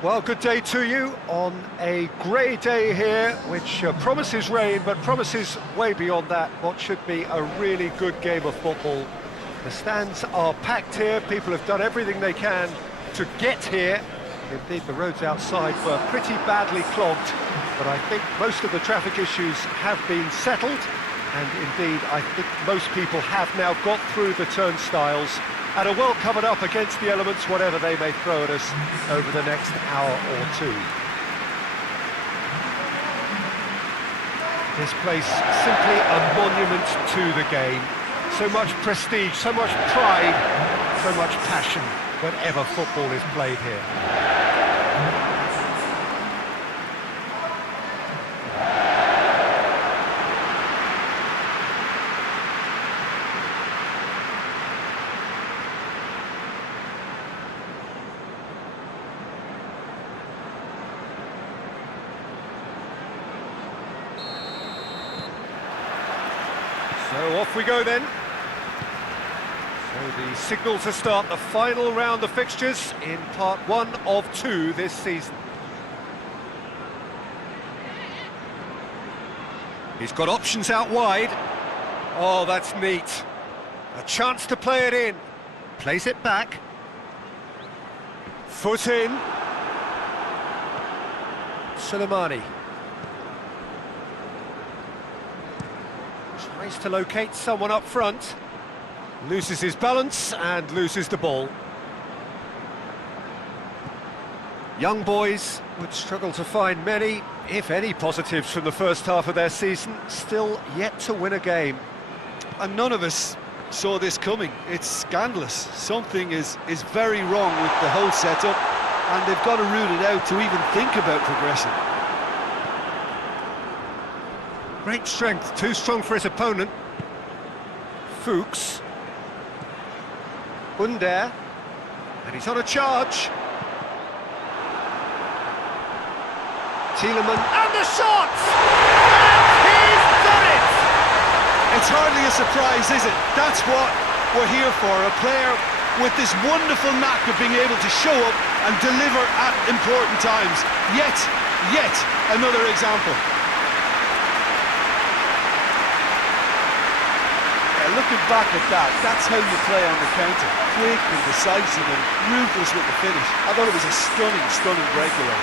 Well, good day to you on a grey day here, which promises rain, but promises way beyond that what should be a really good game of football. The stands are packed here, people have done everything they can to get here. Indeed, the roads outside were pretty badly clogged, but I think most of the traffic issues have been settled, and indeed, I think most people have now got through the turnstiles and are well covered up against the elements, whatever they may throw at us over the next hour or two. This place, simply a monument to the game. So much prestige, so much pride, so much passion whenever football is played here. So off we go then. So the signal to start the final round of fixtures in part 1 of 2 this season. He's got options out wide. Oh, that's neat. A chance to play it in. Plays it back. Foot in. Soleimani. Tries to locate someone up front. Loses his balance and loses the ball. Young boys would struggle to find many, if any, positives from the first half of their season. Still yet to win a game. And none of us saw this coming. It's scandalous. Something is very wrong with the whole setup, and they've got to root it out to even think about progressing. Great strength, too strong for his opponent. Fuchs. Under. And he's on a charge. Thielemann. And the shot! And he's done it! It's hardly a surprise, is it? That's what we're here for. A player with this wonderful knack of being able to show up and deliver at important times. Yet another example. Looking back at that, that's how you play on the counter. Quick and decisive and ruthless with the finish. I thought it was a stunning breakaway.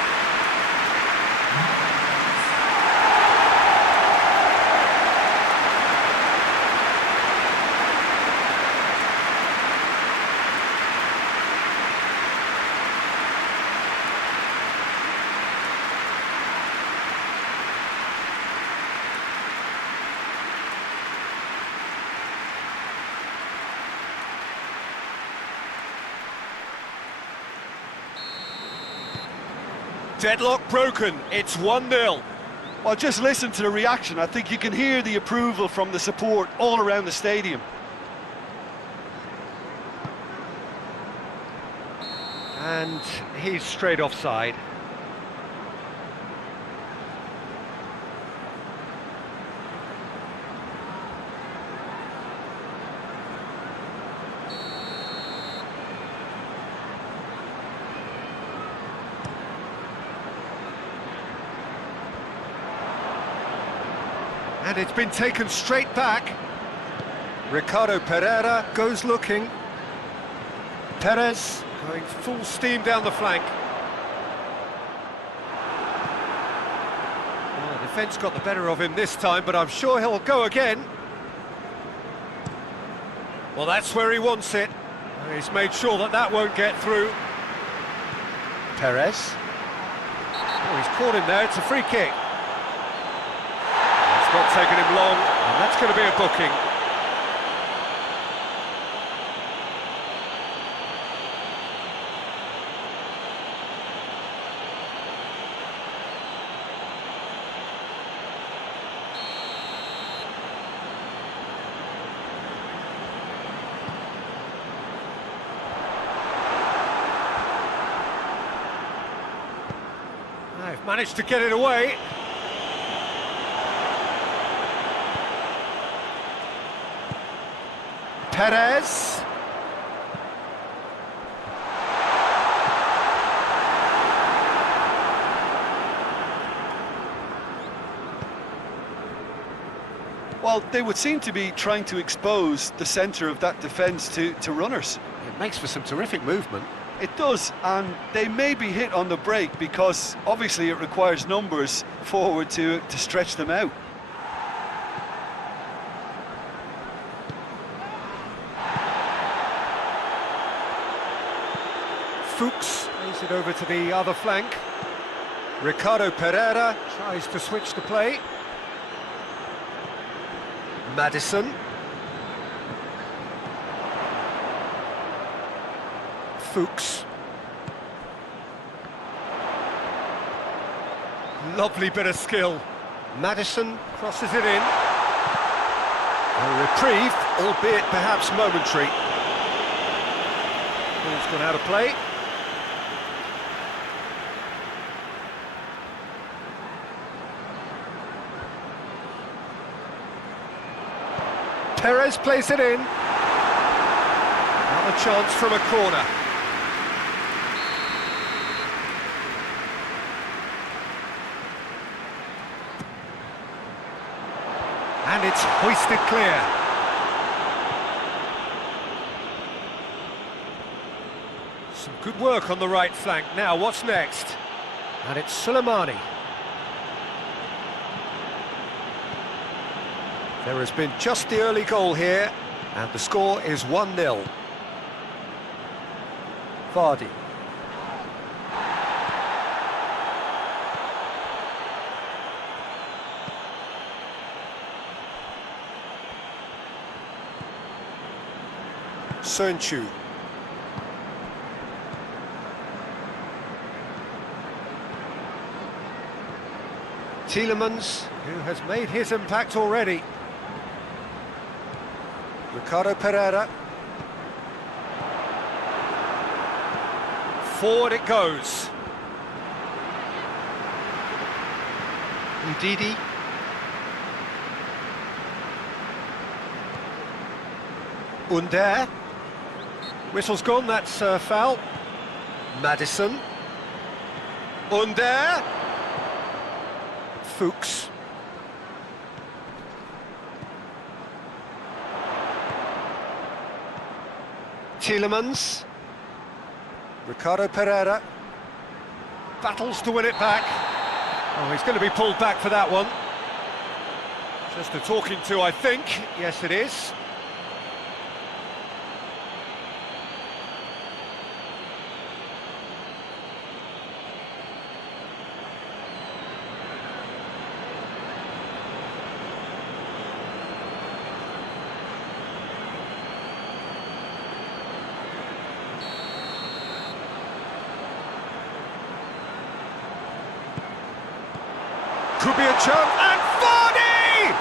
Deadlock broken, it's 1-0. Well, just listen to the reaction. I think you can hear the approval from the support all around the stadium. And he's straight offside. And it's been taken straight back. Ricardo Pereira goes looking. Perez going full steam down the flank. Well, the defence got the better of him this time, but I'm sure he'll go again. Well, that's where he wants it. He's made sure that that won't get through. Perez. Oh, he's caught him there, it's a free kick. Not taking him long, and that's going to be a booking. They've managed to get it away. Perez. Well, they would seem to be trying to expose the centre of that defence to runners. It makes for some terrific movement. It does, and they may be hit on the break because obviously it requires numbers forward to stretch them out. Fuchs plays it over to the other flank. Ricardo Pereira tries to switch the play. Madison. Fuchs. Lovely bit of skill. Madison crosses it in. A reprieve, albeit perhaps momentary. Ball's gone out of play. Perez plays it in. Another chance from a corner. And it's hoisted clear. Some good work on the right flank. Now, what's next? And it's Soleimani. There has been just the early goal here, and the score is 1-0. Vardy. Sönchu. Tielemans, who has made his impact already. Ricardo Pereira. Forward it goes. Ndidi. Under. Whistle's gone, that's foul. Madison. Under. Fuchs. Tielemans. Ricardo Pereira. Battles to win it back. Oh, he's going to be pulled back for that one. Just a talking to, I think. Yes, it is. Could be a chance, and Vardy!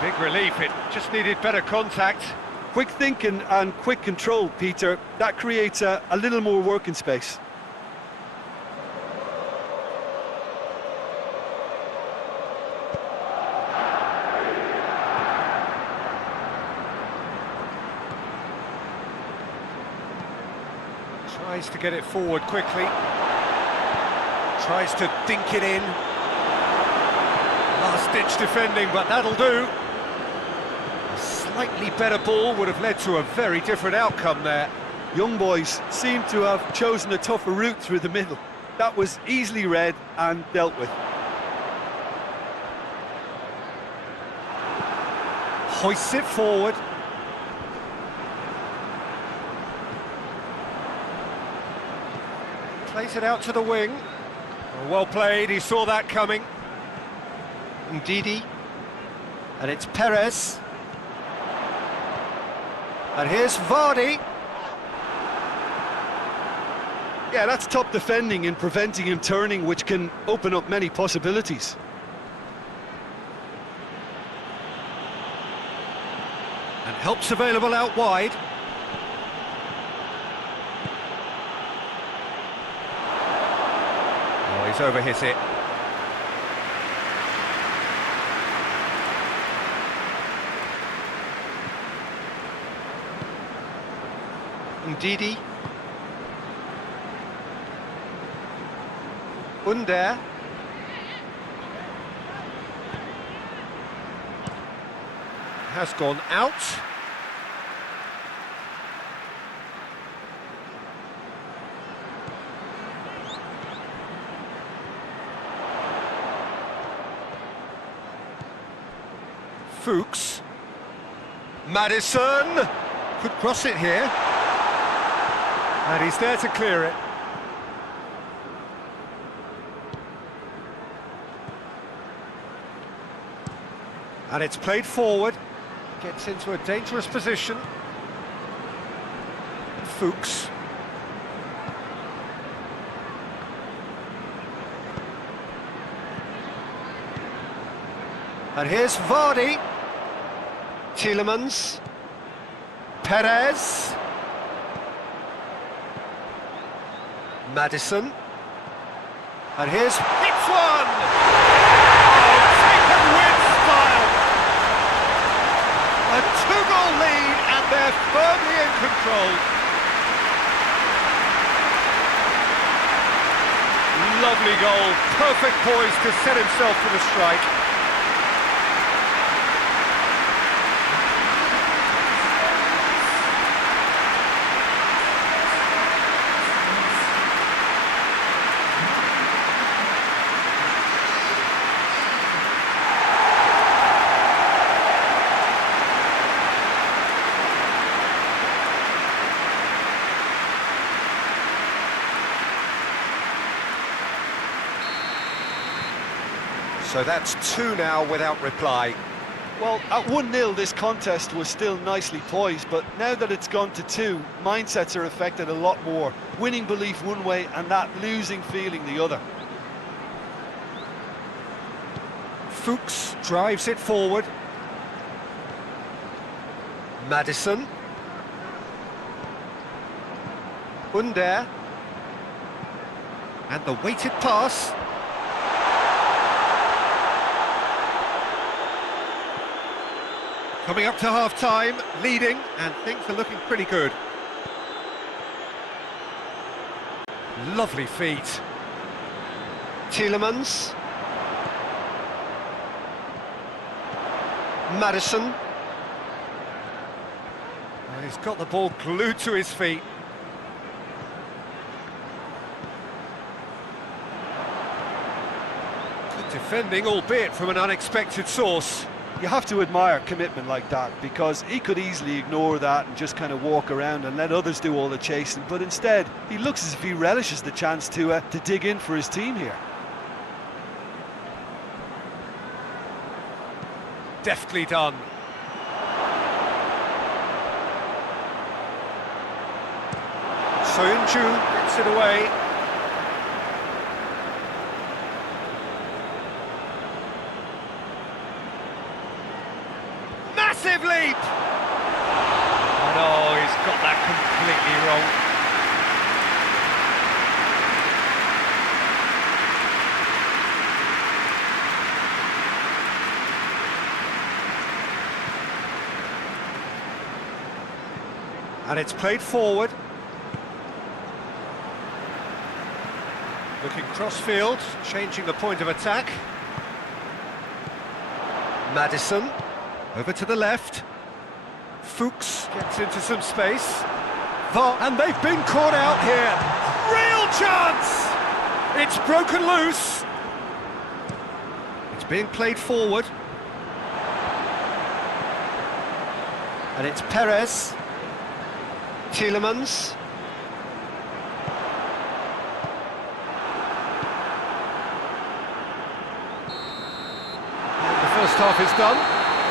Big relief, it just needed better contact. Quick thinking and quick control, Peter. That creates a little more working space. Tries to get it forward quickly. Tries to dink it in. Last-ditch defending, but that'll do. A slightly better ball would have led to a very different outcome there. Young boys seem to have chosen a tougher route through the middle. That was easily read and dealt with. Hoists it forward. Plays it out to the wing. Well played, he saw that coming. Ndidi. And it's Perez. And here's Vardy. Yeah, that's top defending and preventing him turning, which can open up many possibilities. And help's available out wide. Oh, he's overhit it. Ndidi. Under. has gone out. Fuchs. Madison could cross it here. And he's there to clear it. And it's played forward. Gets into a dangerous position. Fuchs. And here's Vardy. Tielemans. Perez. Madison. And here's... It's one! Oh, taken with style! A two-goal lead and they're firmly in control. Lovely goal, perfect poise to set himself for the strike. So that's 2 now without reply. Well, at 1-0 this contest was still nicely poised, but now that it's gone to 2, mindsets are affected a lot more. Winning belief one way and that losing feeling the other. Fuchs drives it forward. Madison. Under. And the weighted pass. Coming up to half-time, leading, and things are looking pretty good. Lovely feet. Tielemans. Madison. And he's got the ball glued to his feet. Good defending, albeit from an unexpected source. You have to admire commitment like that, because he could easily ignore that and just kind of walk around and let others do all the chasing, but instead he looks as if he relishes the chance to dig in for his team here. Deftly done. Soyuncu gets it away. Massive leap! Oh no, he's got that completely wrong. And it's played forward. Looking cross-field, changing the point of attack. Madison. Over to the left. Fuchs gets into some space. And they've been caught out here. Real chance! It's broken loose. It's being played forward. And it's Perez. Tielemans. And the first half is done.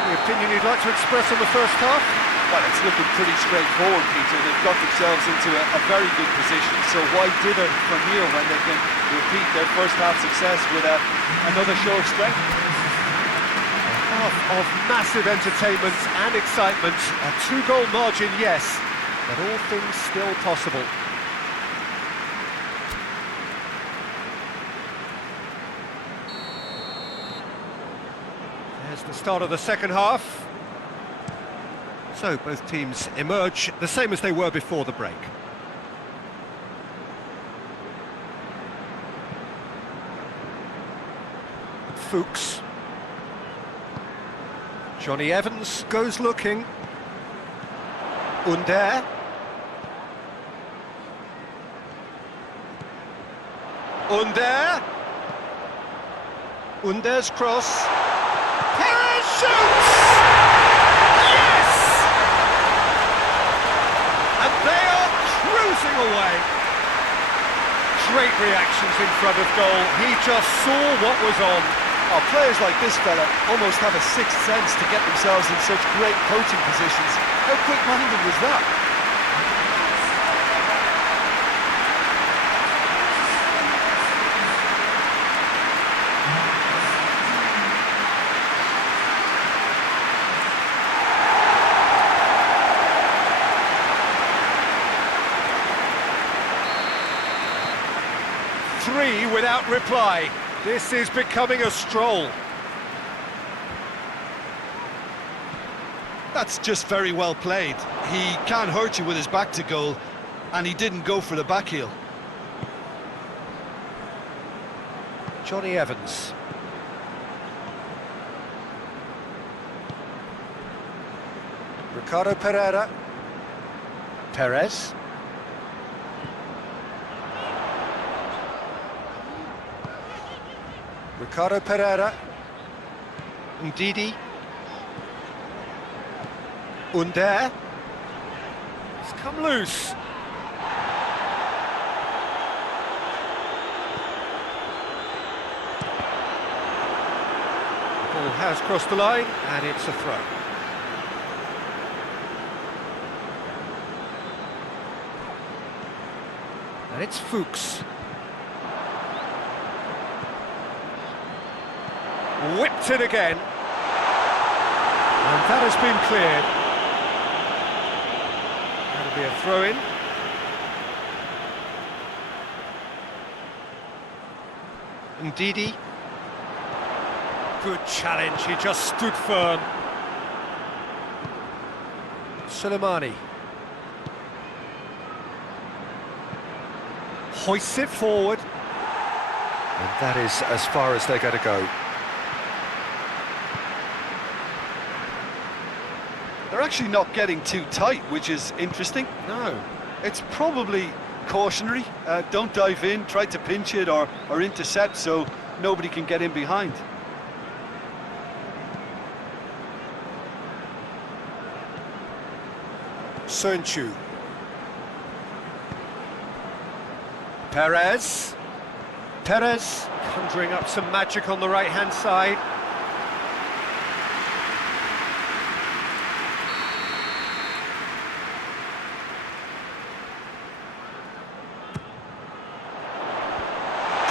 Any opinion you'd like to express on the first half? Well, it's looking pretty straightforward, Peter. They've got themselves into a very good position, so why dither from here when they can repeat their first half success with another show of strength? A half of massive entertainment and excitement. A 2-goal margin, yes, but all things still possible. There's the start of the second half. So both teams emerge the same as they were before the break. Fuchs. Johnny Evans goes looking. Under. Under's cross. Perez shoots! Yes! And they are cruising away. Great reactions in front of goal. He just saw what was on. Oh, players like this fella almost have a sixth sense to get themselves in such great coaching positions. How quick-minded was that? Three without reply. This is becoming a stroll. That's just very well played. He can't hurt you with his back to goal, and he didn't go for the back heel. Johnny Evans. Ricardo Pereira. Perez. Ricardo Pereira. Ndidi. Under. It's come loose. The ball has crossed the line, and it's a throw. And it's Fuchs. Whipped it again. And that has been cleared. That'll be a throw-in. Ndidi. Good challenge, he just stood firm. Soleimani. Hoists it forward. And that is as far as they're going to go. They're actually not getting too tight, which is interesting. No. It's probably cautionary. Don't dive in, try to pinch it or intercept so nobody can get in behind. Sunchu. Perez. Perez conjuring up some magic on the right-hand side.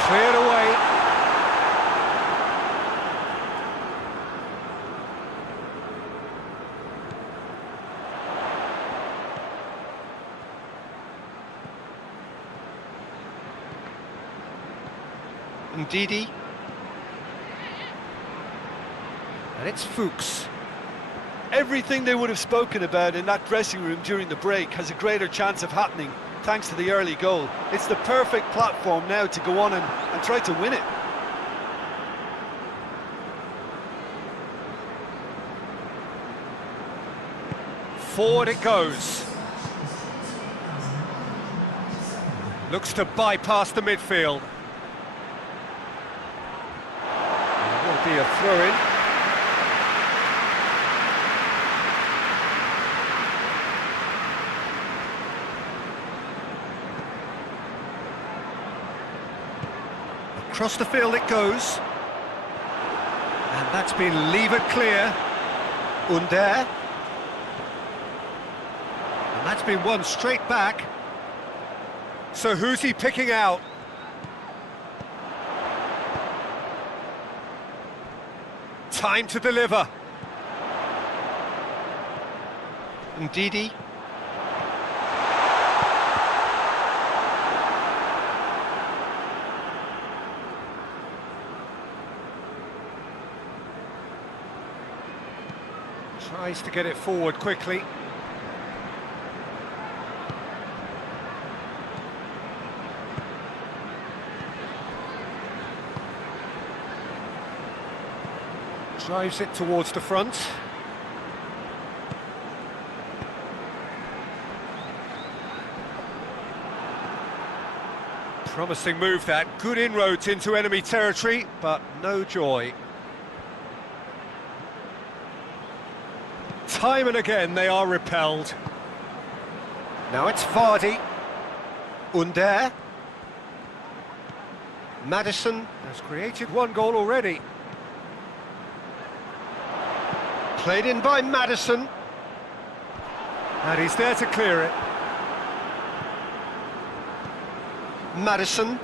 Cleared away. Ndidi. And it's Fuchs. Everything they would have spoken about in that dressing room during the break has a greater chance of happening thanks to the early goal. It's the perfect platform now to go on and try to win it. Forward it goes. Looks to bypass the midfield. There will be a throw-in. Across the field it goes. And that's been levered clear. Under. And that's been won straight back. So who's he picking out? Time to deliver. Ndidi. Tries to get it forward quickly. Drives it towards the front. Promising move that, good inroads into enemy territory, but no joy. Time and again they are repelled. Now it's Vardy. Under. Maddison has created one goal already. Played in by Maddison. And he's there to clear it. Maddison.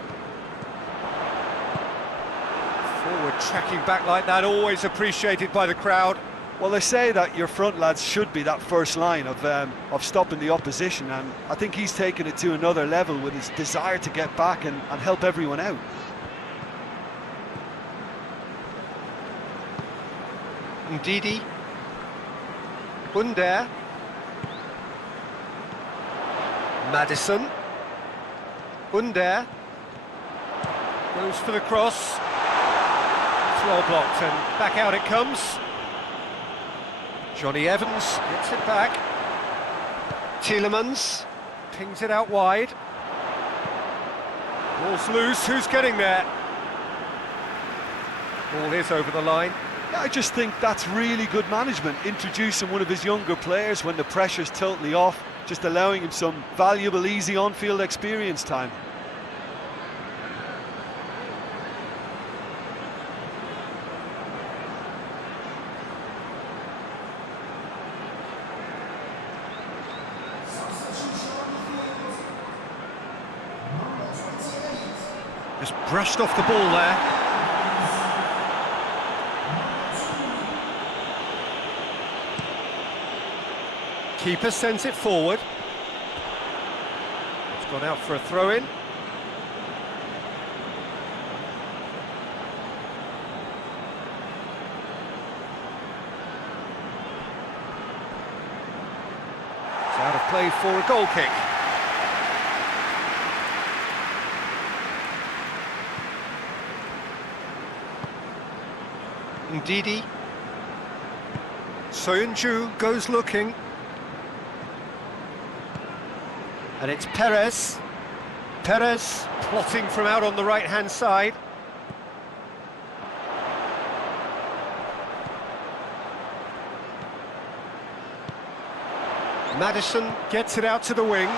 Forward tracking back like that, always appreciated by the crowd. Well, they say that your front lads should be that first line of stopping the opposition, and I think he's taken it to another level with his desire to get back and help everyone out. Ndidi. Under. Maddison. Under. Goes for the cross. It's well blocked and back out it comes. Johnny Evans gets it back. Tielemans pings it out wide. Ball's loose, who's getting there? Ball is over the line. Yeah, I just think that's really good management, introducing one of his younger players when the pressure's totally off, just allowing him some valuable, easy on-field experience time. Just brushed off the ball there. Keeper sends it forward. It's gone out for a throw-in. It's out of play for a goal kick. Ndidi. Soyuncu goes looking. And it's Perez. Perez plotting from out on the right-hand side. Maddison gets it out to the wing.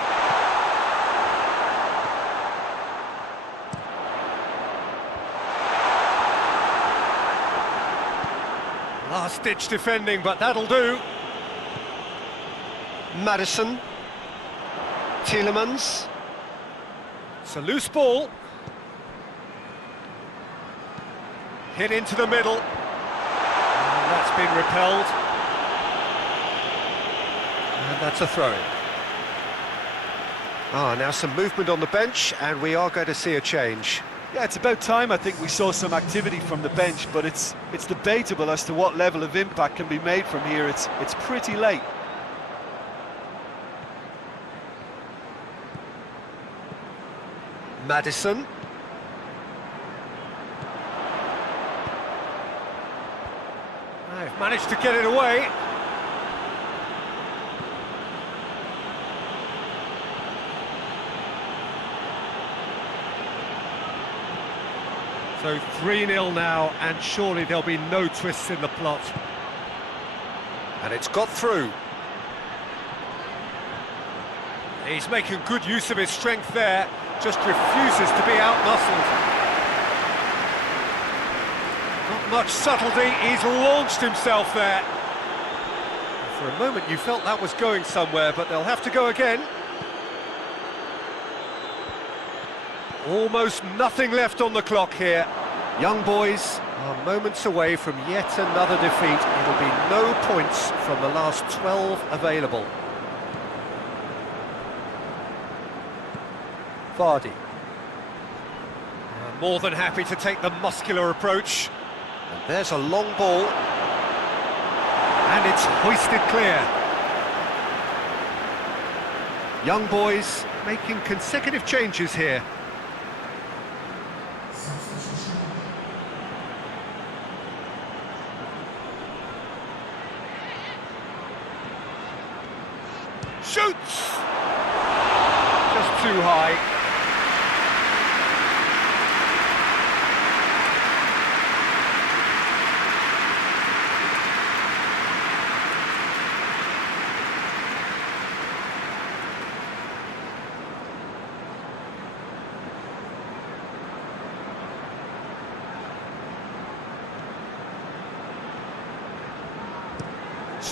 Last-ditch defending, but that'll do. Maddison. Tielemans. It's a loose ball. Hit into the middle. And that's been repelled. And that's a throw-in. Now some movement on the bench, and we are going to see a change. Yeah, it's about time I think we saw some activity from the bench, but it's debatable as to what level of impact can be made from here. It's pretty late. Maddison. They've managed to get it away. So 3-0 now, and surely there'll be no twists in the plot. And it's got through. He's making good use of his strength there, just refuses to be out-muscled. Not much subtlety, he's launched himself there. For a moment you felt that was going somewhere, but they'll have to go again. Almost nothing left on the clock here. Young boys are moments away from yet another defeat. It'll be no points from the last 12 available. Vardy. More than happy to take the muscular approach. And there's a long ball. And it's hoisted clear. Young boys making consecutive changes here. Shoots! Just too high.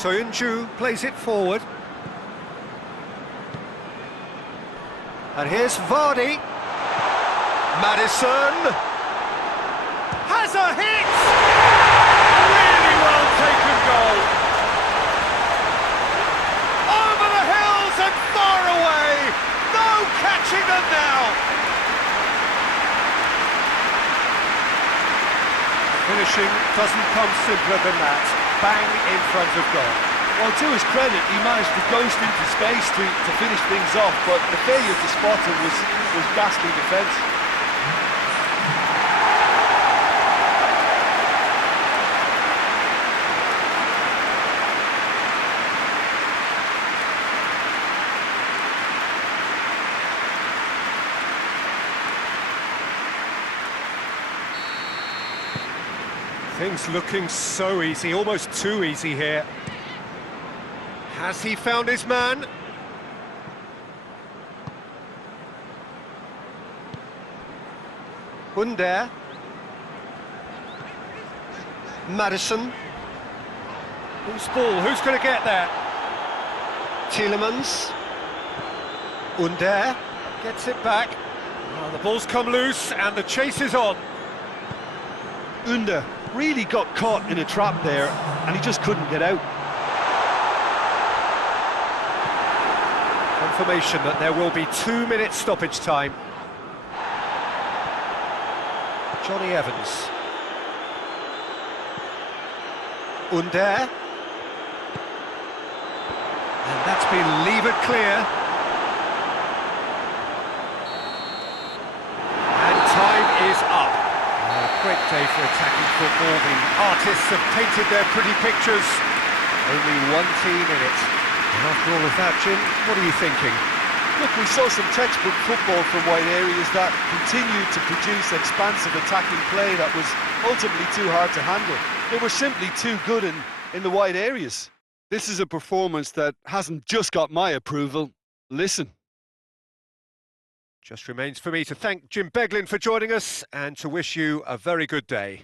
Soyuncu plays it forward. And here's Vardy. Maddison has a hit! Really well taken goal. Over the hills and far away. No catching them now. Finishing doesn't come simpler than that. Bang in front of goal. Well, to his credit, he managed to ghost into space to finish things off, but the failure to spot him was ghastly defence. Things looking so easy, almost too easy here. Has he found his man? Under. Maddison. Who's ball? Who's going to get there? Tielemans. Under. Gets it back. Well, the ball's come loose and the chase is on. Under really got caught in a trap there and he just couldn't get out. Confirmation that there will be 2 minutes stoppage time. Johnny Evans. Under. And that's been levered clear. And time is up. A great day for attacking football. The artists have painted their pretty pictures. Only one team in it. And after all of that, Jim, what are you thinking? Look, we saw some textbook football from wide areas that continued to produce expansive attacking play that was ultimately too hard to handle. They were simply too good in the wide areas. This is a performance that hasn't just got my approval. Listen. Just remains for me to thank Jim Beglin for joining us and to wish you a very good day.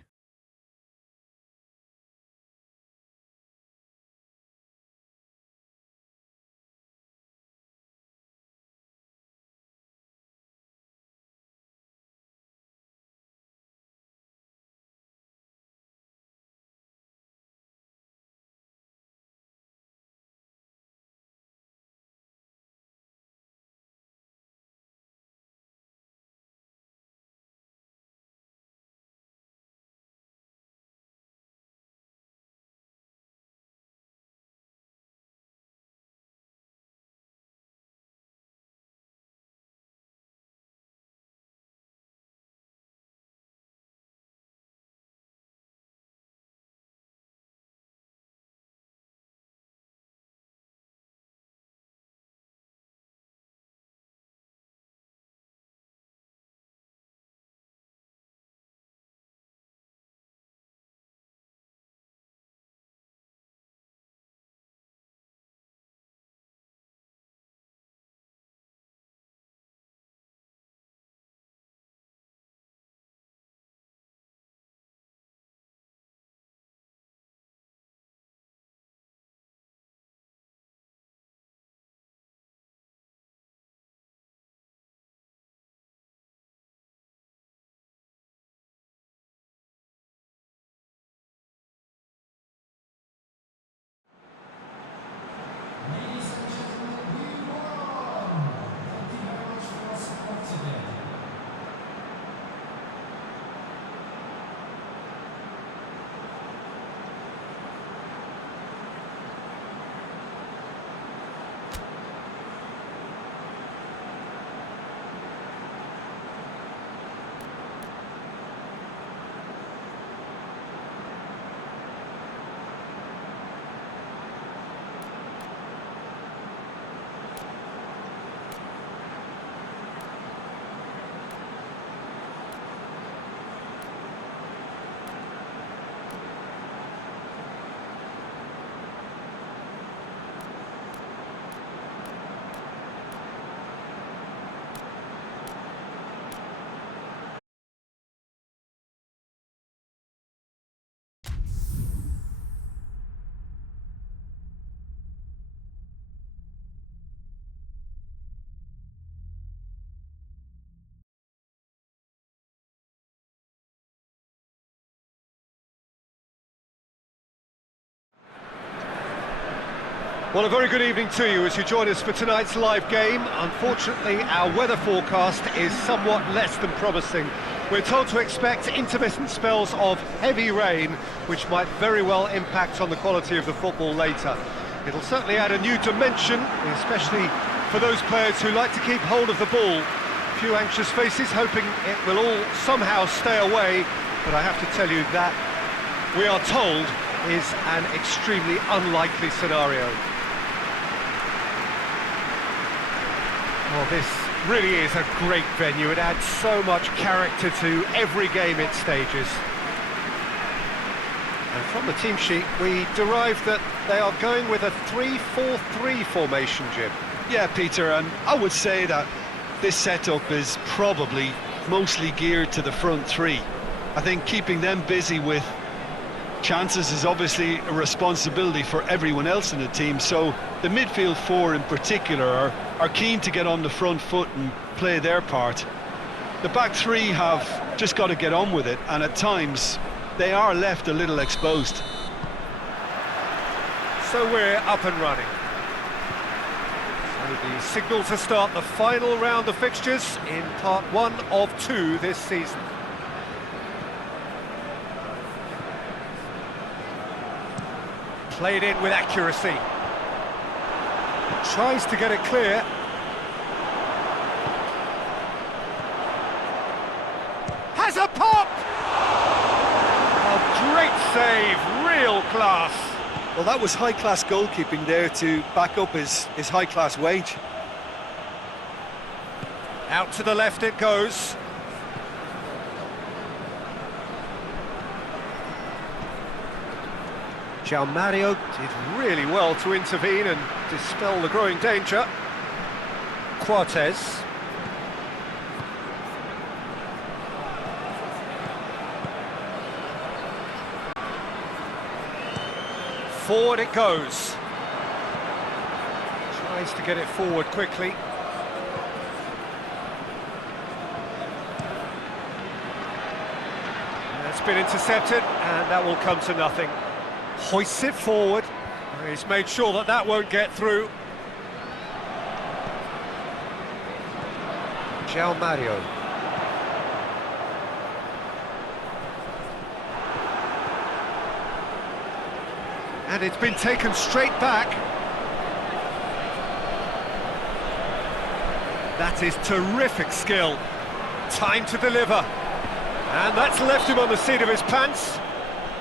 Well, a very good evening to you as you join us for tonight's live game. Unfortunately, our weather forecast is somewhat less than promising. We're told to expect intermittent spells of heavy rain, which might very well impact on the quality of the football later. It'll certainly add a new dimension, especially for those players who like to keep hold of the ball. A few anxious faces hoping it will all somehow stay away, but I have to tell you that we are told is an extremely unlikely scenario. Well, this really is a great venue. It adds so much character to every game it stages. And from the team sheet, we derive that they are going with a 3-4-3 formation, Jim. Yeah, Peter, and I would say that this setup is probably mostly geared to the front three. I think keeping them busy with chances is obviously a responsibility for everyone else in the team, so the midfield four in particular are keen to get on the front foot and play their part. The back three have just got to get on with it, and at times they are left a little exposed. So we're up and running. So the signal to start the final round of fixtures in part 1 of 2 this season. Played in with accuracy. Tries to get it clear. Has a pop! A great save, real class. Well, that was high-class goalkeeping there to back up his high-class wage. Out to the left it goes. Mario did really well to intervene and dispel the growing danger. Cortez. Forward it goes. Tries to get it forward quickly. That's been intercepted, and that will come to nothing. Hoists it forward. He's made sure that that won't get through. Mario. And it's been taken straight back. That is terrific skill. Time to deliver. And that's left him on the seat of his pants.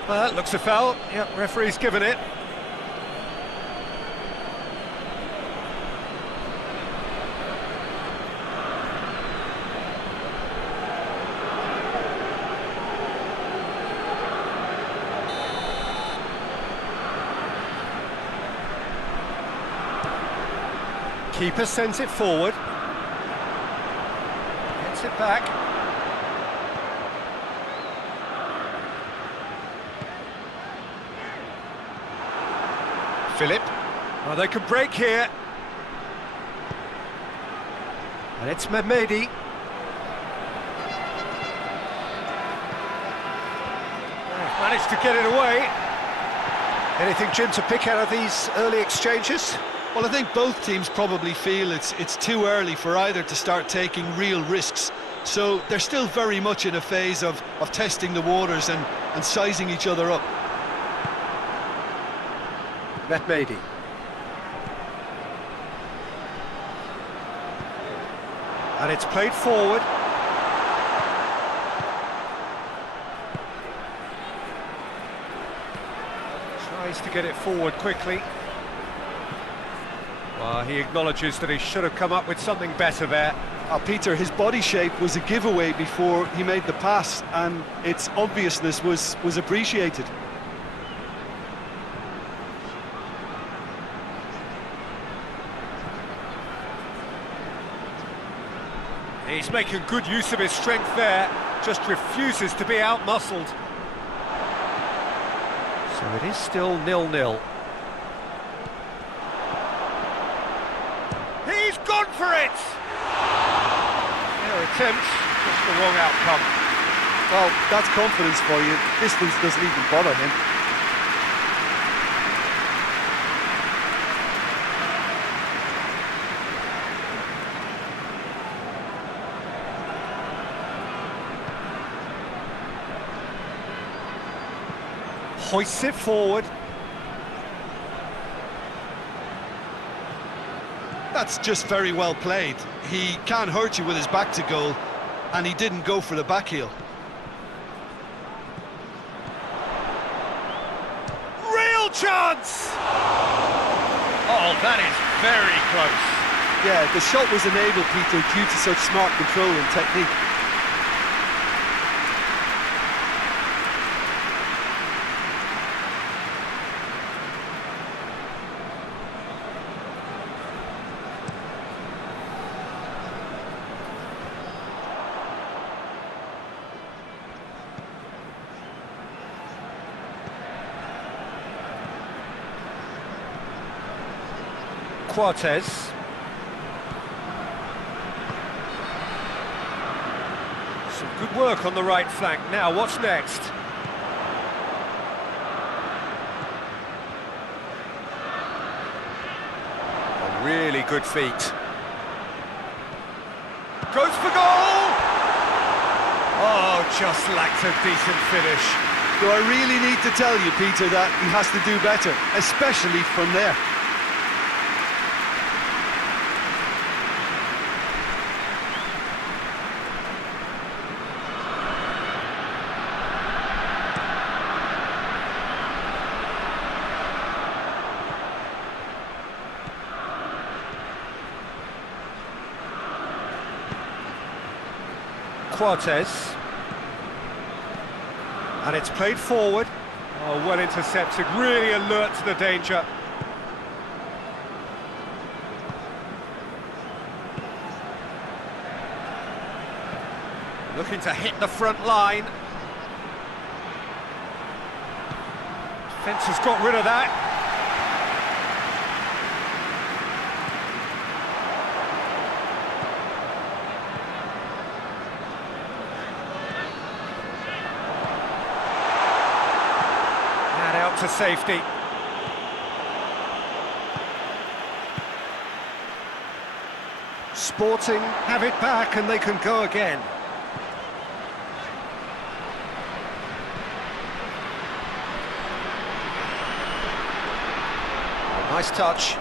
Well, that looks a foul. Yep, referee's given it. Keeper sends it forward. Gets it back. Philip. Oh, they could break here. And it's Mehmedi. Managed to get it away. Anything, Jim, to pick out of these early exchanges? Well, I think both teams probably feel it's too early for either to start taking real risks. So they're still very much in a phase of testing the waters and sizing each other up. Mehmedi. And it's played forward. Tries to get it forward quickly. Well, he acknowledges that he should have come up with something better there. Peter, his body shape was a giveaway before he made the pass, and its obviousness was appreciated. He's making good use of his strength there, just refuses to be out-muscled. So it is still 0-0. He's gone for it! Their attempt, just the wrong outcome. Well, that's confidence for you. Distance doesn't even bother him. hoists it forward. That's just very well played. He can't hurt you with his back to goal, and he didn't go for the back heel. Real chance! Oh, that is very close. Yeah, the shot was enabled, Peter, due to such smart control and technique. Cortez. Some good work on the right flank. Now, what's next? A really good feat. Goes for goal! Oh, just lacked a decent finish. Do I really need to tell you, Peter, that he has to do better, especially from there? Cortez. And it's played forward. Oh, well intercepted, really alert to the danger. Looking to hit the front line. Defence has got rid of that. To safety. Sporting have it back and they can go again. Nice touch.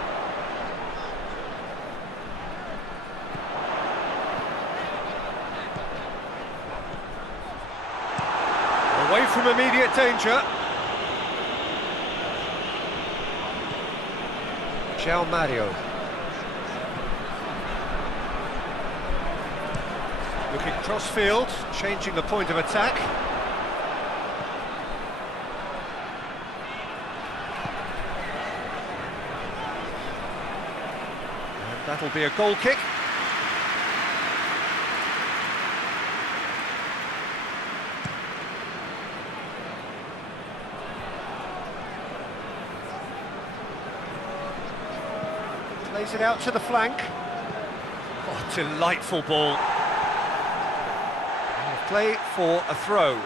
Away from immediate danger. Mario. Looking cross-field, changing the point of attack. And that'll be a goal kick. Plays it out to the flank. Oh, delightful ball. And a play for a throw.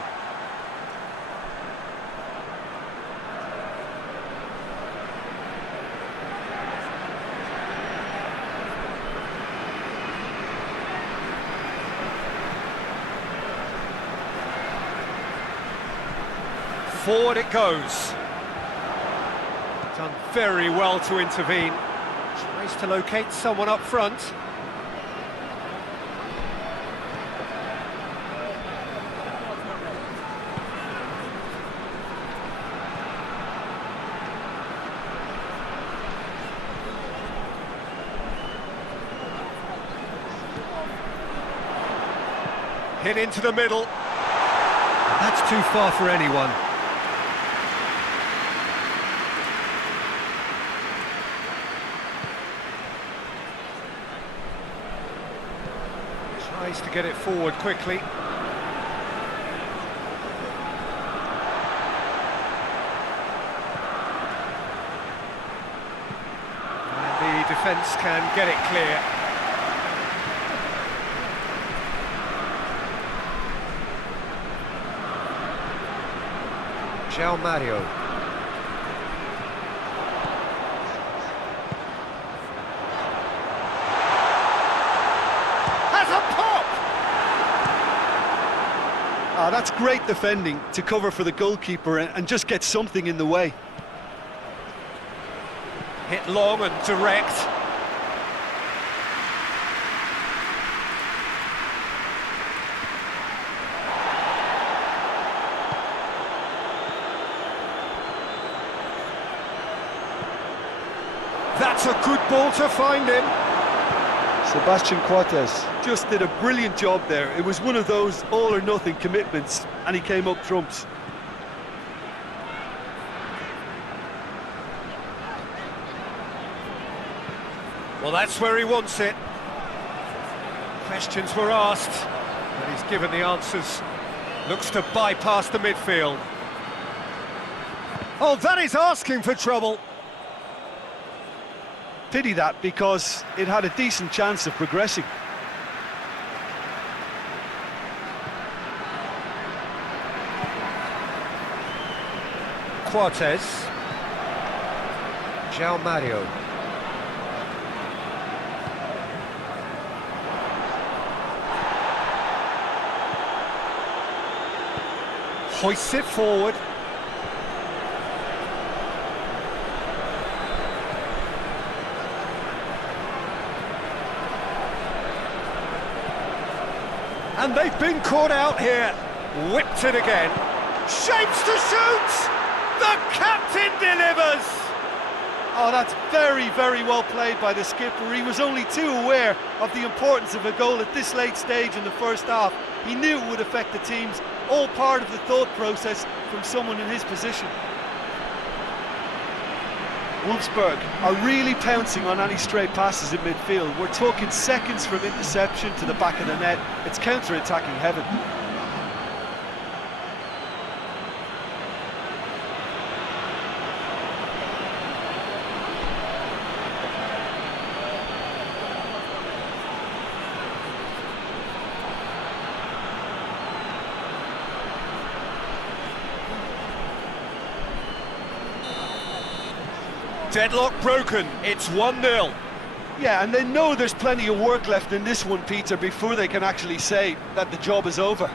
Forward it goes. Done very well to intervene. Tries to locate someone up front. Hit into the middle. That's too far for anyone. Tries to get it forward quickly. And the defence can get it clear. Mario. That's great defending to cover for the goalkeeper and just get something in the way. Hit long and direct. That's a good ball to find him. Sebastian Cortes just did a brilliant job there. It was one of those all-or-nothing commitments, and he came up trumps. Well, that's where he wants it. Questions were asked, but he's given the answers. Looks to bypass the midfield. Oh, that is asking for trouble. Pity that, because it had a decent chance of progressing. Cortes. João Mario. Hoists it forward. And they've been caught out here. Whipped it again. Shapes to shoot! The captain delivers! Oh, that's very, very well played by the skipper. He was only too aware of the importance of a goal at this late stage in the first half. He knew it would affect the teams, all part of the thought process from someone in his position. Wolfsburg are really pouncing on any stray passes in midfield. We're talking seconds from interception to the back of the net. It's counter-attacking heaven. Deadlock broken, it's 1-0. Yeah, and they know there's plenty of work left in this one, Peter, before they can actually say that the job is over.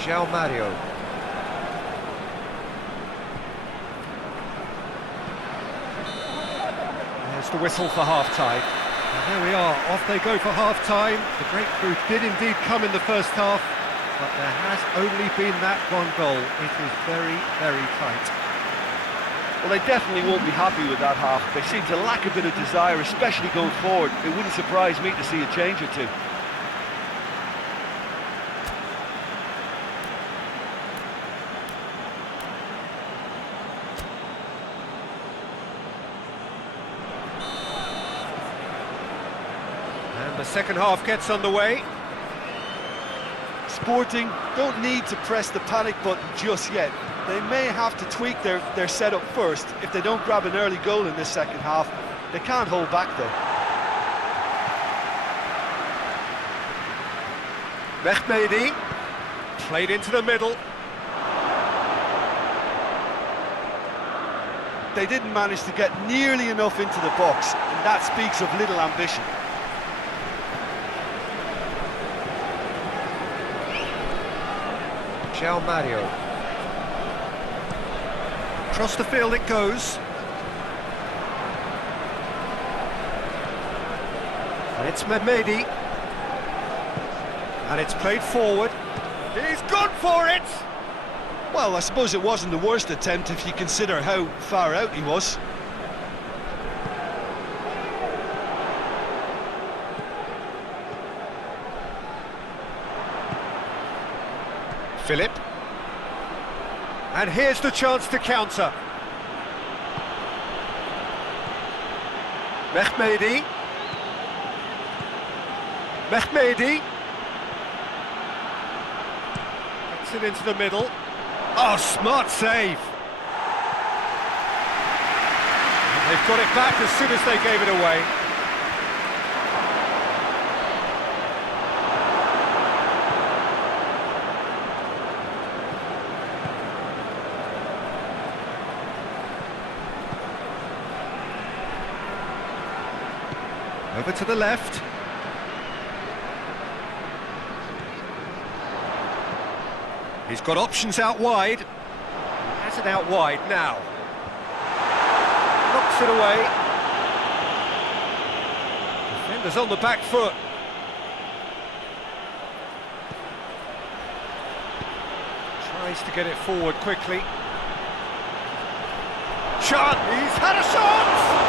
João Mario. The whistle for half-time. And there we are, off they go for half-time. The breakthrough did indeed come in the first half, but there has only been that one goal. It is very, very tight. Well, they definitely won't be happy with that half. They seem to lack a bit of desire, especially going forward. It wouldn't surprise me to see a change or two. The second half gets underway. Sporting don't need to press the panic button just yet. They may have to tweak their setup first. If they don't grab an early goal in this second half, they can't hold back though. Mehmedi played into the middle. They didn't manage to get nearly enough into the box, and that speaks of little ambition. João Mario. Across the field it goes. And it's Mehmedi. And it's played forward. He's gone for it! Well, I suppose it wasn't the worst attempt if you consider how far out he was. Philip. And here's the chance to counter. Mehmedi. Mehmedi. Gets it into the middle. Oh, smart save. And they've got it back as soon as they gave it away. Over to the left. He's got options out wide. Has it out wide now. Knocks it away. Defender's on the back foot. Tries to get it forward quickly. Shot! He's had a shot!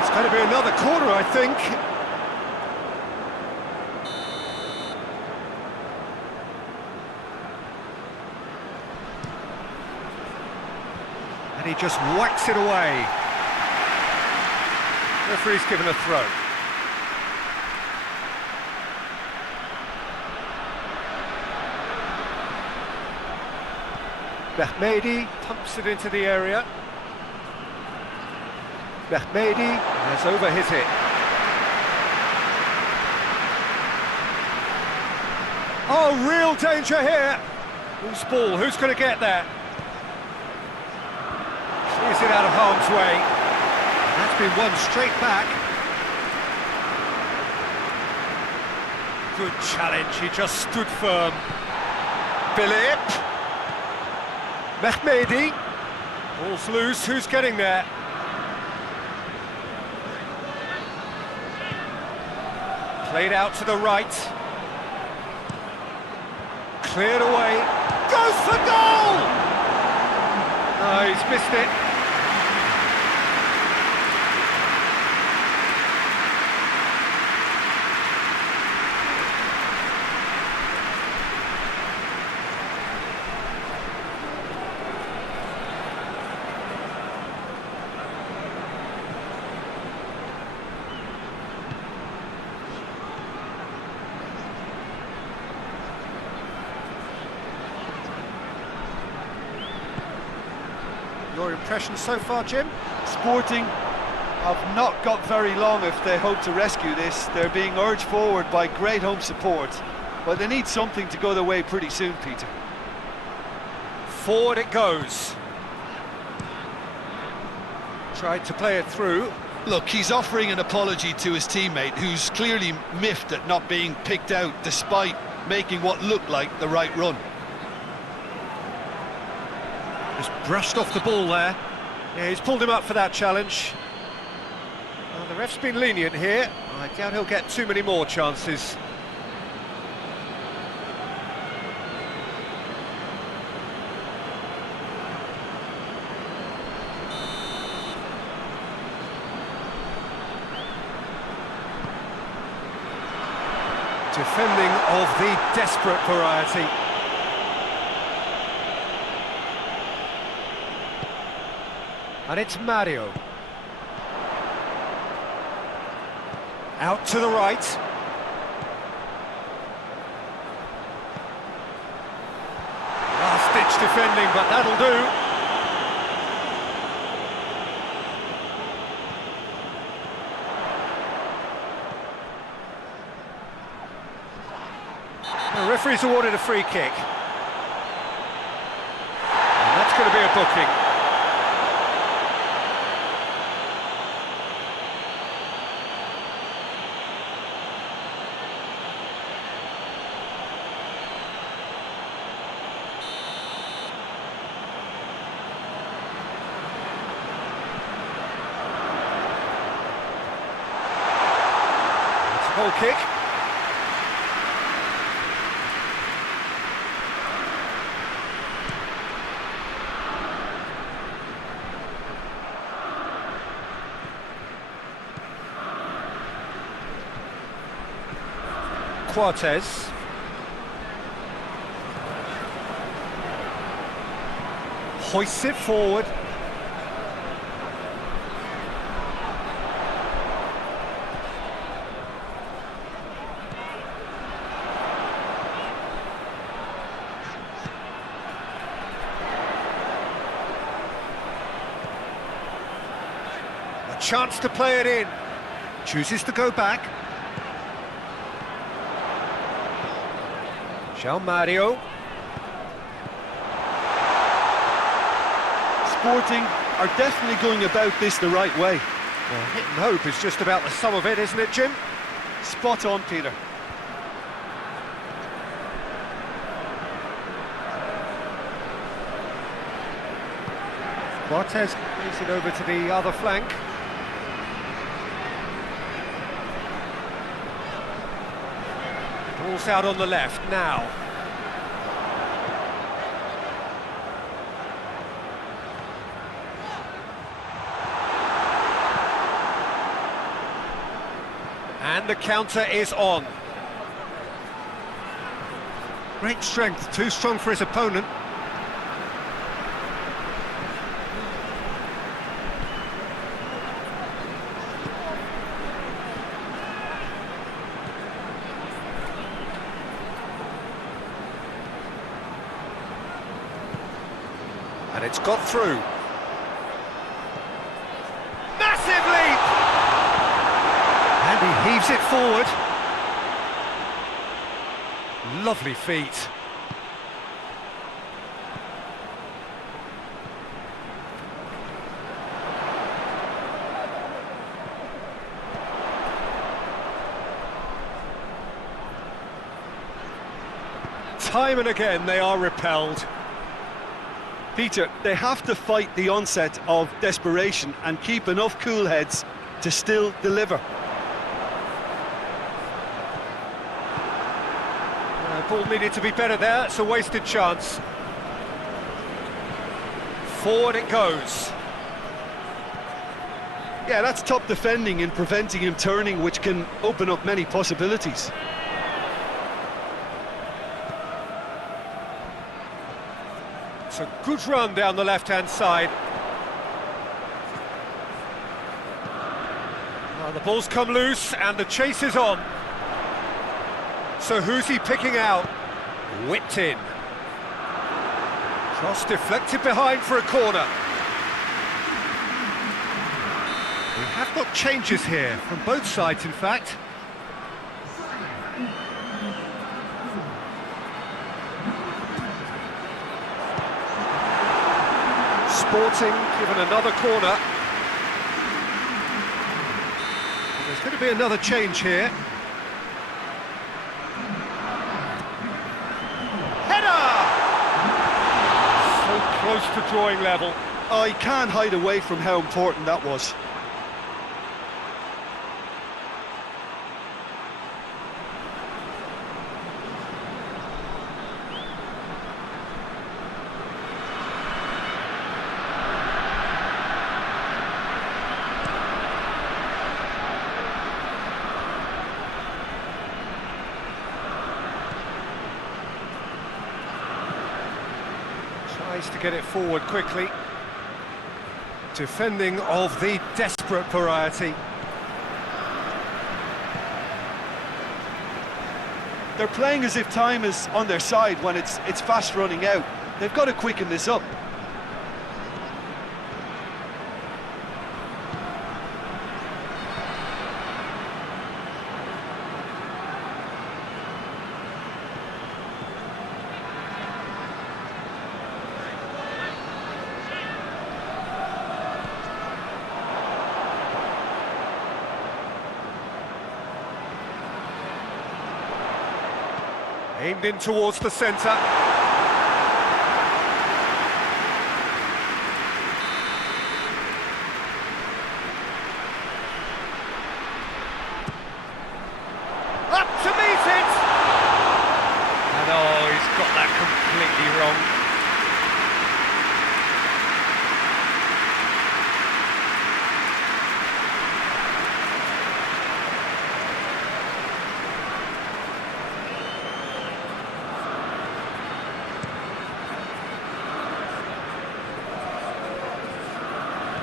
It's going to be another corner, I think. And he just whacks it away. Referee's given a throw. Mehmedi pumps it into the area. Mehmedi has overhit it. Oh, real danger here. Who's ball? Who's going to get that? Clears it out of harm's way. That's been won straight back. Good challenge. He just stood firm. Philip. Mehmedi. Ball's loose. Who's getting there? Played out to the right. Cleared away. Goes for goal! No, he's missed it. Your impression so far, Jim? Sporting have not got very long if they hope to rescue this. They're being urged forward by great home support, but they need something to go their way pretty soon, Peter. Forward it goes. Tried to play it through. Look, he's offering an apology to his teammate, who's clearly miffed at not being picked out despite making what looked like the right run. Just brushed off the ball there. Yeah, he's pulled him up for that challenge. Well, the ref's been lenient here. I doubt he'll get too many more chances. Defending of the desperate variety. And it's Mario. Out to the right. Last-ditch defending, but that'll do. The referee's awarded a free kick. And that's going to be a booking. Goal kick. Quartes. Hoists it forward. A chance to play it in. Chooses to go back. João Mario. Sporting are definitely going about this the right way. Well, hit and hope is just about the sum of it, isn't it, Jim? Spot on, Peter. Quartes plays it over to the other flank. Ball's out on the left now. And the counter is on. Great strength, too strong for his opponent. And it's got through. Massive leap! And he heaves it forward. Lovely feet. Time and again they are repelled. Peter, they have to fight the onset of desperation and keep enough cool heads to still deliver. Ball needed to be better there, it's a wasted chance. Forward it goes. Yeah, that's top defending and preventing him turning, which can open up many possibilities. It's a good run down the left-hand side. Well, the ball's come loose and the chase is on. So who's he picking out? Whipped in. Cross deflected behind for a corner. We have got changes here, from both sides in fact. Sporting given another corner. There's going to be another change here. Header! So close to drawing level. I can't hide away from how important that was. Tries to get it forward quickly. Defending of the desperate variety. They're playing as if time is on their side when it's fast running out. They've got to quicken this up. Aimed in towards the centre. Up to meet it! And oh, he's got that completely wrong.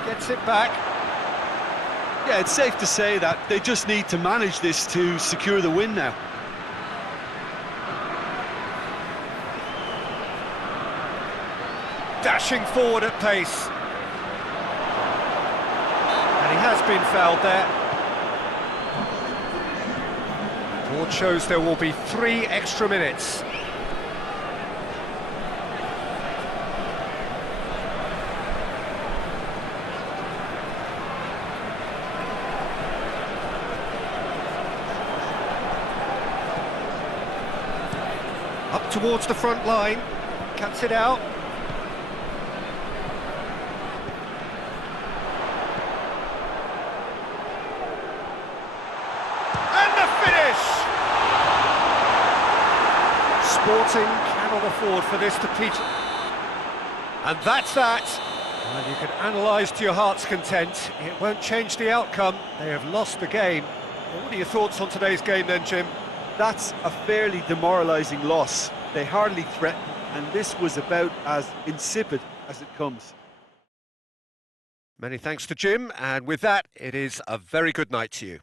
Gets it back. Yeah, it's safe to say that they just need to manage this to secure the win now. Dashing forward at pace. And he has been fouled there. Board shows there will be 3 extra minutes. Up towards the front line, cuts it out. And the finish! Sporting cannot afford for this to peter. And that's that. And you can analyse to your heart's content. It won't change the outcome. They have lost the game. Well, what are your thoughts on today's game then, Jim? That's a fairly demoralising loss. They hardly threatened, and this was about as insipid as it comes. Many thanks to Jim, and with that, it is a very good night to you.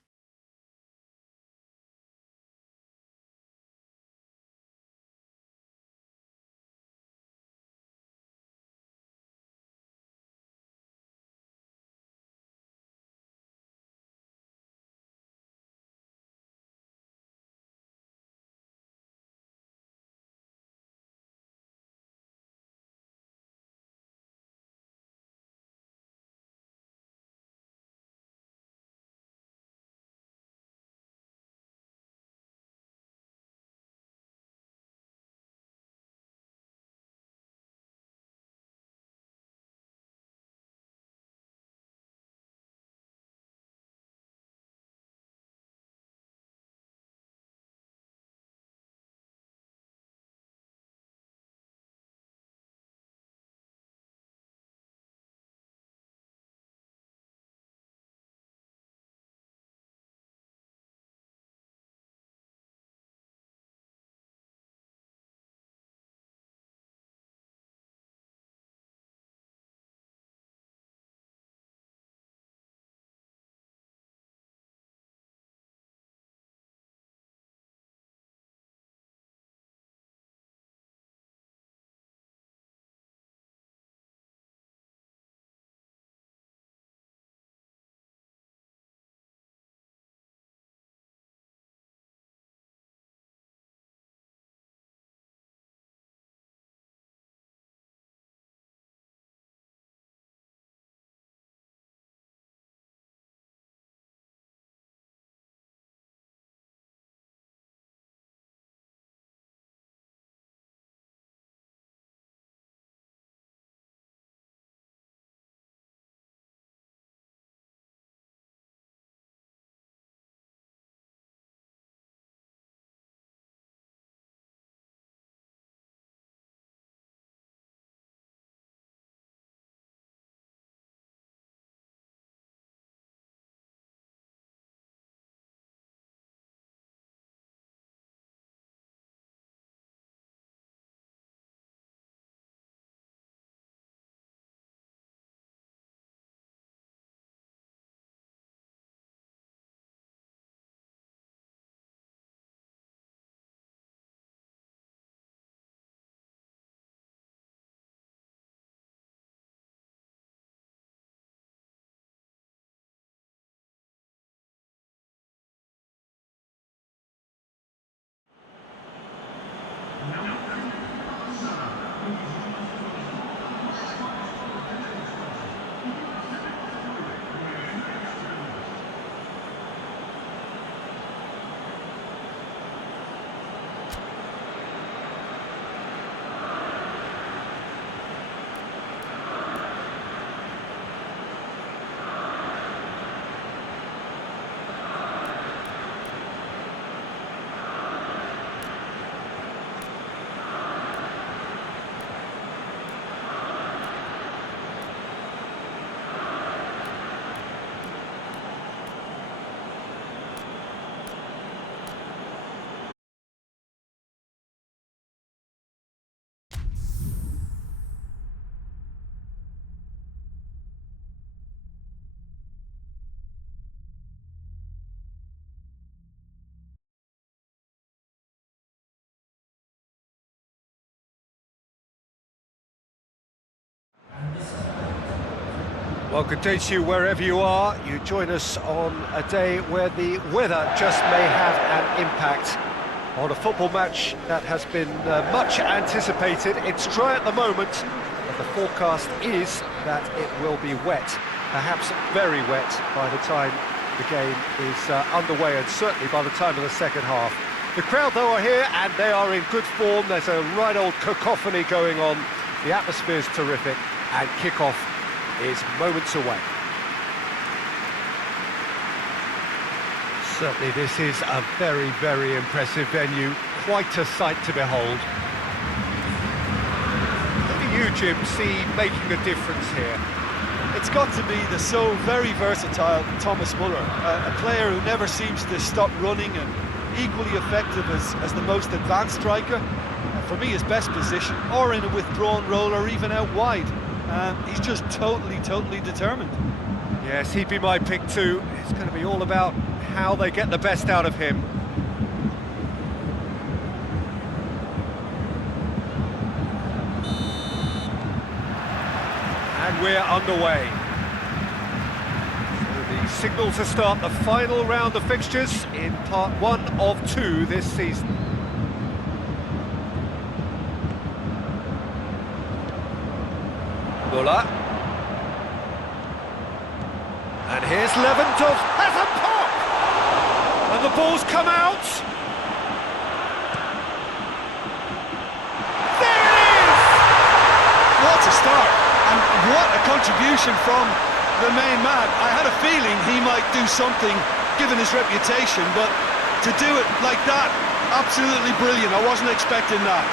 Well, good day to you wherever you are. You join us on a day where the weather just may have an impact on a football match that has been much anticipated. It's dry at the moment, but the forecast is that it will be wet, perhaps very wet by the time the game is underway, and certainly by the time of the second half. The crowd, though, are here, and they are in good form. There's a right old cacophony going on. The atmosphere's terrific, and kick-off is moments away. Certainly this is a very, very impressive venue. Quite a sight to behold. Who do you, Jim, see making a difference here? It's got to be the so very versatile Thomas Muller, a player who never seems to stop running and equally effective as the most advanced striker. For me, his best position, or in a withdrawn role, or even out wide. He's just totally determined. Yes, he'd be my pick too. It's going to be all about how they get the best out of him. And we're underway. So the signal to start the final round of fixtures in part 1 of 2 this season. Muller. And here's Lewandowski, has a pop! And the ball's come out! There it is! What a start, and what a contribution from the main man. I had a feeling he might do something, given his reputation, but to do it like that, absolutely brilliant. I wasn't expecting that.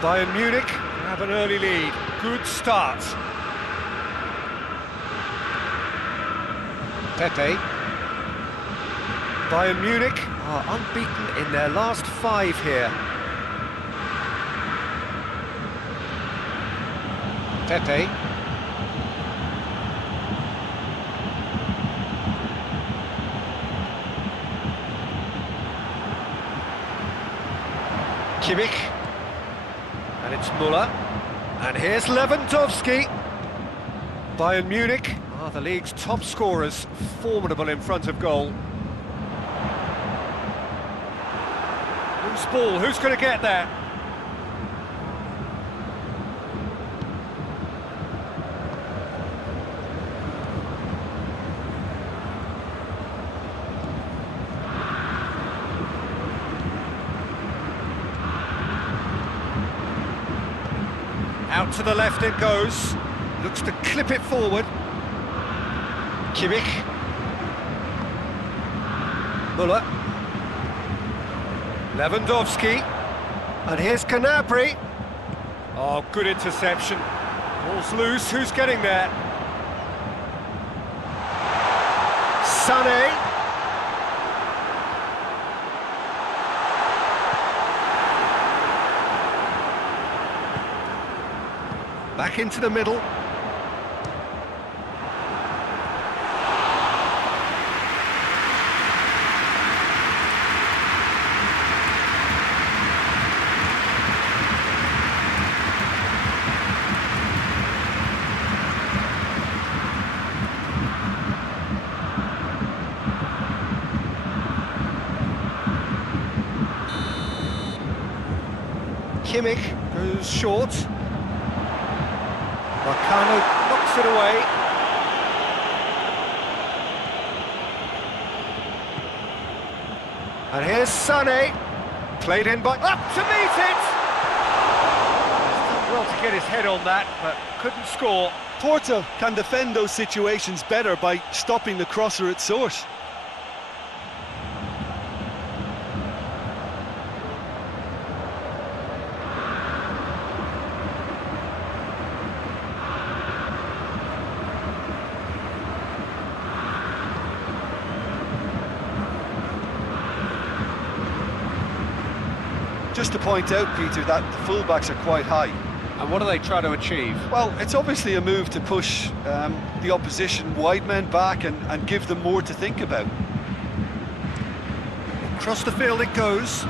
Bayern Munich have an early lead. Good start. Pepe. Bayern Munich are unbeaten in their last 5 here. Pepe. Kimmich. And it's Muller. And here's Lewandowski. Bayern Munich are the league's top scorers, formidable in front of goal. Who's ball? Who's going to get there? Out to the left it goes. Looks to clip it forward. Kimmich. Muller. Lewandowski. And here's Gnabry. Oh, good interception. Ball's loose. Who's getting there? Sané. Back into the middle. Kimmich goes short. Marcano knocks it away. And here's Sané, played in by... up to meet it! He's done well to to get his head on that, but couldn't score. Porto can defend those situations better by stopping the crosser at source. Just to point out, Peter, that the fullbacks are quite high. And what do they try to achieve? Well, it's obviously a move to push the opposition wide men back and give them more to think about. Across the field it goes.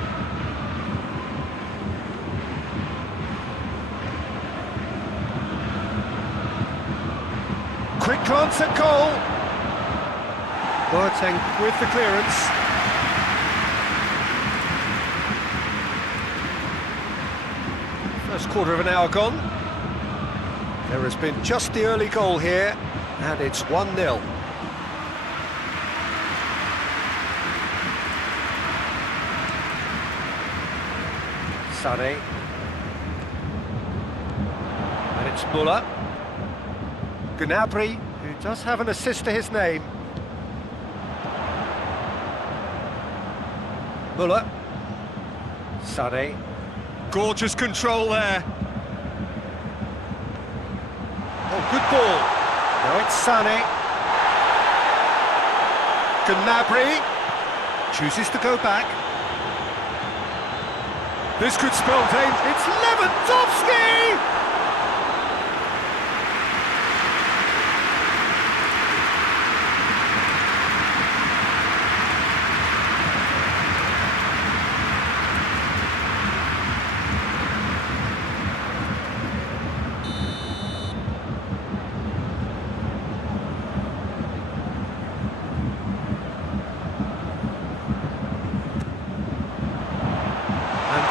Quick glance at goal. Boateng with the clearance. First quarter of an hour gone. There has been just the early goal here, and it's 1-0. Sané. And it's Muller. Gnabry, who does have an assist to his name. Muller. Sané. Gorgeous control there. Oh, good ball. Now it's Sané. Gnabry chooses to go back. This could spell danger. It's Lewandowski!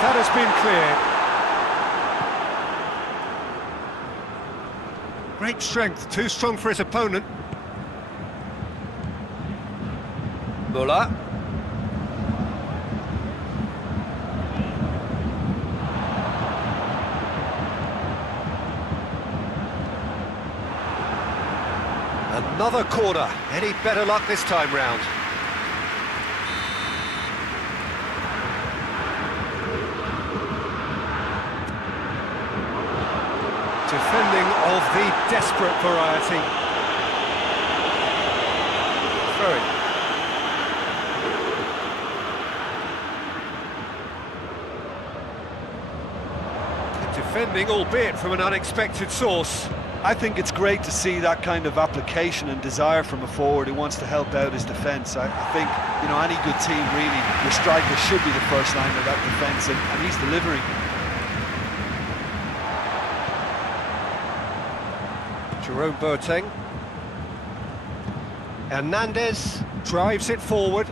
That has been cleared. Great strength, too strong for his opponent. Muller. Another corner. Any better luck this time round? Defending of the desperate variety. Throwing. Defending, albeit from an unexpected source. I think it's great to see that kind of application and desire from a forward who wants to help out his defence. I think, you know, any good team really, your striker should be the first line of that defence, and he's delivering. Jerome Boateng. Hernandez drives it forward.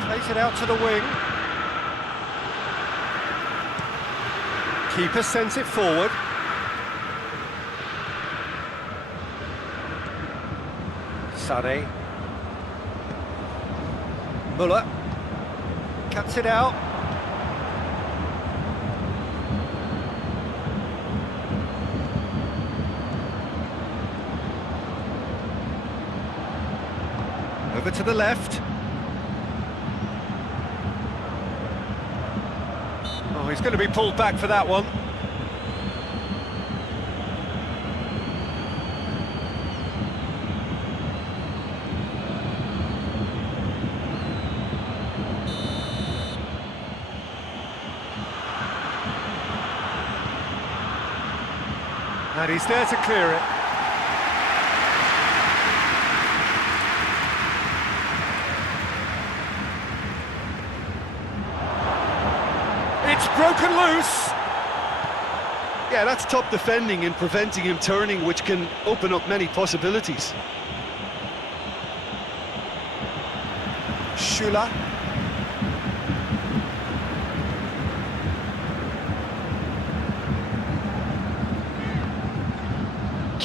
Plays it out to the wing. Keeper sends it forward. Sané. Muller cuts it out. Over to the left. Oh, he's going to be pulled back for that one. And he's there to clear it. It's broken loose. Yeah, that's top defending and preventing him turning, which can open up many possibilities. Schüller.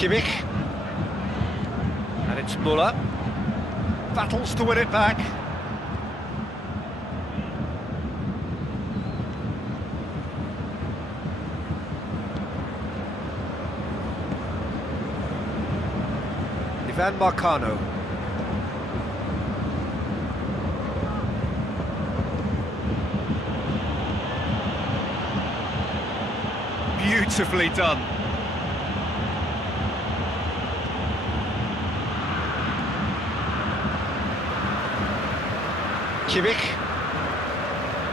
Kimmich. And it's Müller. Battles to win it back. Ivan Marcano. Beautifully done. Kimmich.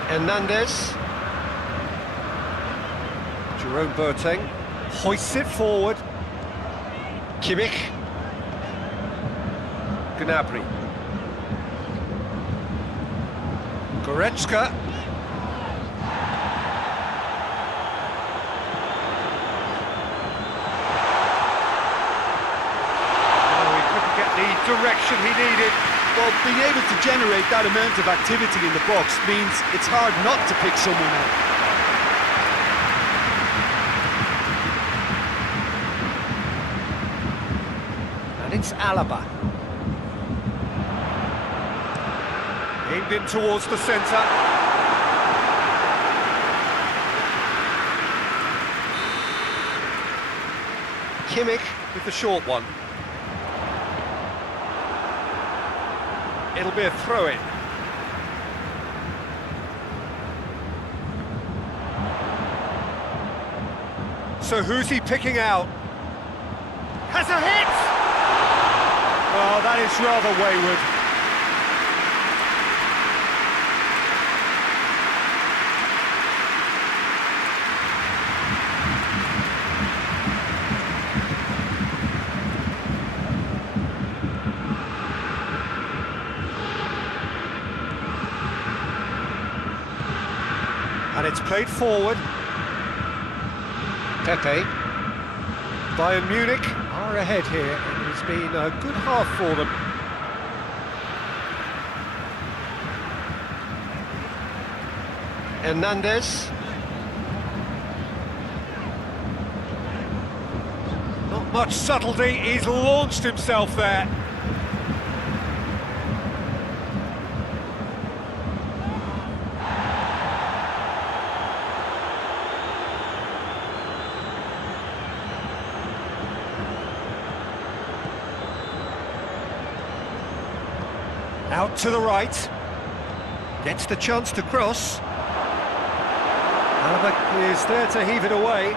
Hernandez. Jerome Boateng hoists it forward. Kimmich. Gnabry. Goretzka. The direction he needed. Well, being able to generate that amount of activity in the box means it's hard not to pick someone out. And it's Alaba. Aimed in towards the centre. Kimmich with the short one. It'll be a throw-in. So who's he picking out? Has a hit! Oh, that is rather wayward. And it's played forward. Pepe. Bayern Munich are ahead here, and it's been a good half for them. Hernandez. Not much subtlety, he's launched himself there. Out to the right, gets the chance to cross. Alaba is there to heave it away.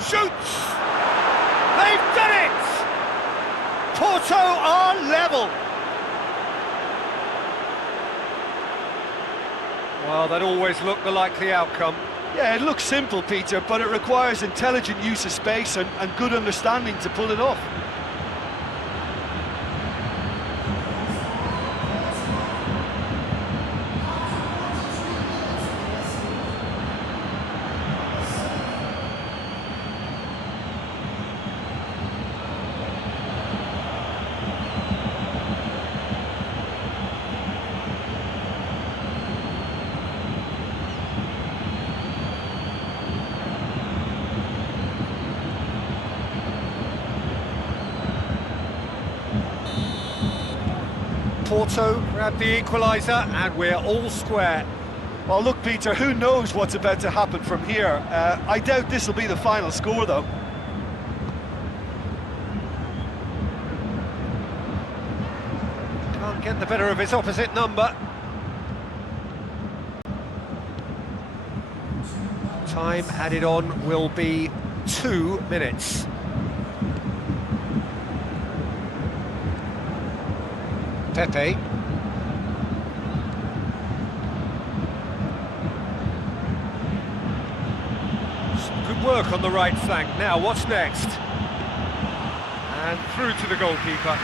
Shoots! They've done it! Porto are level! Well, that always looked the likely outcome. Yeah, it looks simple, Peter, but it requires intelligent use of space and good understanding to pull it off. Porto grab the equaliser, and we're all square. Well, look, Peter, who knows what's about to happen from here? I doubt this will be the final score, though. Can't get the better of his opposite number. Time added on will be 2 minutes. Pepe. Some good work on the right flank. Now, what's next? And through to the goalkeeper.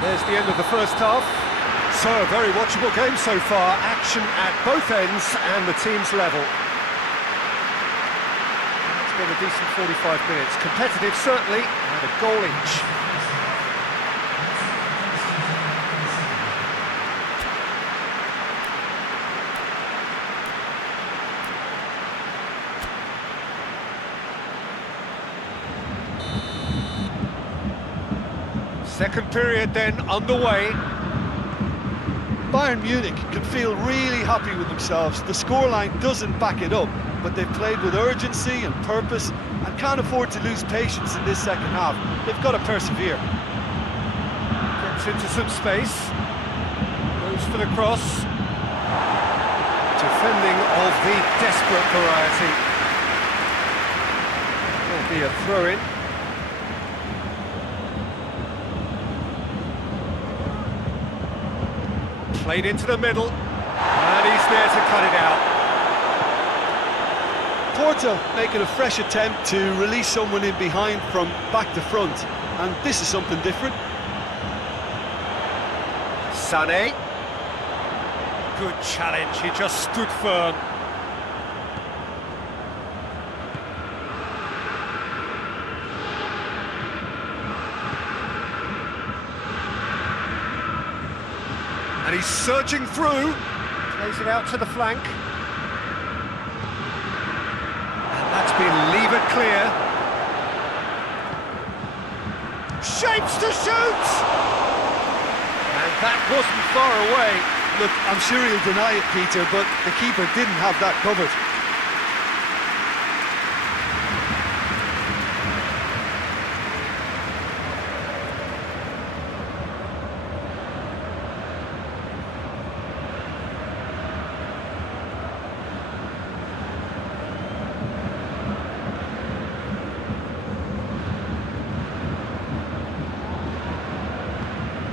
There's the end of the first half. So, a very watchable game so far. Action at both ends and the team's level. been a decent 45 minutes. Competitive, certainly, and a goal each. Second period then underway. Bayern Munich can feel really happy with themselves. The scoreline doesn't back it up, but they've played with urgency and purpose and can't afford to lose patience in this second half. They've got to persevere. Gets into some space. Goes for the cross. Defending of the desperate variety. Will be a throw-in. Played into the middle, and he's there to cut it out. Porto making a fresh attempt to release someone in behind from back to front, and this is something different. Sané. Good challenge, he just stood firm. And he's surging through, plays it out to the flank. And that's been levered clear. Shapes to shoot! And that wasn't far away. Look, I'm sure he'll deny it, Peter, but the keeper didn't have that covered.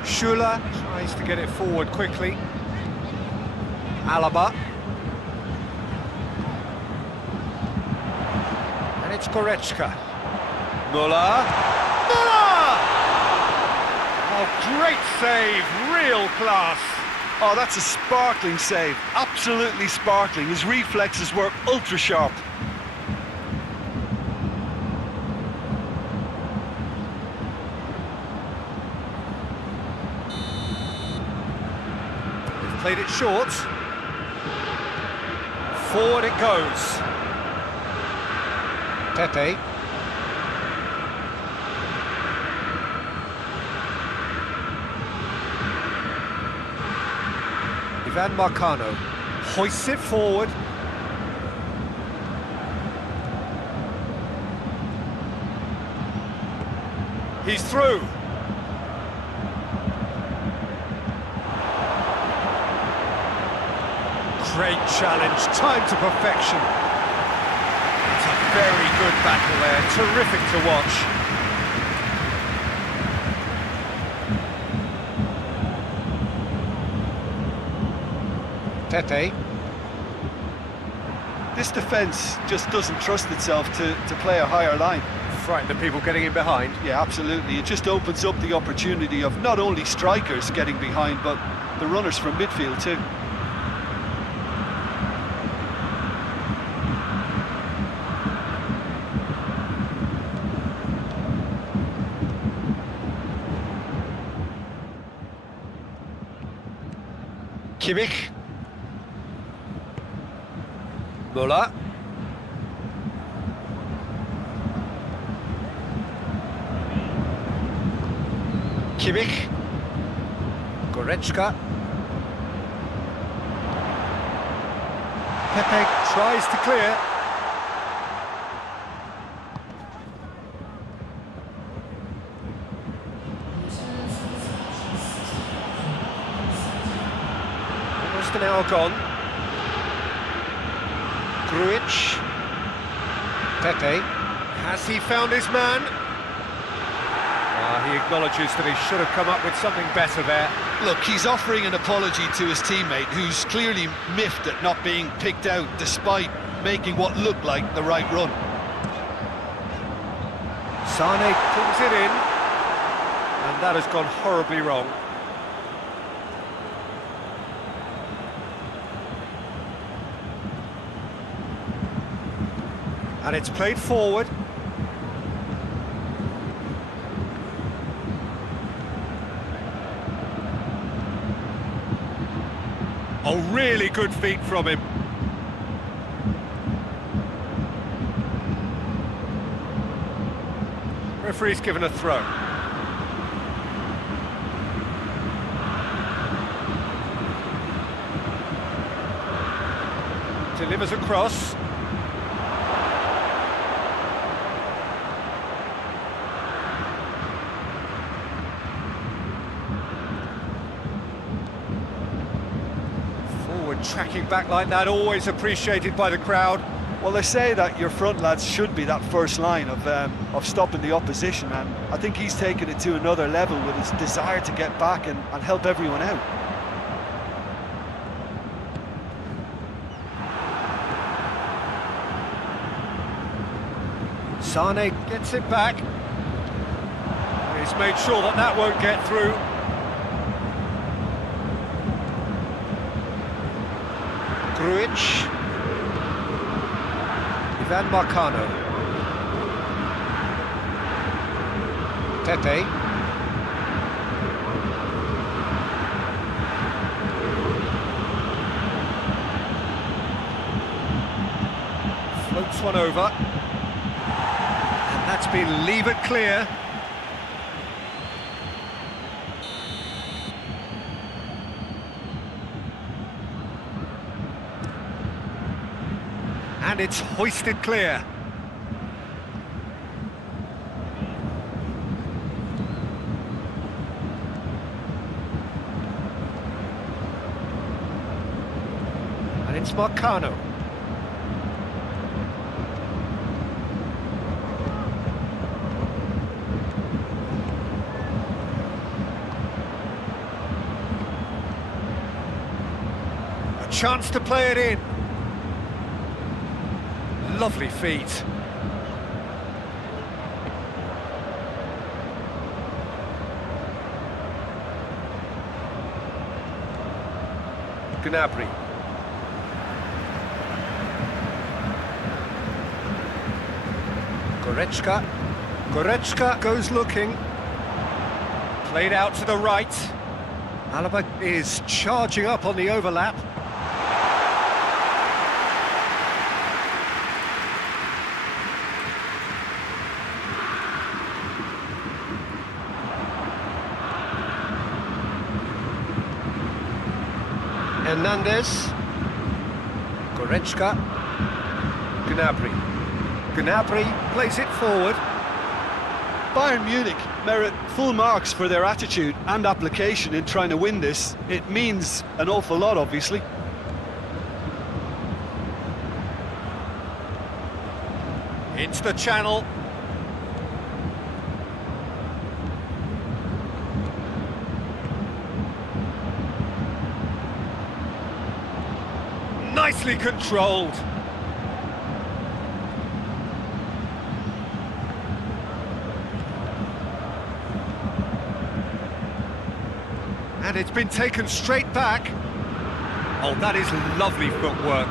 Schuller tries to get it forward quickly. Alaba. And it's Goretzka. Müller. Müller! Oh, great save, real class. Oh, that's a sparkling save, absolutely sparkling. His reflexes were ultra sharp. Played it short. Forward it goes. Pepe. Ivan Marcano hoists it forward. He's through. Great challenge, time to perfection. It's a very good battle there, terrific to watch. Pepe. This defence just doesn't trust itself to play a higher line. Frighten the people getting in behind. Yeah, absolutely. It just opens up the opportunity of not only strikers getting behind, but the runners from midfield too. Kimmich. Müller. Kimmich. Goretzka. Pepe tries to clear. Almost an hour gone. Grujic. Pepe. Has he found his man? He acknowledges that he should have come up with something better there. Look, he's offering an apology to his teammate, who's clearly miffed at not being picked out despite making what looked like the right run. Sané pulls it in, and that has gone horribly wrong. And it's played forward. Oh, really good feet from him. Referee's given a throw. Delivers across. Forward tracking back like that, always appreciated by the crowd. Well, they say that your front lads should be that first line of stopping the opposition, and I think he's taken it to another level with his desire to get back and help everyone out. Sane gets it back. He's made sure that that won't get through. Grujic. Ivan Marcano. Tete. Floats one over. And that's been levered clear. And it's hoisted clear. And it's Marcano. A chance to play it in. Lovely feet. Gnabry. Goretzka goes looking. Played out to the right. Alaba is charging up on the overlap. Hernandez, Goretzka, Gnabry plays it forward. Bayern Munich merit full marks for their attitude and application in trying to win this. It means an awful lot, obviously. Into the channel. Nicely controlled. And it's been taken straight back. Oh, that is lovely footwork.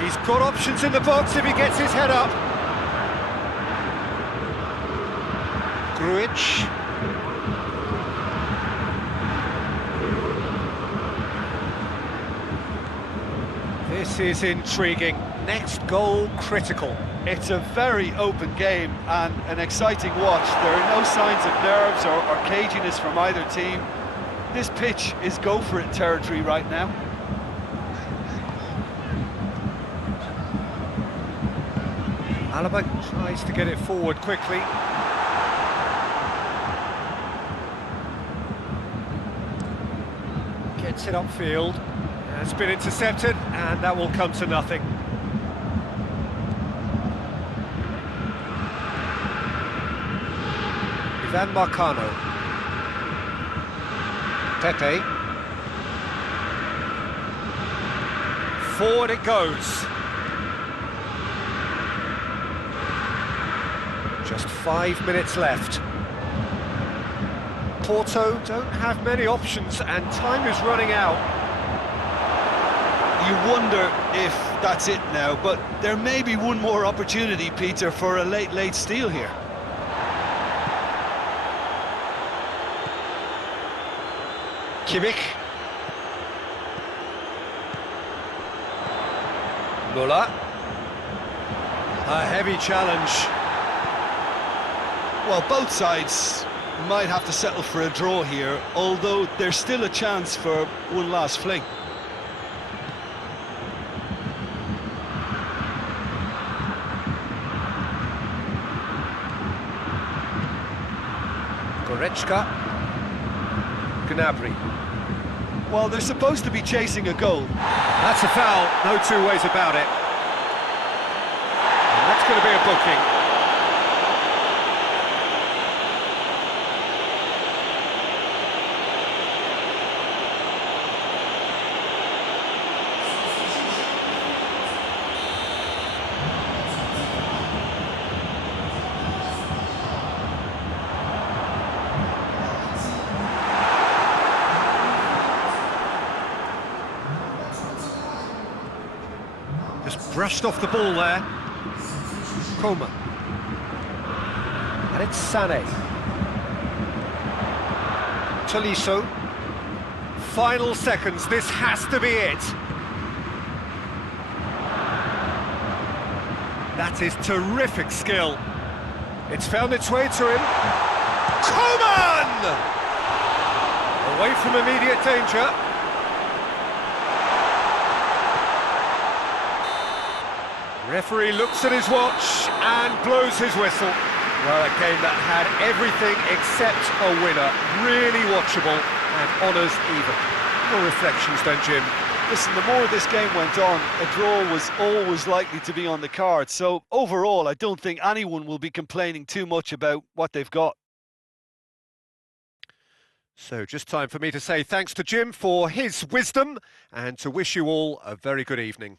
He's got options in the box if he gets his head up. Grujic. This is intriguing. Next goal critical. It's a very open game and an exciting watch. There are no signs of nerves or caginess from either team. This pitch is go-for-it territory right now. Alaba tries to get it forward quickly. Gets it upfield. It's been intercepted, and that will come to nothing. Ivan Marcano. Tete. Forward it goes. Just 5 minutes left. Porto don't have many options, and time is running out. You wonder if that's it now, but there may be one more opportunity, Peter, for a late steal here. Kimmich. Muller. A heavy challenge. Well, both sides might have to settle for a draw here, although there's still a chance for one last fling. Goretzka. Gnabry. Well, they're supposed to be chasing a goal. That's a foul, no two ways about it. And that's going to be a booking. Just brushed off the ball there. Coman. And it's Sané. Tolisso. Final seconds, this has to be it. That is terrific skill. It's found its way to him. Coman! Away from immediate danger. Referee looks at his watch and blows his whistle. Well, a game that had everything except a winner. Really watchable and honours even. Your reflections then, Jim? Listen, the more this game went on, a draw was always likely to be on the card. So overall, I don't think anyone will be complaining too much about what they've got. So just time for me to say thanks to Jim for his wisdom and to wish you all a very good evening.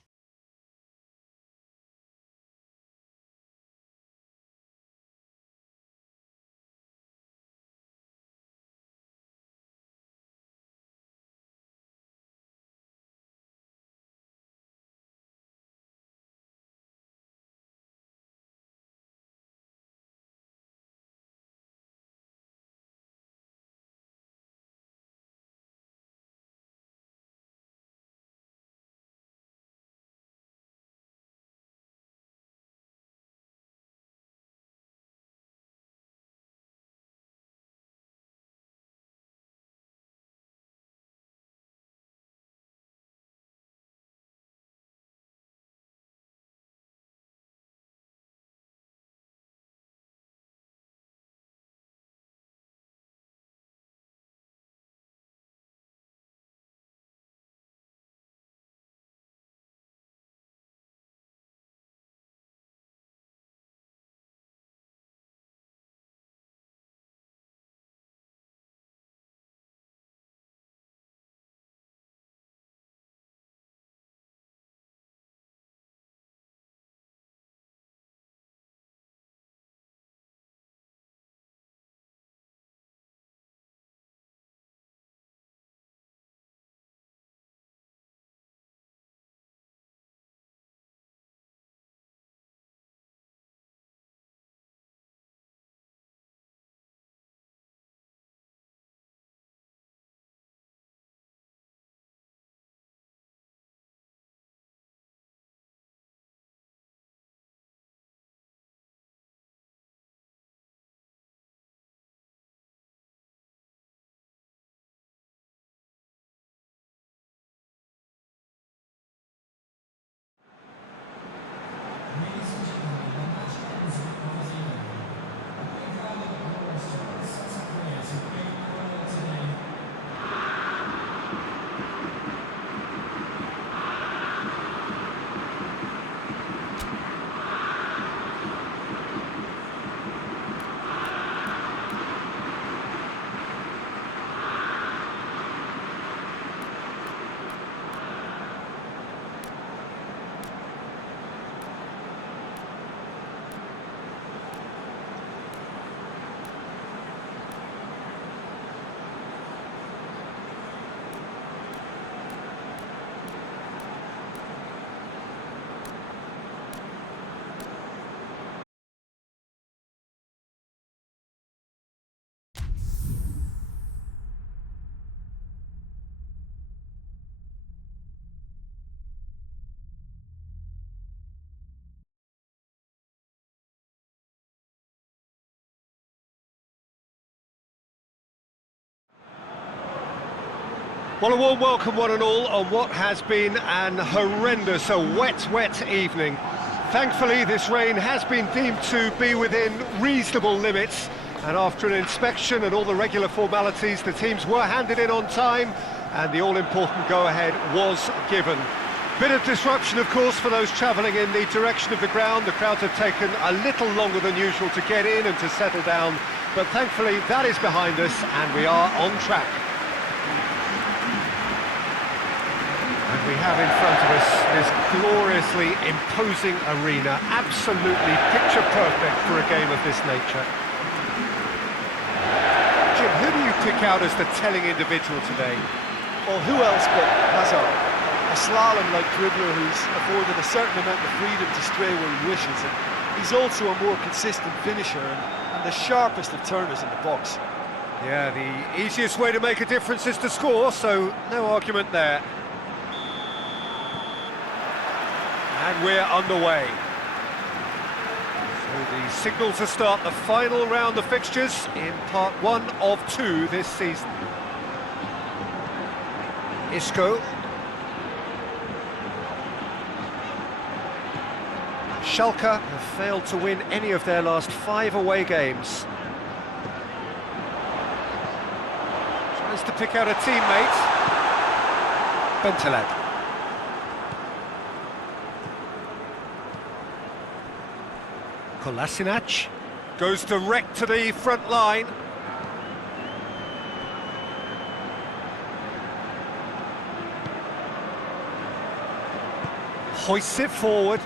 Well, a warm welcome, one and all, on what has been an horrendous, a wet evening. Thankfully, this rain has been deemed to be within reasonable limits, and after an inspection and all the regular formalities, the teams were handed in on time, and the all-important go-ahead was given. Bit of disruption, of course, for those travelling in the direction of the ground. The crowds have taken a little longer than usual to get in and to settle down, but thankfully that is behind us, and we are on track. And we have in front of us this gloriously imposing arena, absolutely picture perfect for a game of this nature. Jim, who do you pick out as the telling individual today? Well, who else but Hazard? A slalom-like dribbler who's afforded a certain amount of freedom to stray where he wishes, and he's also a more consistent finisher and the sharpest of turners in the box. Yeah, the easiest way to make a difference is to score, so no argument there. And we're underway. So the signal to start the final round of fixtures in part 1 of 2 this season. Isco. Schalke have failed to win any of their last 5 away games. Tries to pick out a teammate. Bentaleb. Kolasinac goes direct to the front line. Hoists it forward.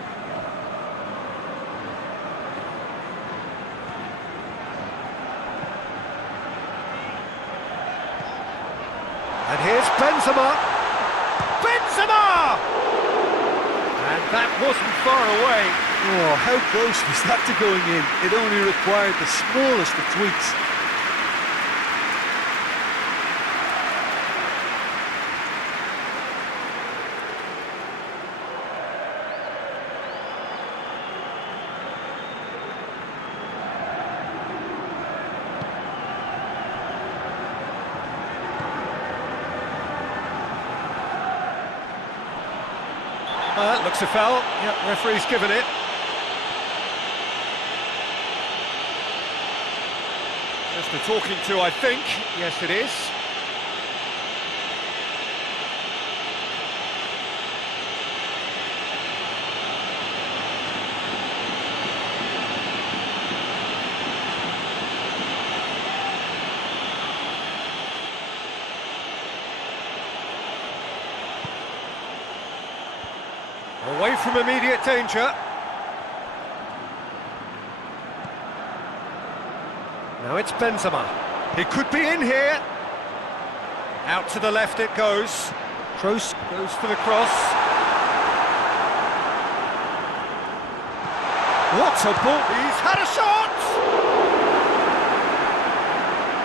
And here's Benzema! Benzema! And that wasn't far away. Oh, how close was that to going in? It only required the smallest of tweaks. Looks a foul. Yep, referee's given it. Just a talking to, I think. Yes, it is. Away from immediate danger. Now it's Benzema. He could be in here. Out to the left it goes. Kroos goes for the cross. What a ball! He's had a shot!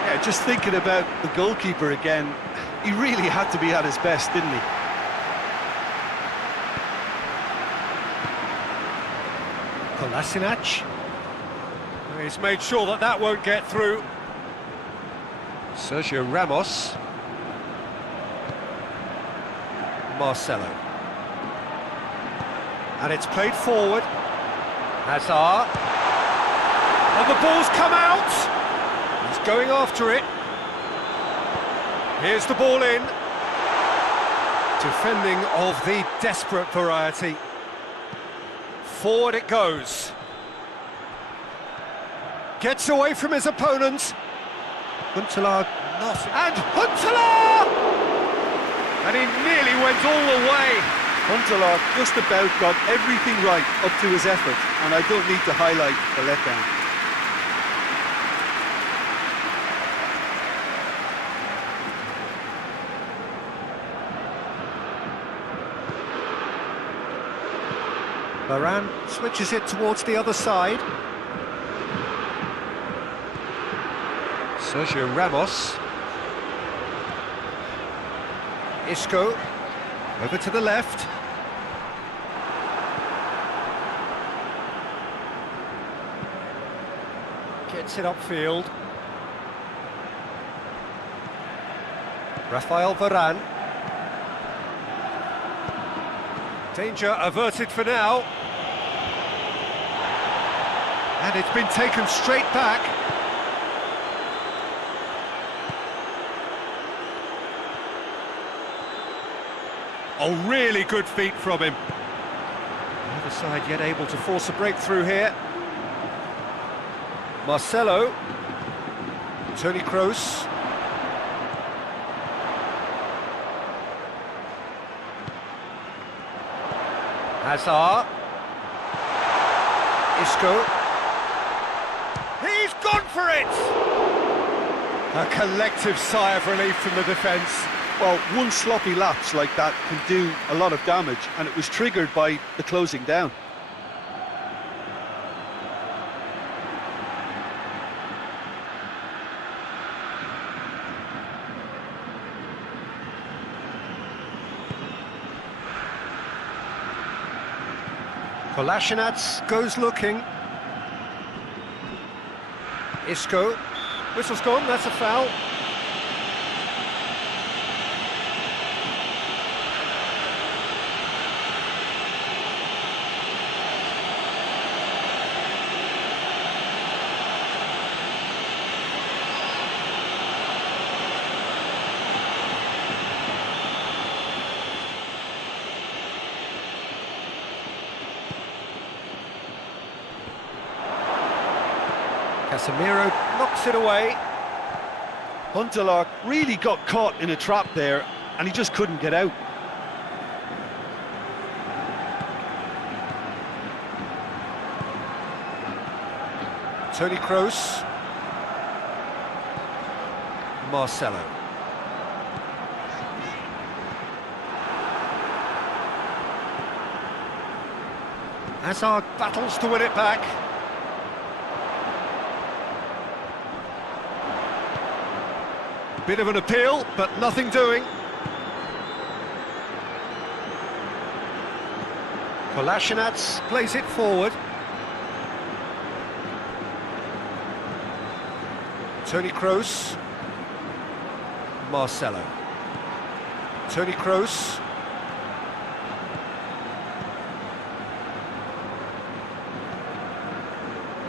Yeah, just thinking about the goalkeeper again, he really had to be at his best, didn't he? Kolasinac. He's made sure that that won't get through. Sergio Ramos. Marcelo. And it's played forward. Hazard. And the ball's come out. He's going after it. Here's the ball in. Defending of the desperate variety. Forward it goes. Gets away from his opponent. Huntelaar not. And Huntelaar! And he nearly went all the way. Huntelaar just about got everything right up to his effort, and I don't need to highlight the letdown. Varane switches it towards the other side. Sergio Ramos. Isco. Over to the left. Gets it upfield. Rafael Varane. Danger averted for now. And it's been taken straight back. Oh, really good feet from him. The other side yet able to force a breakthrough here. Marcelo. Toni Kroos. Hazard. Isco. He's gone for it! A collective sigh of relief from the defence. Well, one sloppy lapse like that can do a lot of damage, and it was triggered by the closing down. Kolasinac goes looking. Isco. Whistle's gone, that's a foul. Casemiro knocks it away. Huntelaar really got caught in a trap there, and he just couldn't get out. Toni Kroos. Marcelo. Hazard battles to win it back. Bit of an appeal, but nothing doing. Kolasinac plays it forward. Toni Kroos. Marcelo. Toni Kroos.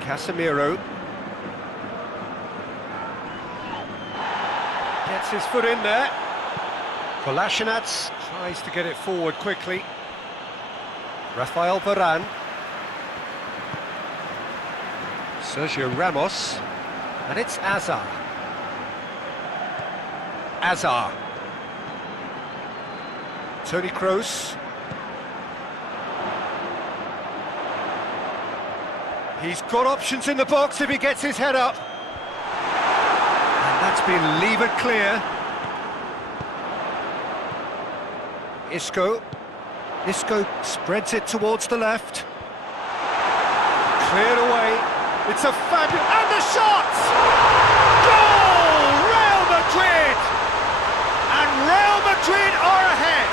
Casemiro. Gets his foot in there. Kolasinac tries to get it forward quickly. Rafael Varane. Sergio Ramos. And it's Hazard. Hazard. Toni Kroos. He's got options in the box if he gets his head up. And that's been levered clear. Isco. Isco spreads it towards the left. Cleared away. It's a fabulous... And the shot! Goal! Real Madrid! And Real Madrid are ahead.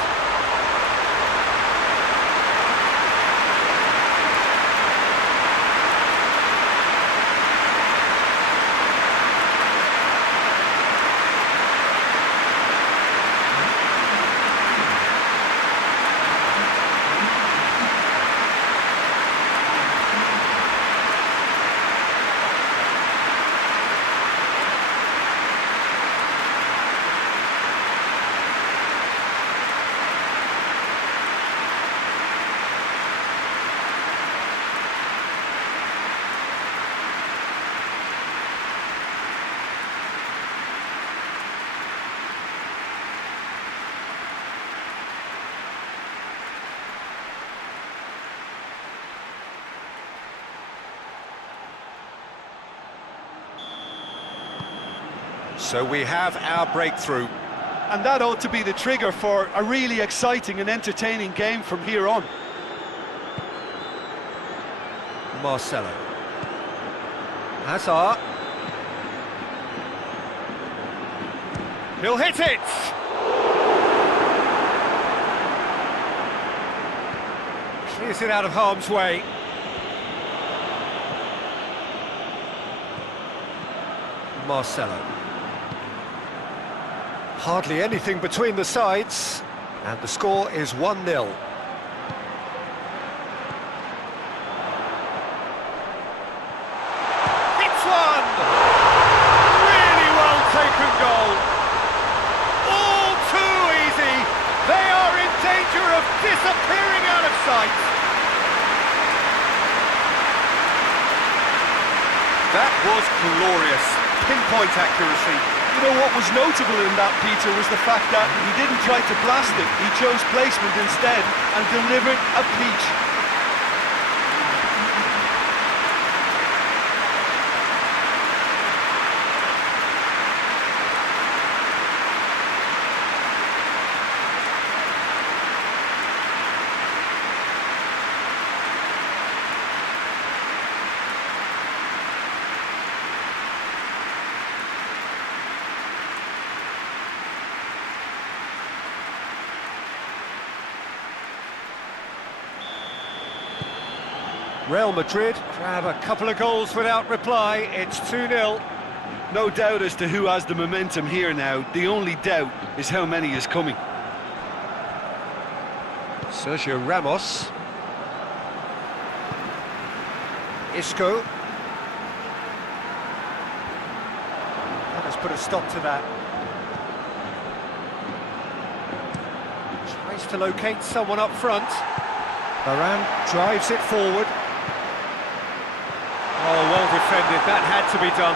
So we have our breakthrough. And that ought to be the trigger for a really exciting and entertaining game from here on. Marcelo. Hazard. He'll hit it! Clears it out of harm's way. Marcelo. Hardly anything between the sides, and the score is 1-0. sight. That was glorious. Pinpoint accuracy. You know what was notable in that, Peter, was the fact that he didn't try to blast it. He chose placement instead and delivered a peach. Real Madrid grab a couple of goals without reply. It's 2-0. No doubt as to who has the momentum here now. The only doubt is how many is coming. Sergio Ramos. Isco. That has put a stop to that. Tries to locate someone up front. Varane drives it forward. Oh, well defended. That had to be done.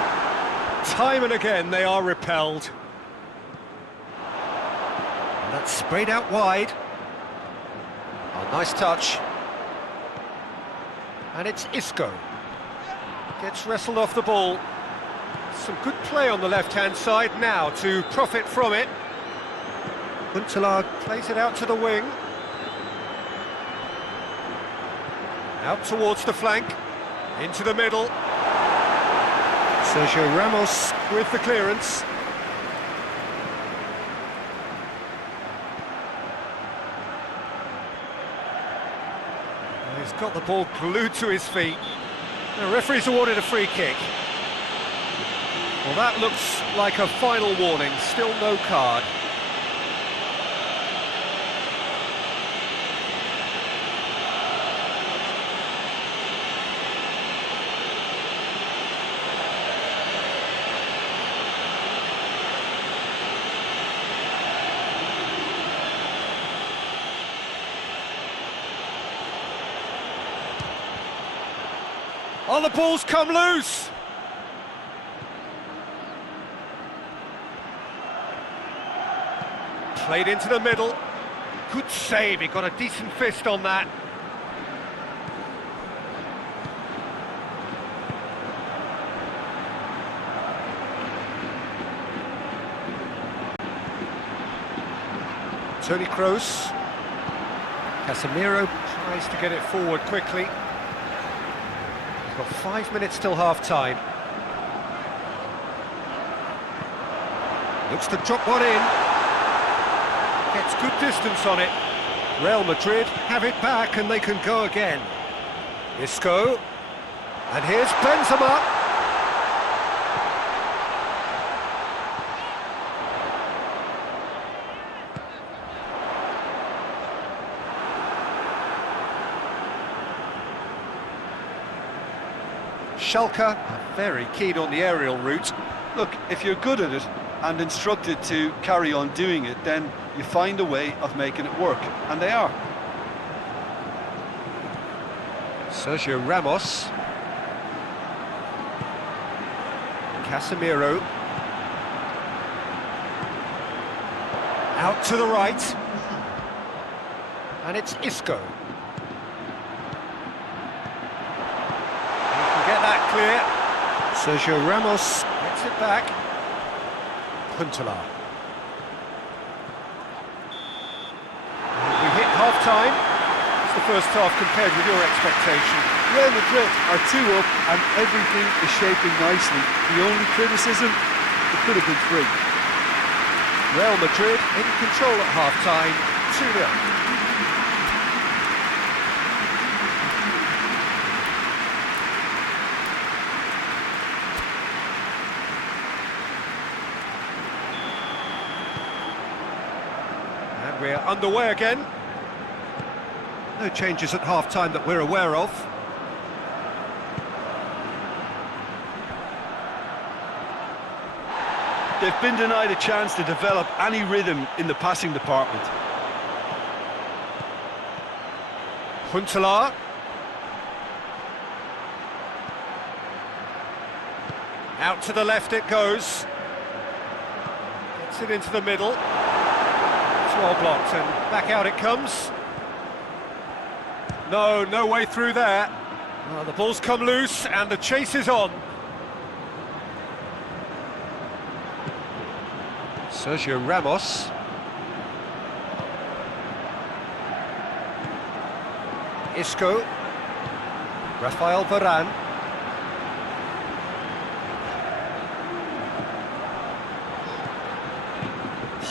Time and again they are repelled. And that's sprayed out wide. Oh, nice touch. And it's Isco. Gets wrestled off the ball. Some good play on the left-hand side now to profit from it. Huntelaar plays it out to the wing. Out towards the flank. Into the middle. Sergio Ramos with the clearance. He's got the ball glued to his feet. The referee's awarded a free kick. Well, that looks like a final warning. Still no card. Oh, the ball's come loose! Played into the middle. Good save, he got a decent fist on that. Toni Kroos. Casemiro tries to get it forward quickly. Got 5 minutes till half-time. Looks to drop one in. Gets good distance on it. Real Madrid have it back and they can go again. Isco. And here's Benzema. Schalke are very keen on the aerial route. Look, if you're good at it and instructed to carry on doing it, then you find a way of making it work, and they are. Sergio Ramos. Casemiro. Out to the right. And it's Isco. Get that clear. Sergio Ramos gets it back. Huntelaar. We hit half-time. It's the first half compared with your expectation. Real Madrid are 2 up and everything is shaping nicely. The only criticism, it could have been 3. Real Madrid in control at half-time, 2-0. We're underway again. No changes at half-time that we're aware of. They've been denied a chance to develop any rhythm in the passing department. Huntelaar. Out to the left it goes. Gets it into the middle. It's well blocked and back out it comes. No way through there. The ball's come loose and the chase is on. Sergio Ramos. Isco. Rafael Varane.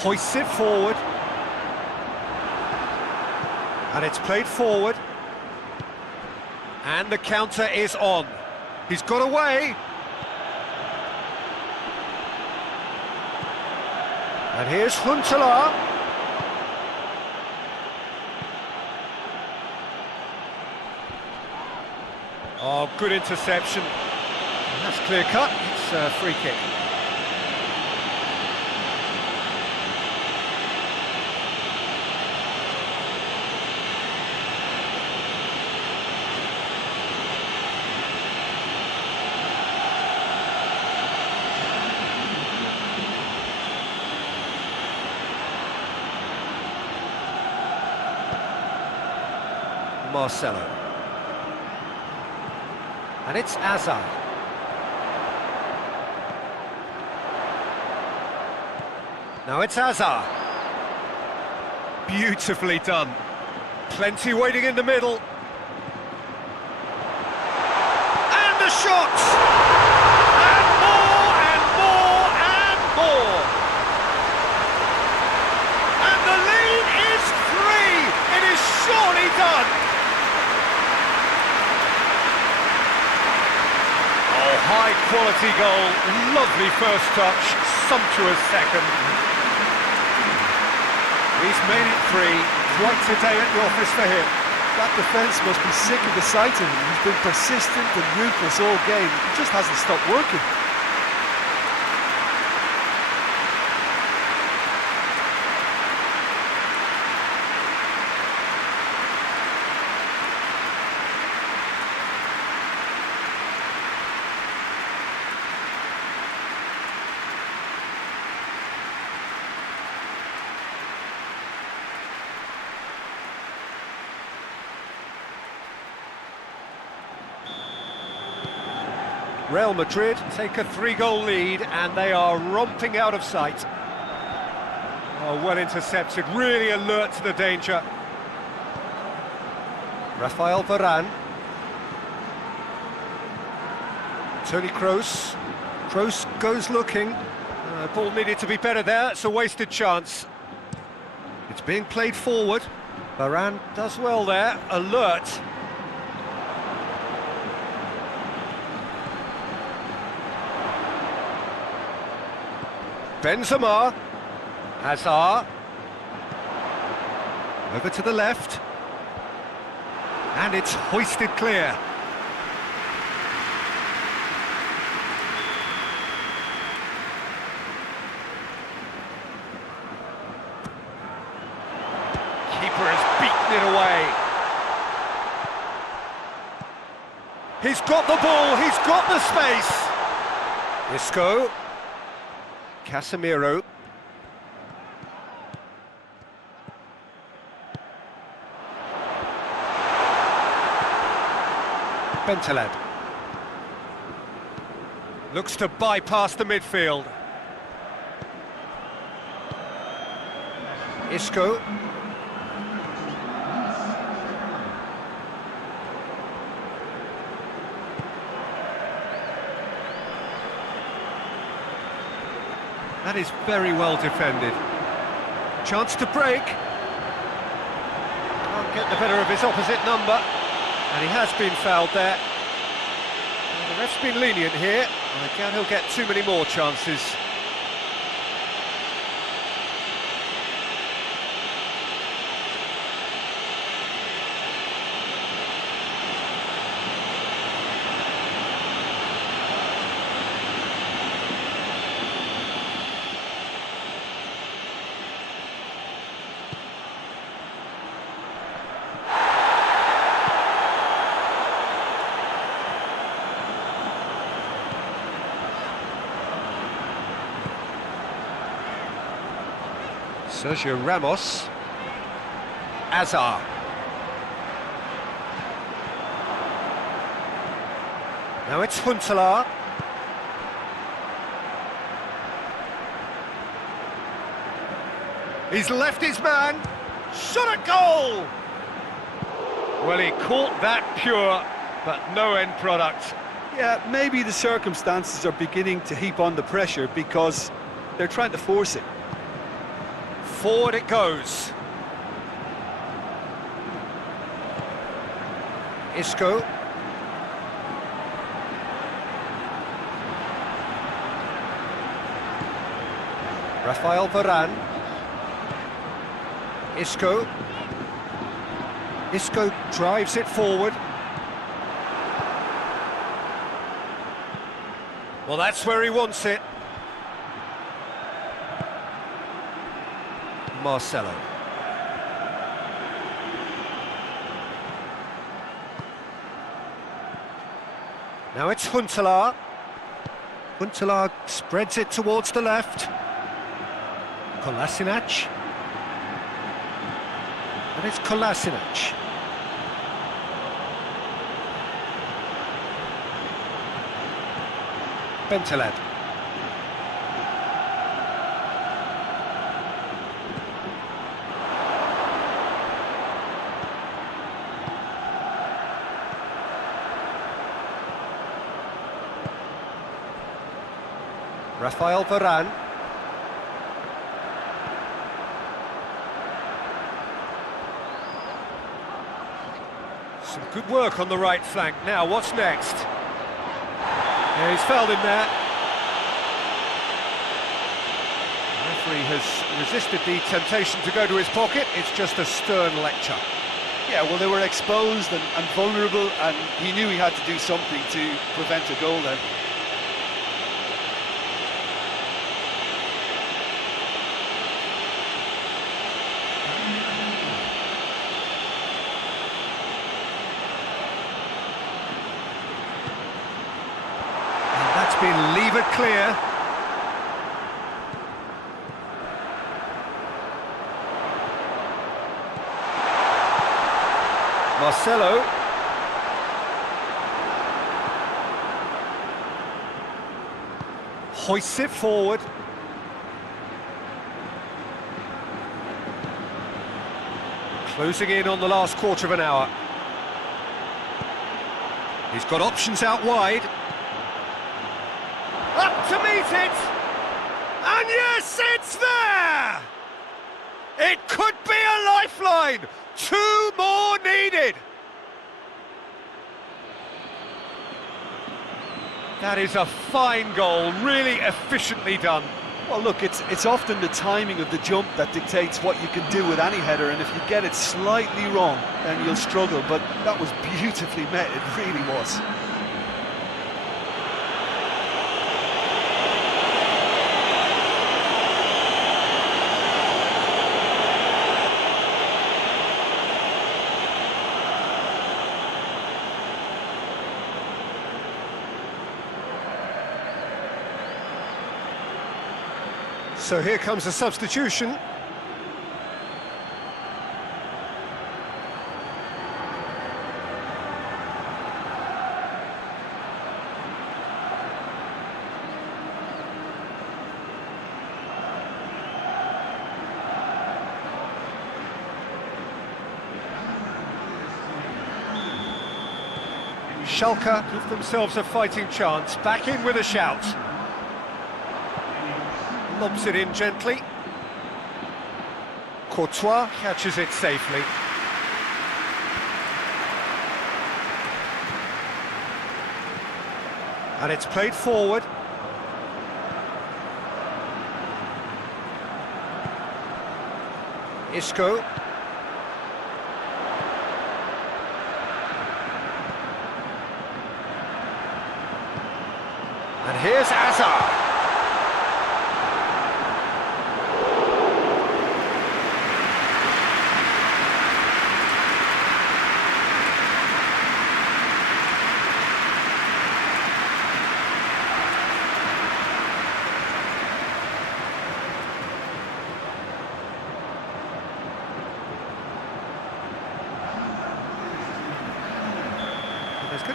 Hoists it forward. And it's played forward. And the counter is on. He's got away. And here's Huntelaar. Oh, good interception. And that's clear cut. It's a free kick. Marcelo. And it's Azar. Now it's Azar. Beautifully done. Plenty waiting in the middle. And the shot! And more, and more, and more! And the lead is 3! It is surely done! High quality goal, lovely first touch, sumptuous second. He's made it 3, quite a day at the office for him. That defence must be sick of the sight of him. He's been persistent and ruthless all game. He just hasn't stopped working. Real Madrid take a 3-goal lead and they are romping out of sight. Oh, well intercepted, really alert to the danger. Rafael Varane. Toni Kroos. Kroos goes looking. Ball needed to be better there, it's a wasted chance. It's being played forward. Varane does well there, alert. Benzema, Hazard, over to the left, and it's hoisted clear. Keeper has beaten it away. He's got the ball, he's got the space. Isco. Casemiro. Bentaleb. Looks to bypass the midfield. Isco. That is very well defended. Chance to break. Can't get the better of his opposite number. And he has been fouled there. Well, the ref's been lenient here. I doubt he'll get too many more chances. Sergio Ramos. Azar. Now it's Huntelaar. He's left his man. Shot at goal! Well, he caught that pure, but no end product. Yeah, maybe the circumstances are beginning to heap on the pressure because they're trying to force it. Forward it goes. Isco. Rafael Varane. Isco. Isco drives it forward. Well, that's where he wants it. Marcelo. Now it's Huntelaar. Huntelaar spreads it towards the left. Kolasinac. And it's Kolasinac. Bentaleb. Rafael Varane. Some good work on the right flank. Now, what's next? Yeah, he's fouled him there. The referee has resisted the temptation to go to his pocket. It's just a stern lecture. Yeah, well, they were exposed and vulnerable, and he knew he had to do something to prevent a goal then. Been levered clear. Marcelo. Hoists it forward. Closing in on the last quarter of an hour. He's got options out wide. Up to meet it! And yes, it's there! It could be a lifeline! 2 more needed! That is a fine goal, really efficiently done. Well, look, it's often the timing of the jump that dictates what you can do with any header, and if you get it slightly wrong, then you'll struggle, but that was beautifully met, it really was. So here comes a substitution. Schalke give themselves a fighting chance, back in with a shout. Lobs it in gently. Courtois catches it safely. And it's played forward. Isco. And here's Azar.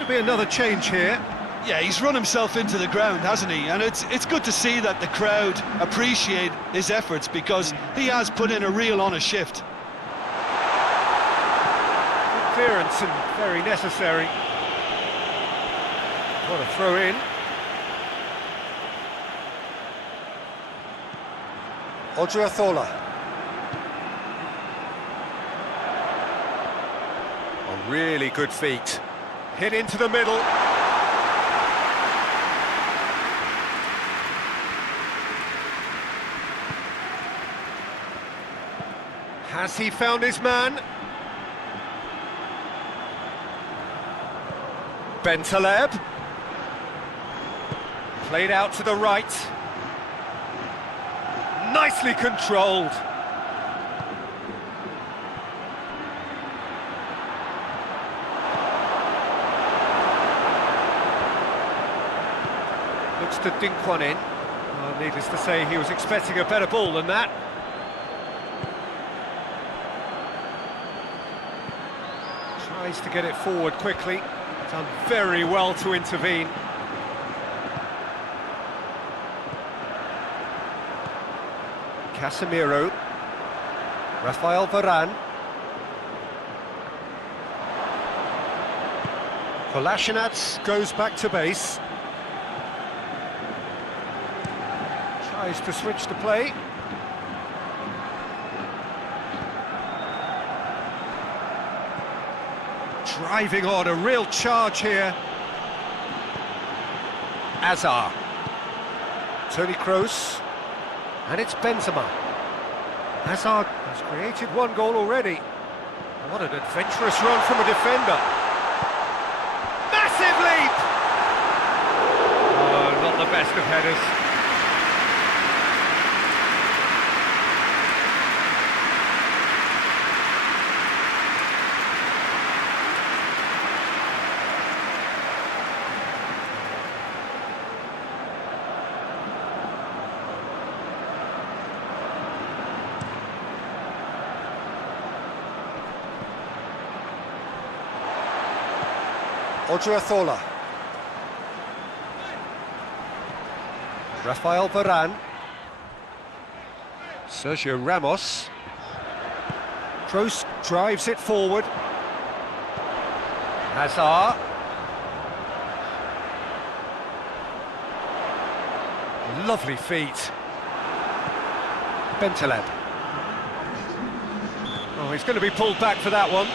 be another change here. Yeah, he's run himself into the ground, hasn't he? And it's good to see that the crowd appreciate his efforts, because he has put in a real honest shift. Good clearance and very necessary. What a throw in. Odriozola. A really good feat. Hit into the middle. Has he found his man? Bentaleb. Played out to the right. Nicely controlled. Looks to dink one in. Well, needless to say, he was expecting a better ball than that. Tries to get it forward quickly. Done very well to intervene. Casemiro. Rafael Varane. Kolasinac goes back to base. Tries to switch the play. Driving on, a real charge here. Azar. Toni Kroos. And it's Benzema. Hazard has created one goal already. What an adventurous run from a defender. Massive leap! Oh, not the best of headers. Odriozola. Rafael Varane. Sergio Ramos. Kroos drives it forward. Hazard. Lovely feet. Bentaleb. Oh, he's going to be pulled back for that one.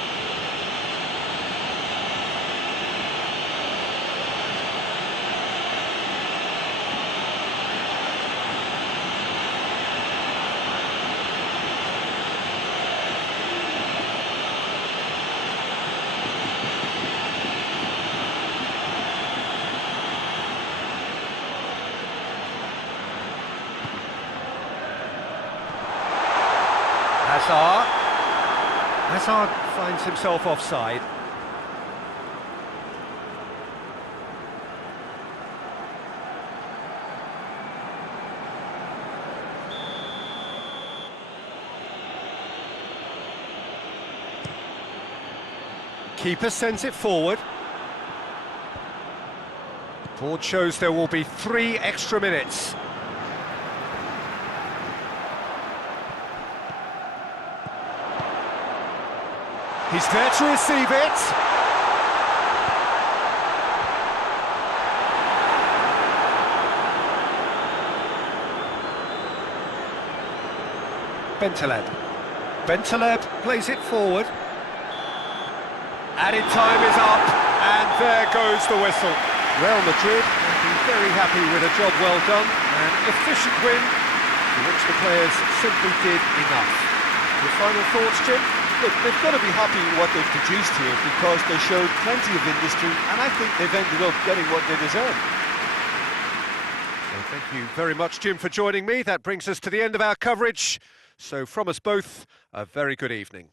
Hazard finds himself offside. Keeper sends it forward. Board shows there will be 3 extra minutes. He's there to receive it. Bentaleb plays it forward. Added time is up, and there goes the whistle. Real Madrid will be very happy with a job well done, an efficient win, for which the players simply did enough. Your final thoughts, Jim? Look, they've got to be happy with what they've produced here, because they showed plenty of industry, and I think they've ended up getting what they deserve. So thank you very much, Jim, for joining me. That brings us to the end of our coverage. So from us both, a very good evening.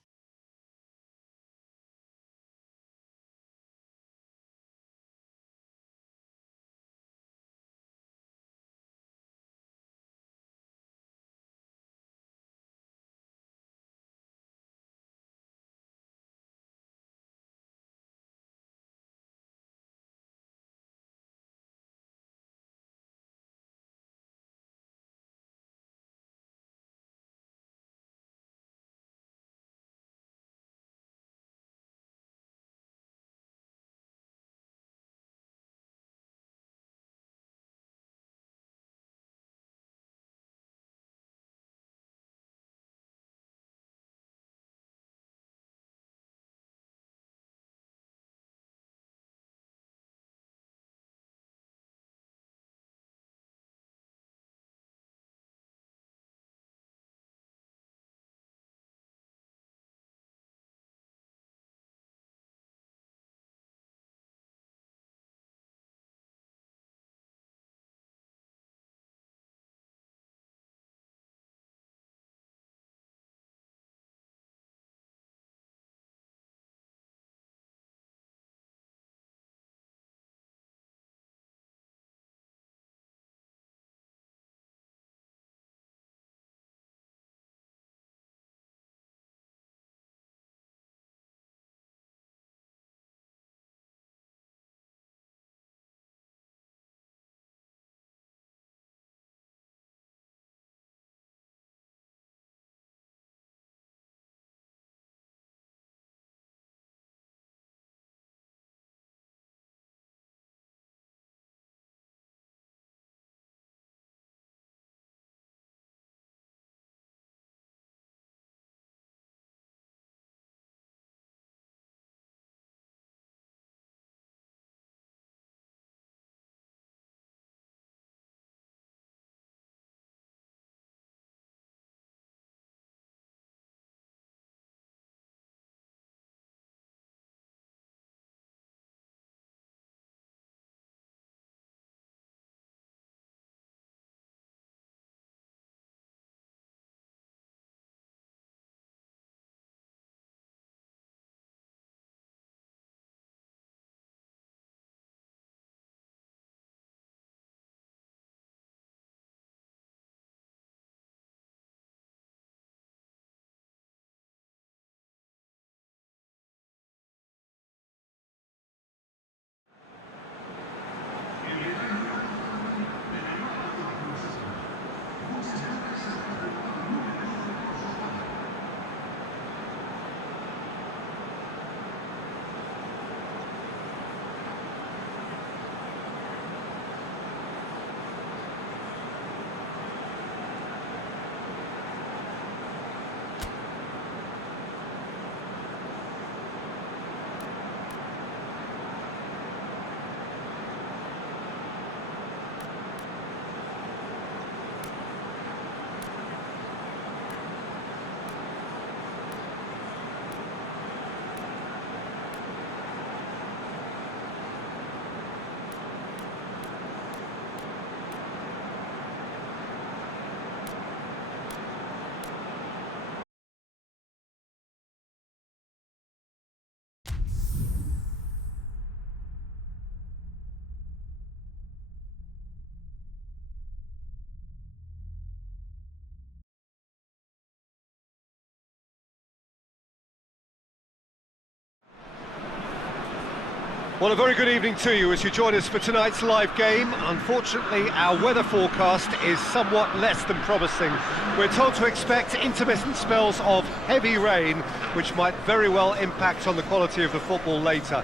Well, a very good evening to you as you join us for tonight's live game. Unfortunately, our weather forecast is somewhat less than promising. We're told to expect intermittent spells of heavy rain, which might very well impact on the quality of the football later.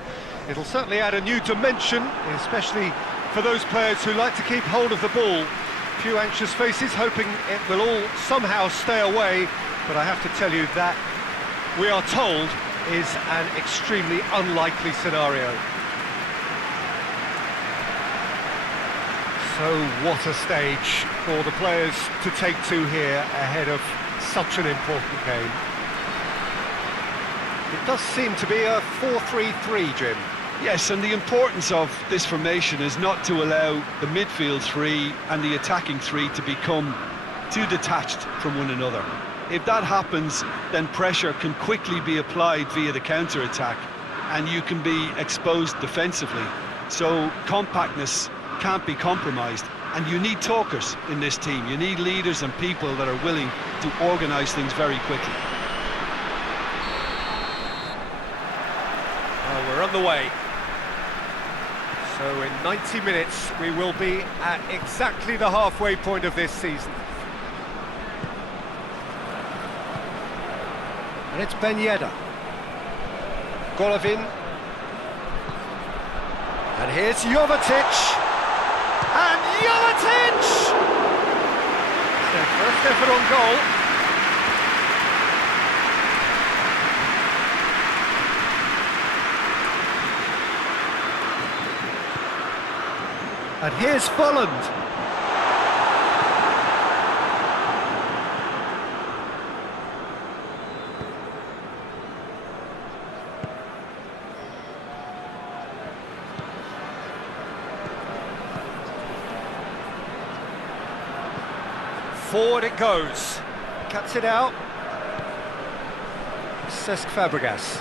It'll certainly add a new dimension, especially for those players who like to keep hold of the ball. A few anxious faces hoping it will all somehow stay away, but I have to tell you that we are told is an extremely unlikely scenario. So what a stage for the players to take to here ahead of such an important game. It does seem to be a 4-3-3, Jim. Yes, and the importance of this formation is not to allow the midfield three and the attacking three to become too detached from one another. If that happens, then pressure can quickly be applied via the counter-attack, and you can be exposed defensively. So compactness can't be compromised, and you need talkers in this team. You need leaders and people that are willing to organise things very quickly. Well, we're on the way. So in 90 minutes we will be at exactly the halfway point of this season. And it's Ben Yedder. Golovin. And here's Jovetic. And Jovetic! Their first effort on goal. And here's Bolland. Forward it goes, cuts it out. Cesc Fabregas.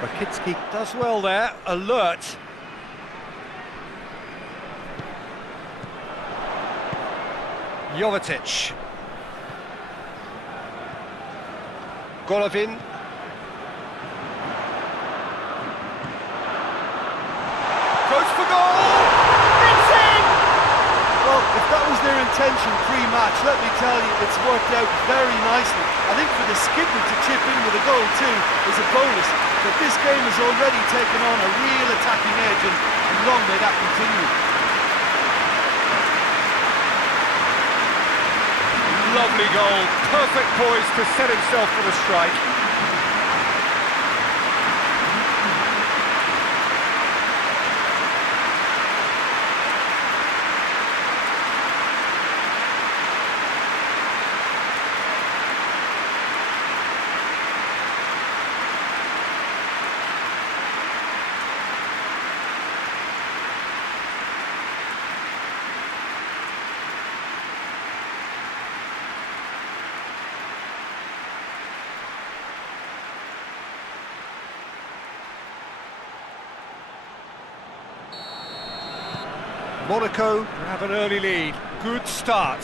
Rakitsky does well there, alert. Jovetic. Golovin. Goes for goal! It's in! Well, if that was their intention pre-match, let me tell you, it's worked out very nicely. I think for the skipper to chip in with a goal too is a bonus, but this game has already taken on a real attacking edge, and long may that continue. Lovely goal, perfect poise to set himself for the strike. Monaco have an early lead. Good start.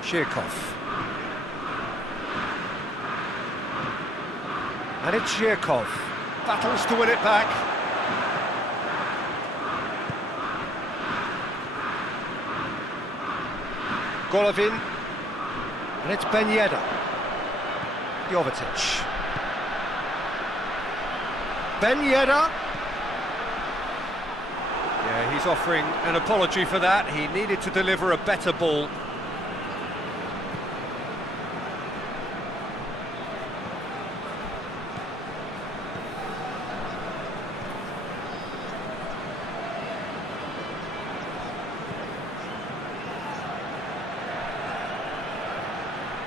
Zhirkov. And it's Zhirkov. Battles to win it back. Golovin. And it's Ben Yedder. Jovetic. Ben Yedder. Yeah, he's offering an apology for that. He needed to deliver a better ball.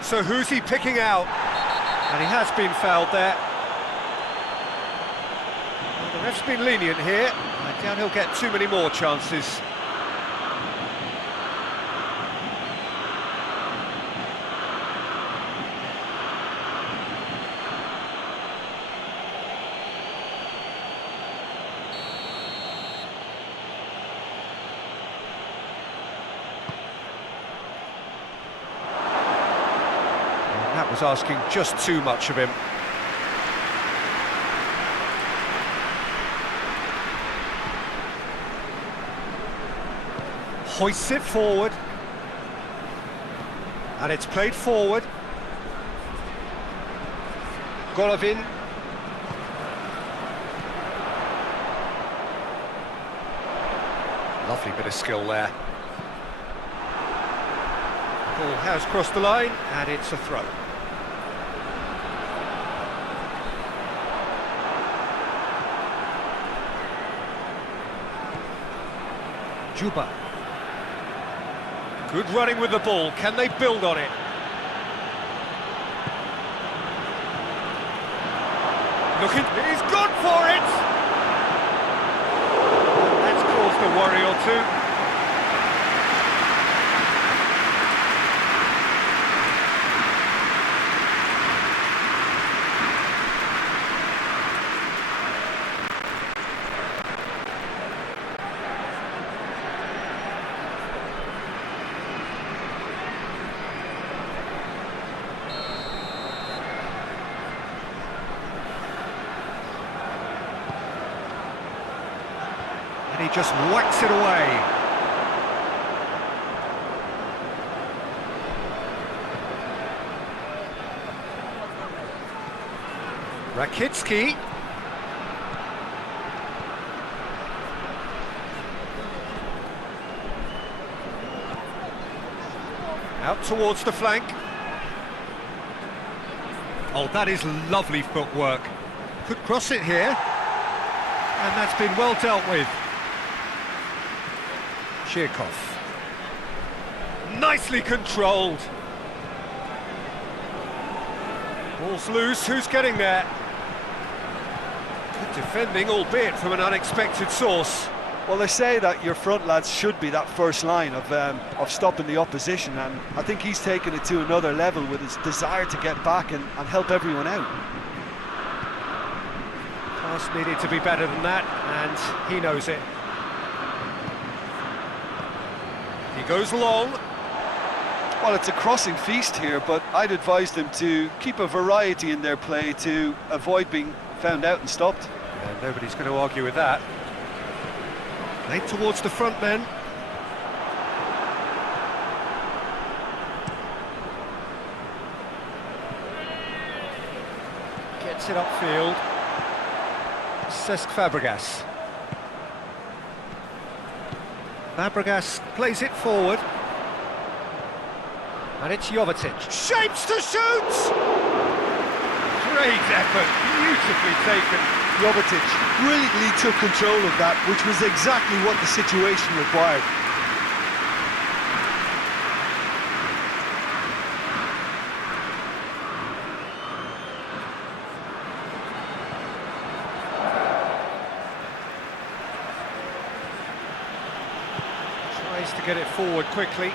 So who's he picking out? And he has been fouled there. Well, the ref's been lenient here. I doubt he'll get too many more chances. That was asking just too much of him. hoists it forward. And it's played forward. Golovin. Lovely bit of skill there. Ball has crossed the line, and it's a throw. Juba. Good running with the ball. Can they build on it? Looking, he's gone for it! That's caused a worry or two. And he just whacks it away. Rakitsky. Out towards the flank. Oh, that is lovely footwork. Could cross it here. And that's been well dealt with. Chirkov. Nicely controlled. Ball's loose, who's getting there? Good defending, albeit from an unexpected source. Well, they say that your front lads should be that first line of stopping the opposition, and I think he's taken it to another level with his desire to get back and help everyone out. Pass needed to be better than that, and he knows it. He goes long. Well, it's a crossing feast here, but I'd advise them to keep a variety in their play to avoid being found out and stopped. And nobody's going to argue with that. Late towards the front then. Gets it upfield. Cesc Fabregas. Fabregas plays it forward. And it's Jovetic. Shapes to shoot! Great effort, beautifully taken. Jovetic brilliantly took control of that, which was exactly what the situation required. Tries to get it forward quickly.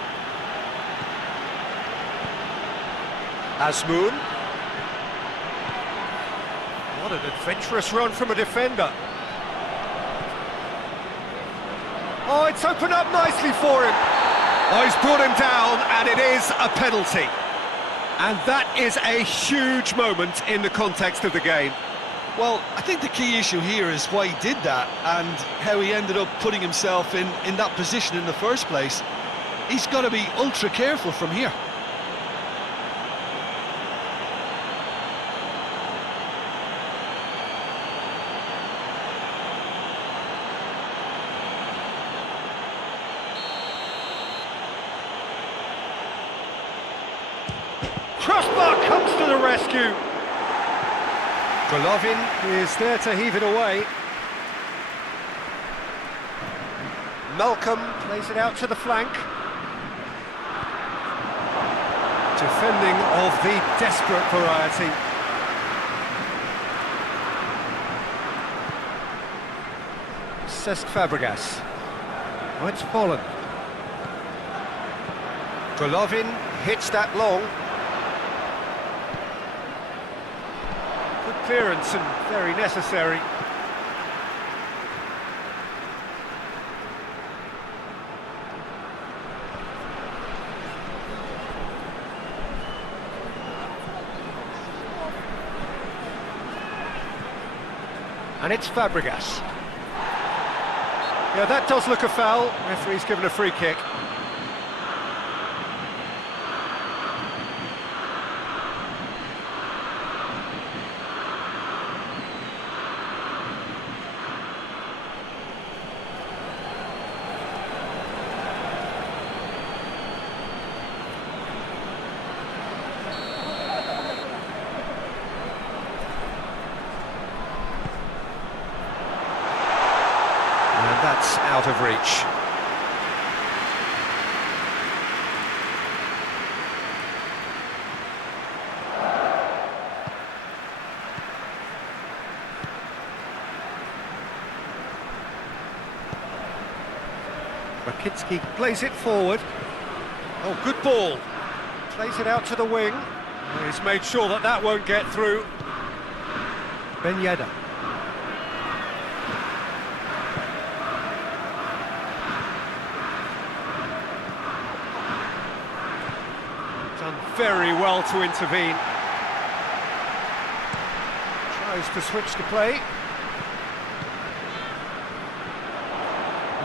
Azmoun. What an adventurous run from a defender. Oh, it's opened up nicely for him. Oh, he's brought him down, and it is a penalty. And that is a huge moment in the context of the game. Well, I think the key issue here is why he did that and how he ended up putting himself in that position in the first place. He's got to be ultra careful from here. Crossbar comes to the rescue. Golovin is there to heave it away. Malcolm plays it out to the flank. Defending of the desperate variety. Cesc Fabregas. Oh, it's fallen. Golovin hits that long. Good clearance and very necessary. And it's Fabregas. Yeah, that does look a foul. Referee's given a free kick. That's out of reach. Rakitsky plays it forward. Oh, good ball. Plays it out to the wing. He's made sure that that won't get through. Ben Yedder. Done very well to intervene. Tries to switch to play.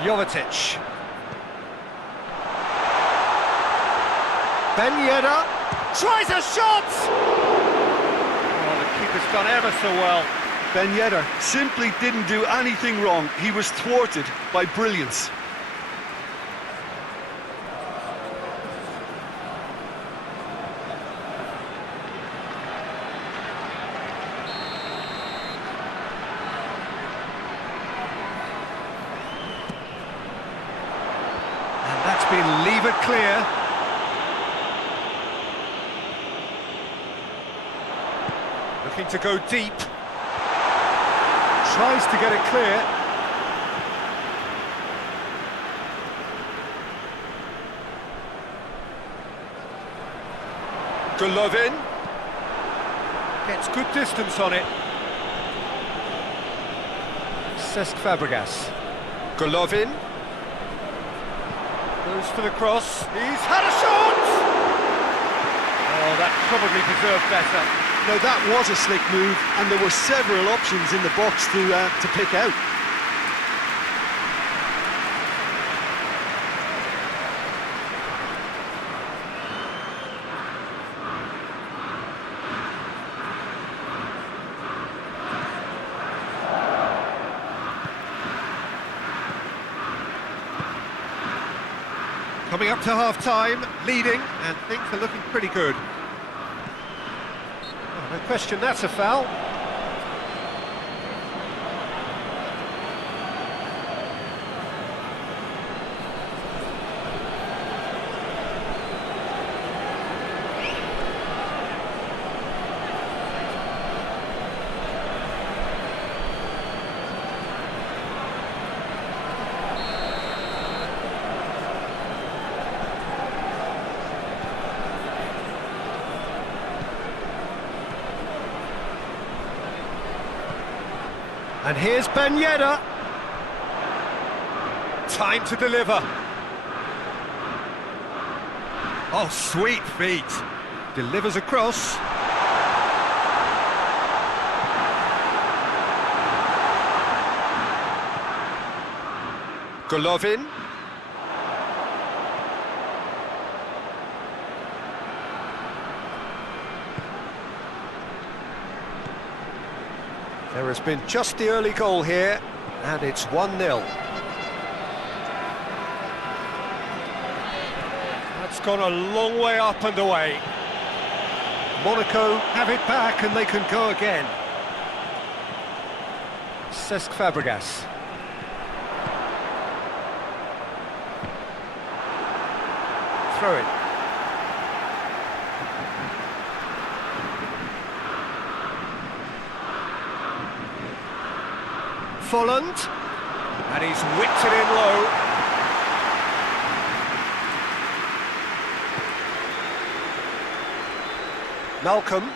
Jovetic. Ben Yedder tries a shot! Oh, the keeper's done ever so well. Ben Yedder simply didn't do anything wrong. He was thwarted by brilliance. And that's been levered clear. Looking to go deep. Tries to get it clear. Golovin. Gets good distance on it. Cesc Fabregas. Golovin. Goes for the cross. He's had a shot! Oh, that probably deserved better. No, that was a slick move, and there were several options in the box to pick out. Coming up to half-time, leading, and things are looking pretty good. No question, that's a foul. And here's Ben Yedder. Time to deliver. Oh, sweet feet. Delivers across. Golovin. There has been just the early goal here, and it's 1-0. That's gone a long way up and away. Monaco have it back and they can go again. Cesc Fabregas. Throw it. Folland, and he's whipped it in low. Malcolm.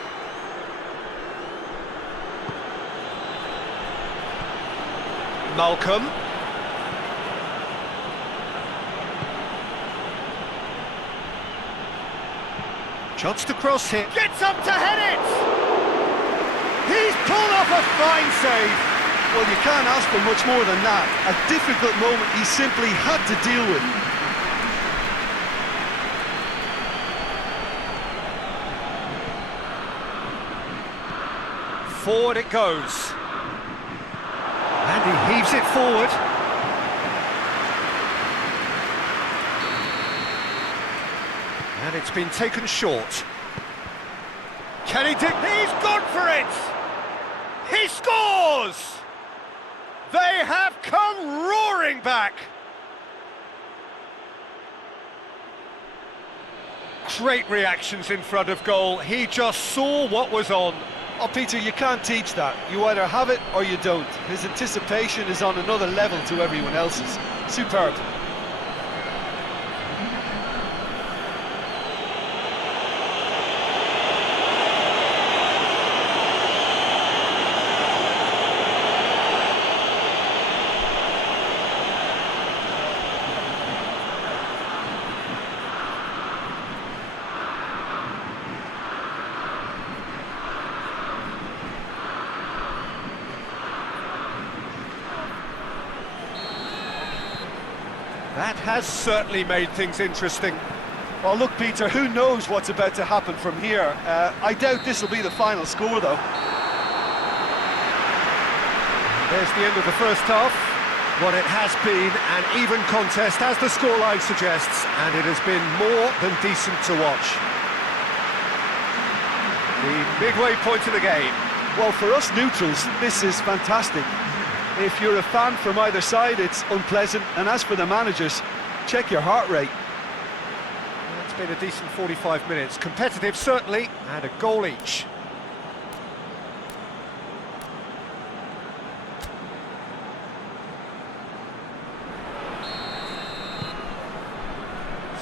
Malcolm. Chance to cross here. Gets up to head it! He's pulled off a fine save. Well, you can't ask for much more than that. A difficult moment he simply had to deal with. Forward it goes. And he heaves it forward. And it's been taken short. Can he dig? He's gone for it! He scores! They have come roaring back! Great reactions in front of goal. He just saw what was on. Oh, Peter, you can't teach that. You either have it or you don't. His anticipation is on another level to everyone else's. Superb. That has certainly made things interesting. Well, look, Peter, who knows what's about to happen from here? I doubt this will be the final score, though. There's the end of the first half. What it has been an even contest, as the scoreline suggests, and it has been more than decent to watch. The midway point of the game. Well, for us neutrals, this is fantastic. If you're a fan from either side, it's unpleasant. And as for the managers, check your heart rate. It's been a decent 45 minutes. Competitive, certainly, and a goal each.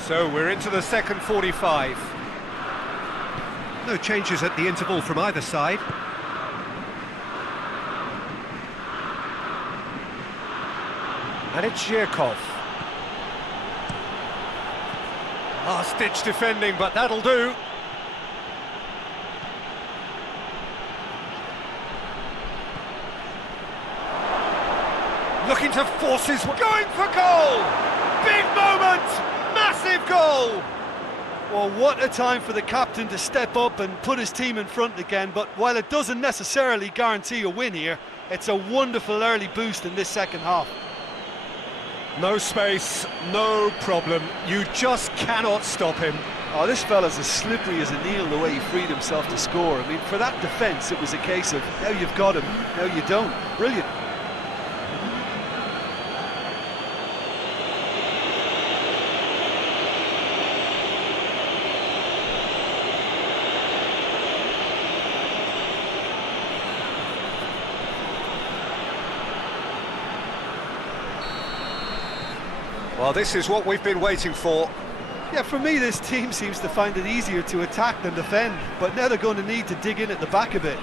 So we're into the second 45. No changes at the interval from either side. And it's Zhirkov. Last-ditch defending, but that'll do. Looking to force his way. Going for goal! Big moment! Massive goal! Well, what a time for the captain to step up and put his team in front again. But while it doesn't necessarily guarantee a win here, it's a wonderful early boost in this second half. No space, no problem. You just cannot stop him. Oh, this fella's as slippery as an eel the way he freed himself to score. I mean, for that defence, it was a case of now you've got him, now you don't. Brilliant. Well, this is what we've been waiting for. Yeah, for me, this team seems to find it easier to attack than defend, but now they're going to need to dig in at the back a bit.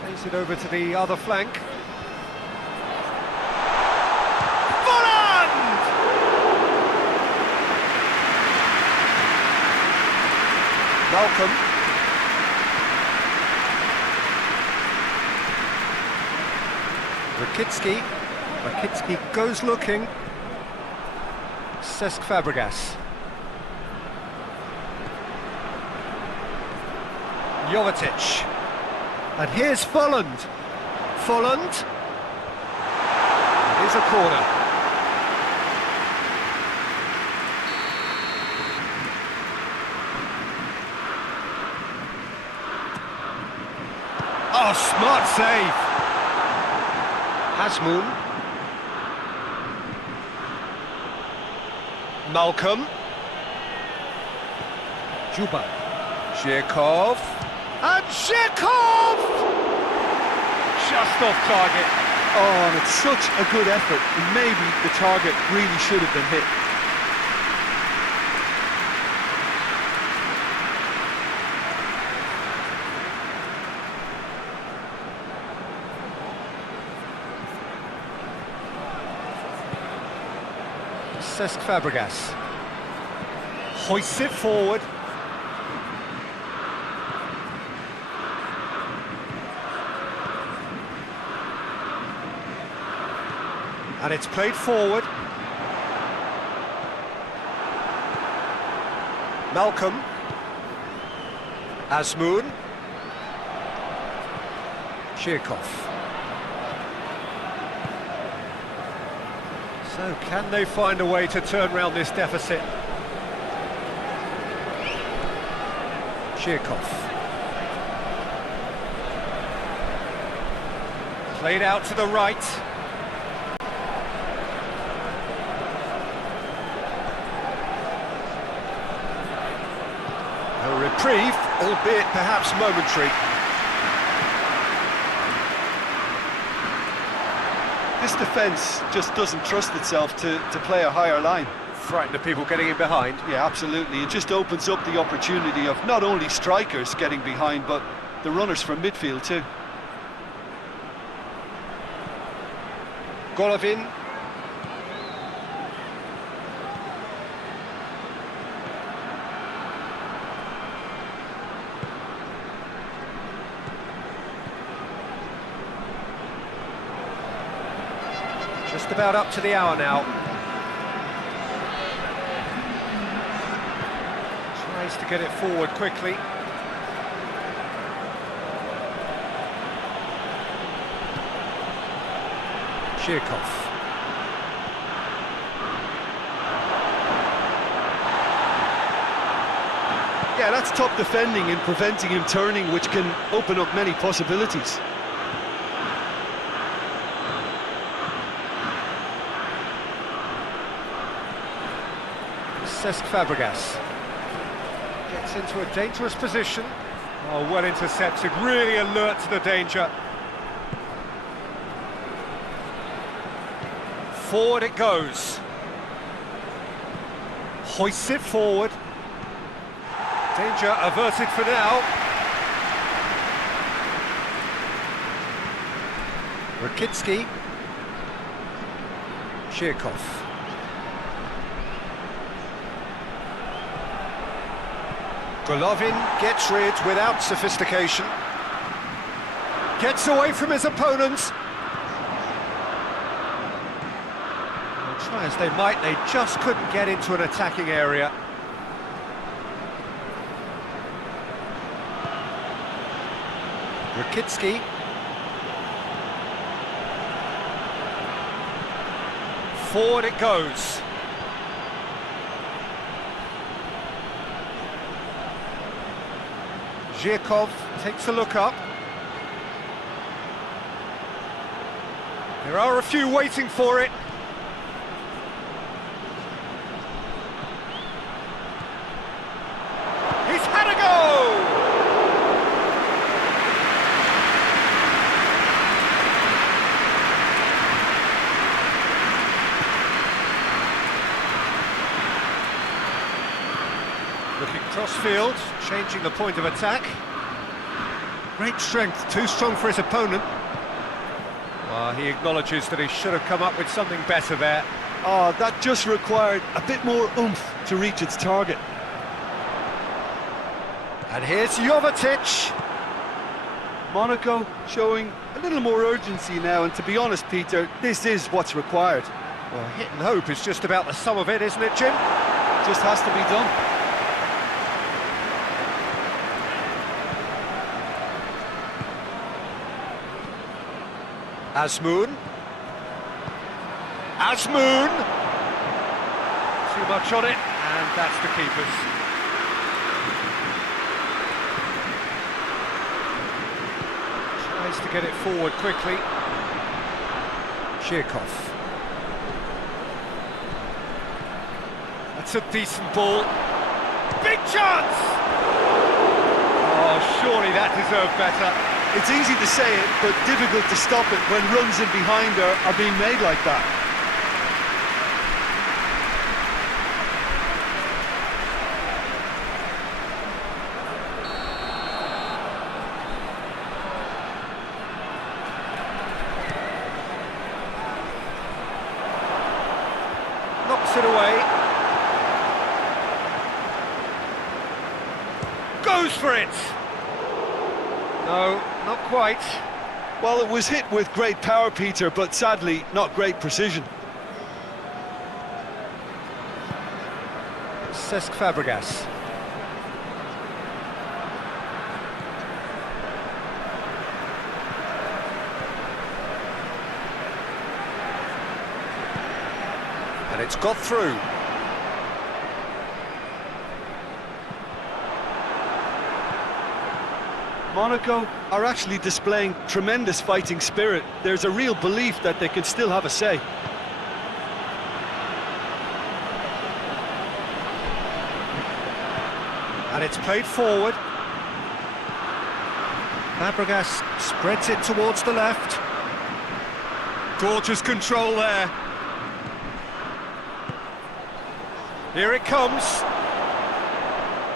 Plays it over to the other flank. Malcolm. Rakitsky goes looking. Cesc Fabregas. Jovetic. And here's Folland. Folland. It is a corner. Oh, smart save. Hasmoun. Malcolm. Juba. Zhirkov. And Zhirkov! Just off target. Oh, and it's such a good effort, and maybe the target really should have been hit. Cesc Fabregas hoists it forward. And it's played forward. Malcolm. Azmoun. Chirkov. So can they find a way to turn round this deficit? Chirkov. Played out to the right. A reprieve, albeit perhaps momentary. This defence just doesn't trust itself to play a higher line. Frightened of people getting in behind. Yeah, absolutely. It just opens up the opportunity of not only strikers getting behind, but the runners from midfield too. Golovin. Just about up to the hour now. Tries to get it forward quickly. Chirkov. Yeah, that's top defending and preventing him turning, which can open up many possibilities. Cesc Fabregas gets into a dangerous position. Oh, well intercepted, really alert to the danger. Forward it goes. Hoists it forward. Danger averted for now. Rakitsky. Chirkov. Golovin gets rid without sophistication. Gets away from his opponents. Well, try as they might, they just couldn't get into an attacking area. Rakitsky. Forward it goes. Zhirkov takes a look up. There are a few waiting for it. He's had a go! Looking cross-field, changing the point of attack. Great strength, too strong for his opponent. Well, he acknowledges that he should have come up with something better there. Oh, that just required a bit more oomph to reach its target. And here's Jovetic. Monaco showing a little more urgency now, and to be honest, Peter, this is what's required. Well, hit and hope is just about the sum of it, isn't it, Jim? Just has to be done. Azmoun. Azmoun! Too much on it, and that's the keeper's. Tries to get it forward quickly. Chirkov. That's a decent ball. Big chance! Oh, surely that deserved better. It's easy to say it, but difficult to stop it when runs in behind are being made like that. Knocks it away. Goes for it! No, not quite. Well, it was hit with great power, Peter, but sadly not great precision. Cesc Fabregas. And it's got through. Monaco are actually displaying tremendous fighting spirit. There's a real belief that they can still have a say. And it's played forward. Fabregas spreads it towards the left. Gorgeous control there. Here it comes.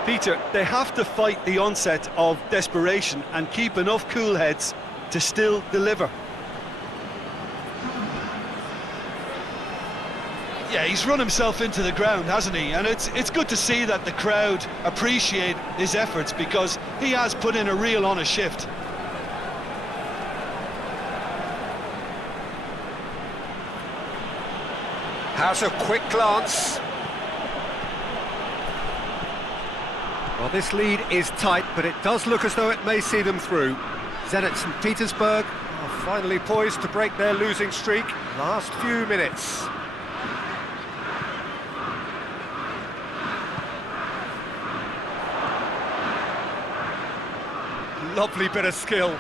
Peter, they have to fight the onset of desperation and keep enough cool heads to still deliver. Yeah, he's run himself into the ground, hasn't he? And it's good to see that the crowd appreciate his efforts, because he has put in a real honest shift. Has a quick glance. Well, this lead is tight, but it does look as though it may see them through. Zenit St. Petersburg are finally poised to break their losing streak. Last few minutes. Lovely bit of skill.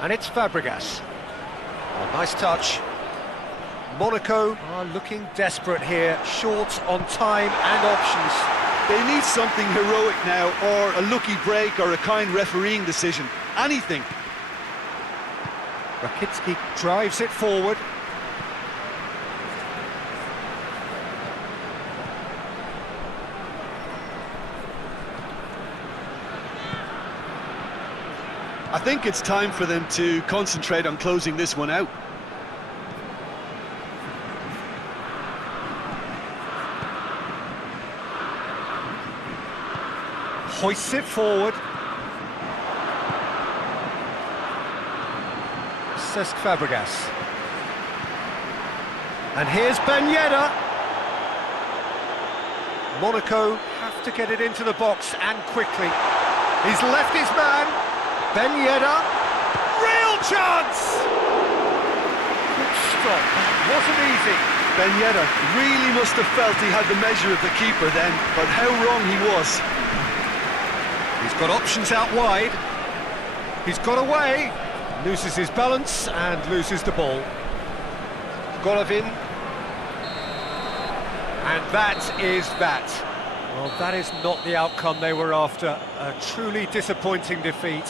And it's Fabregas. Oh, nice touch. Monaco are looking desperate here, short on time and options. They need something heroic now, or a lucky break, or a kind refereeing decision. Anything. Rakitsky drives it forward. I think it's time for them to concentrate on closing this one out. Hoists it forward. Cesc Fabregas. And here's Ben Yedder. Monaco have to get it into the box, and quickly. He's left his man. Ben Yedder. Real chance! Good stop. Wasn't easy. Ben Yedder really must have felt he had the measure of the keeper then, but how wrong he was. He's got options out wide. He's got away. Loses his balance and loses the ball. Golovin. And that is that. Well, that is not the outcome they were after. A truly disappointing defeat.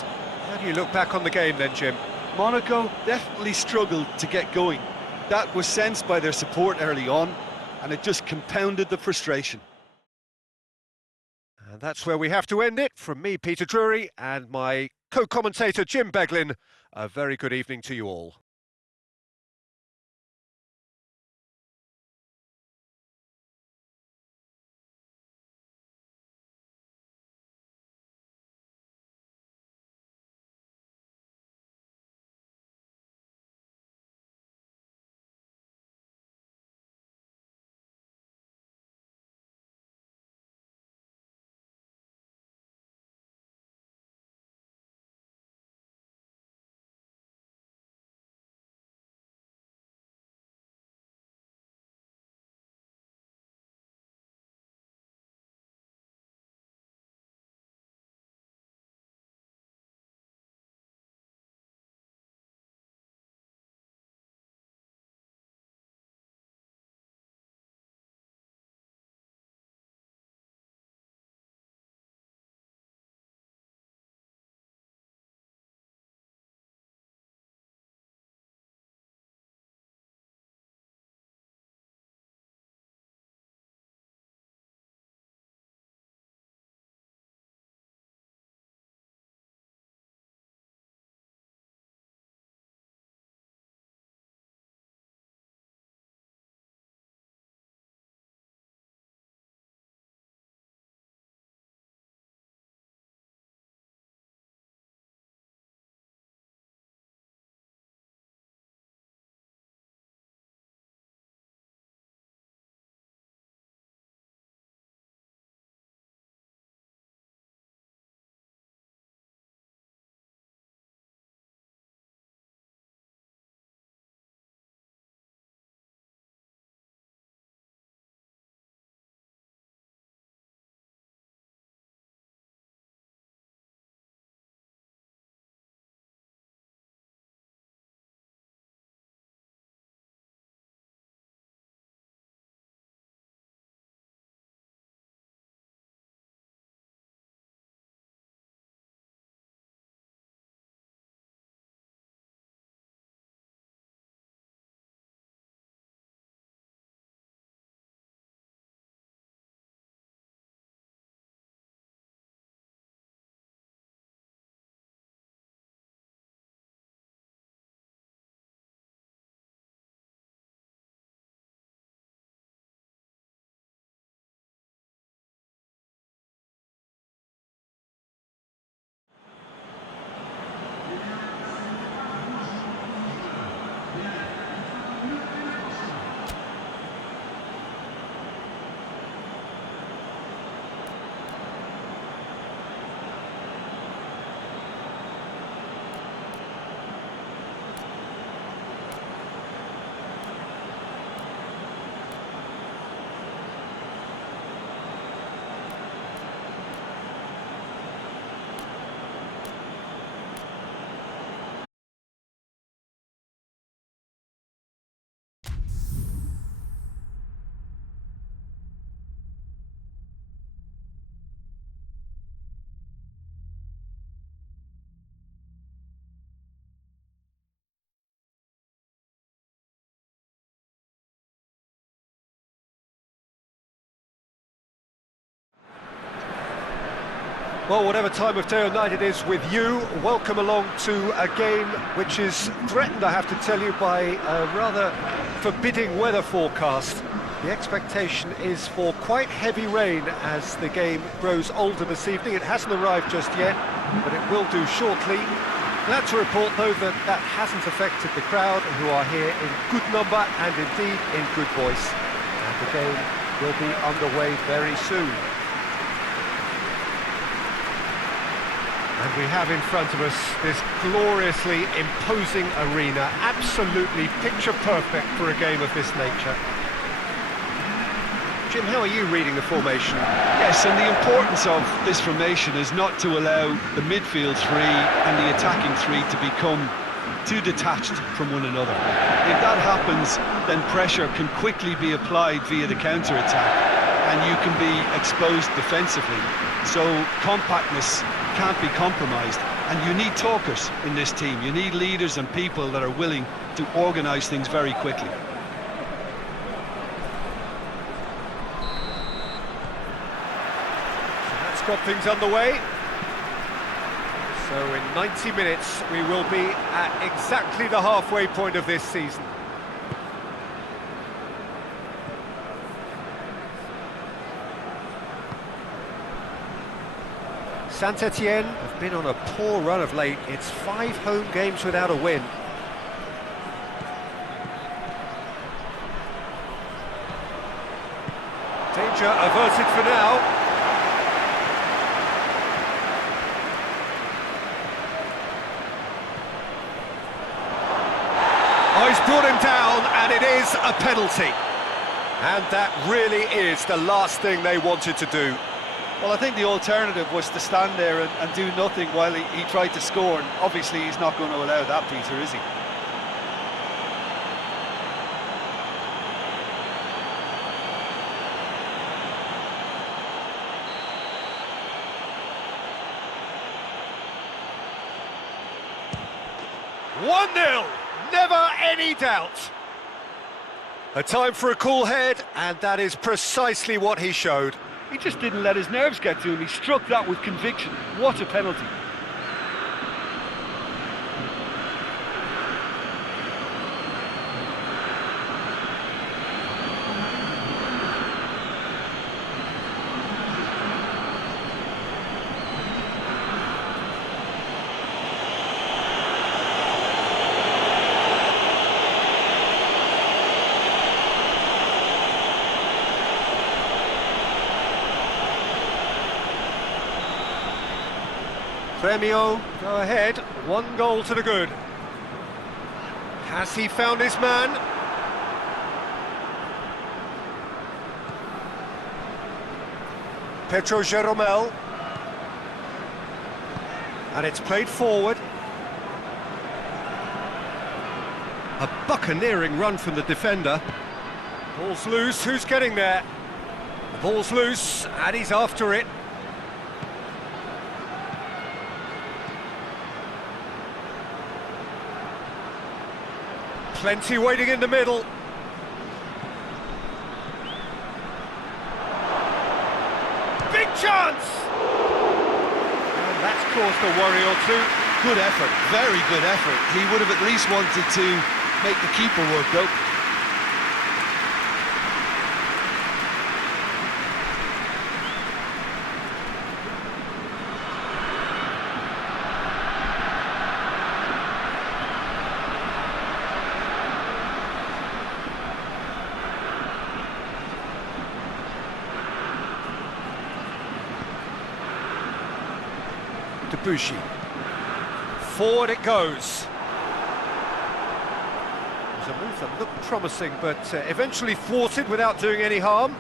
How do you look back on the game then, Jim? Monaco definitely struggled to get going. That was sensed by their support early on, and it just compounded the frustration. And that's where we have to end it. From me, Peter Drury, and my co-commentator, Jim Beglin. A very good evening to you all. Well, whatever time of day or night it is with you, welcome along to a game which is threatened, I have to tell you, by a rather forbidding weather forecast. The expectation is for quite heavy rain as the game grows older this evening. It hasn't arrived just yet, but it will do shortly. Glad to report, though, that that hasn't affected the crowd, who are here in good number and indeed in good voice. And the game will be underway very soon. And we have in front of us this gloriously imposing arena, absolutely picture perfect for a game of this nature. Jim, how are you reading the formation? Yes, and the importance of this formation is not to allow the midfield three and the attacking three to become too detached from one another. If that happens, then pressure can quickly be applied via the counter-attack, and you can be exposed defensively. So compactness can't be compromised, and you need talkers in this team. You need leaders and people that are willing to organise things very quickly. So that's got things underway. So in 90 minutes we will be at exactly the halfway point of this season. Saint-Etienne have been on a poor run of late. It's 5 home games without a win. Danger averted for now. Oh, he's brought him down, and it is a penalty. And that really is the last thing they wanted to do. Well, I think the alternative was to stand there and do nothing while he tried to score, and obviously he's not going to allow that, Peter, is he? One 0, never any doubt. A time for a cool head, and that is precisely what he showed. He just didn't let his nerves get to him. He struck that with conviction. What a penalty. Gremio go ahead, 1 goal to the good. Has he found his man? Pedro Jeromel. And it's played forward. A buccaneering run from the defender. Ball's loose, who's getting there? The ball's loose, and he's after it. Plenty waiting in the middle. Big chance! And that's caused a worry or two. Good effort, very good effort. He would have at least wanted to make the keeper work, though. Debussy. Forward it goes. It was a move that looked promising, but eventually thwarted without doing any harm.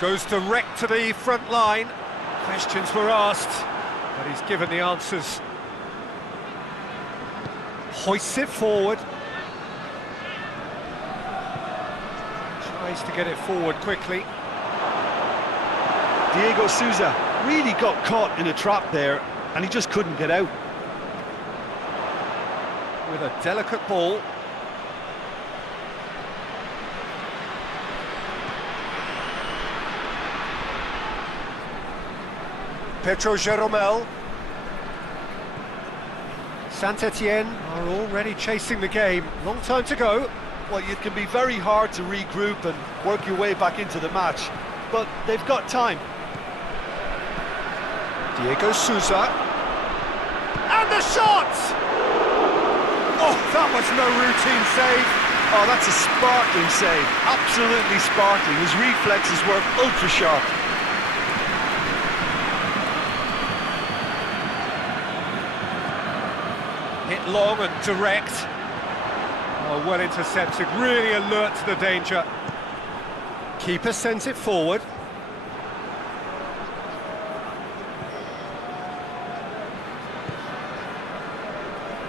Goes direct to the front line. Questions were asked, but he's given the answers. Hoists it forward. Tries to get it forward quickly. Diego Souza really got caught in a trap there, and he just couldn't get out. with a delicate ball. Petro Jeromel. Saint-Etienne are already chasing the game. Long time to go. Well, it can be very hard to regroup and work your way back into the match, but they've got time. Diego Souza. And the shot! Oh, that was no routine save. Oh, that's a sparkling save. Absolutely sparkling. His reflexes were ultra sharp. Hit long and direct. Oh, well intercepted, really alert to the danger. Keeper sends it forward.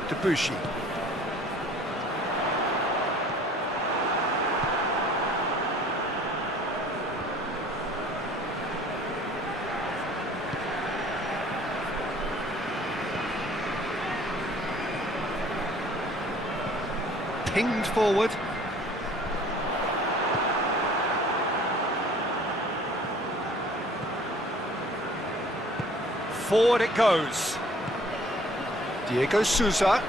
Debussy. Pinged forward. Forward it goes. Diego Souza.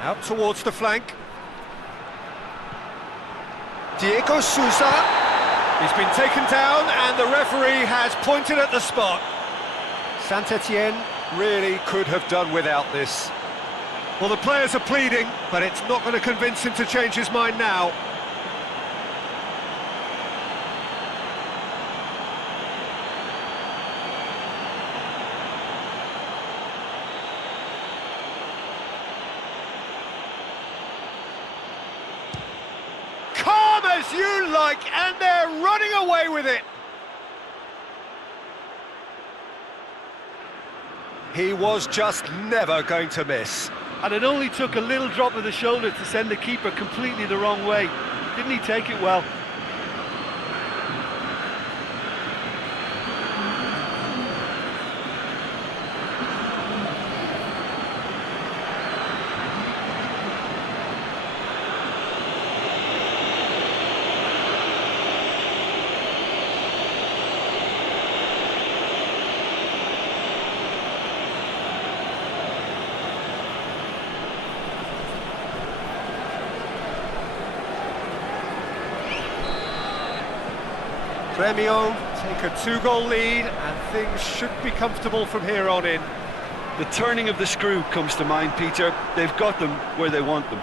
Out towards the flank. Diego Souza. He's been taken down and the referee has pointed at the spot. Saint-Etienne really could have done without this. Well, the players are pleading, but it's not going to convince him to change his mind now. Calm as you like, and they're running away with it. He was just never going to miss. And it only took a little drop of the shoulder to send the keeper completely the wrong way. Didn't he take it well? Gremio take a two-goal lead and things should be comfortable from here on in. The turning of the screw comes to mind, Peter. They've got them where they want them.